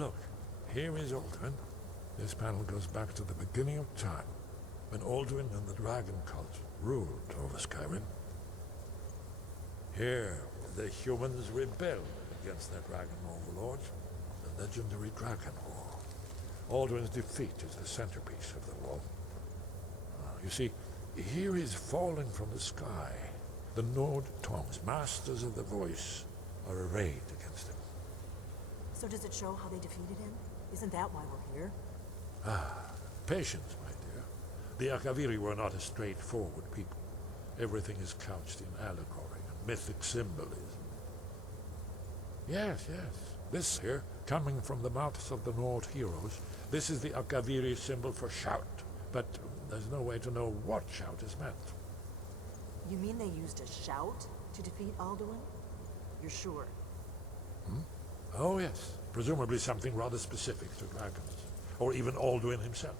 Look, here is Alduin. This panel goes back to the beginning of time, when Alduin and the dragon cult ruled over Skyrim. Here, the humans rebelled against their dragon overlords, the legendary Dragon War. Alduin's defeat is the centerpiece of the war. You see, here is falling from the sky. The Nord Tongs, masters of the voice, are arrayed against him. So does it show how they defeated him? Isn't that why we're here? Patience, my dear. The Akaviri were not a straightforward people. Everything is couched in allegory and mythic symbolism. Yes, yes. This here, coming from the mouths of the Nord heroes, this is the Akaviri symbol for shout. But there's no way to know what shout is meant. You mean they used a shout to defeat Alduin? You're sure? Oh, yes. Presumably something rather specific to dragons. Or even Alduin himself.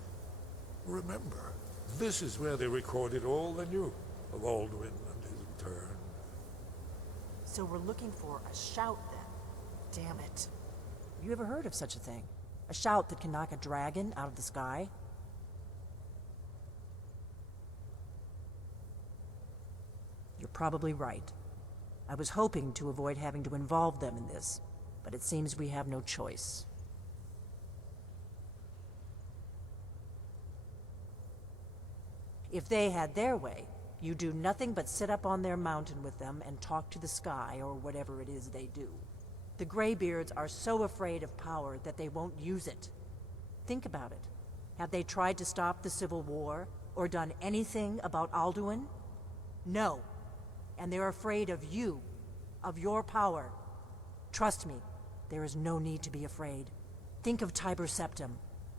Remember, this is where they recorded all they knew of Alduin and his return. So we're looking for a shout then. Damn it. You ever heard of such a thing? A shout that can knock a dragon out of the sky? You're probably right. I was hoping to avoid having to involve them in this, but it seems we have no choice. If they had their way, you do nothing but sit up on their mountain with them and talk to the sky or whatever it is they do. The Greybeards are so afraid of power that they won't use it. Think about it. Have they tried to stop the Civil War or done anything about Alduin? No. And they're afraid of you, of your power. Trust me, there is no need to be afraid. Think of Tiber Septim.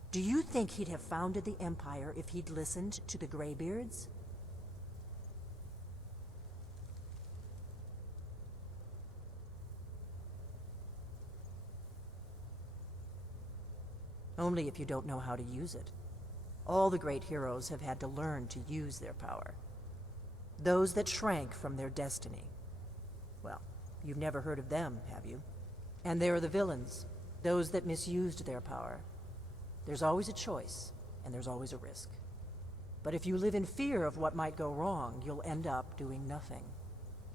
Do you think he'd have founded the Empire if he'd listened to the Greybeards? Only if you don't know how to use it. All the great heroes have had to learn to use their power. Those that shrank from their destiny. Well, you've never heard of them, have you? And there are the villains, those that misused their power. There's always a choice, and there's always a risk. But if you live in fear of what might go wrong, you'll end up doing nothing.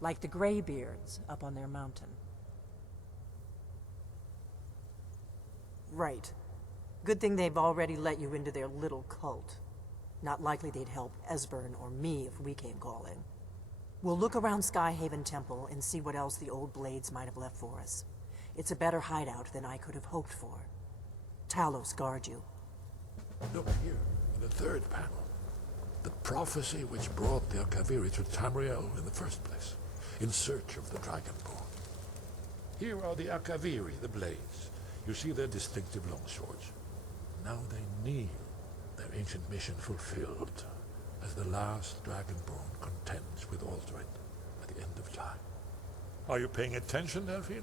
Like the Greybeards up on their mountain. Right. Good thing they've already let you into their little cult. Not likely they'd help Esbern or me if we came calling. We'll look around Skyhaven Temple and see what else the old blades might have left for us. It's a better hideout than I could have hoped for. Talos guard you. Look here, in the third panel. The prophecy which brought the Akaviri to Tamriel in the first place, in search of the Dragonborn. Here are the Akaviri, the blades. You see their distinctive longswords. Now they kneel, their ancient mission fulfilled, as the last Dragonborn contends with Alduin at the end of time. Are you paying attention, Delphine?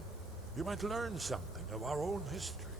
You might learn something of our own history.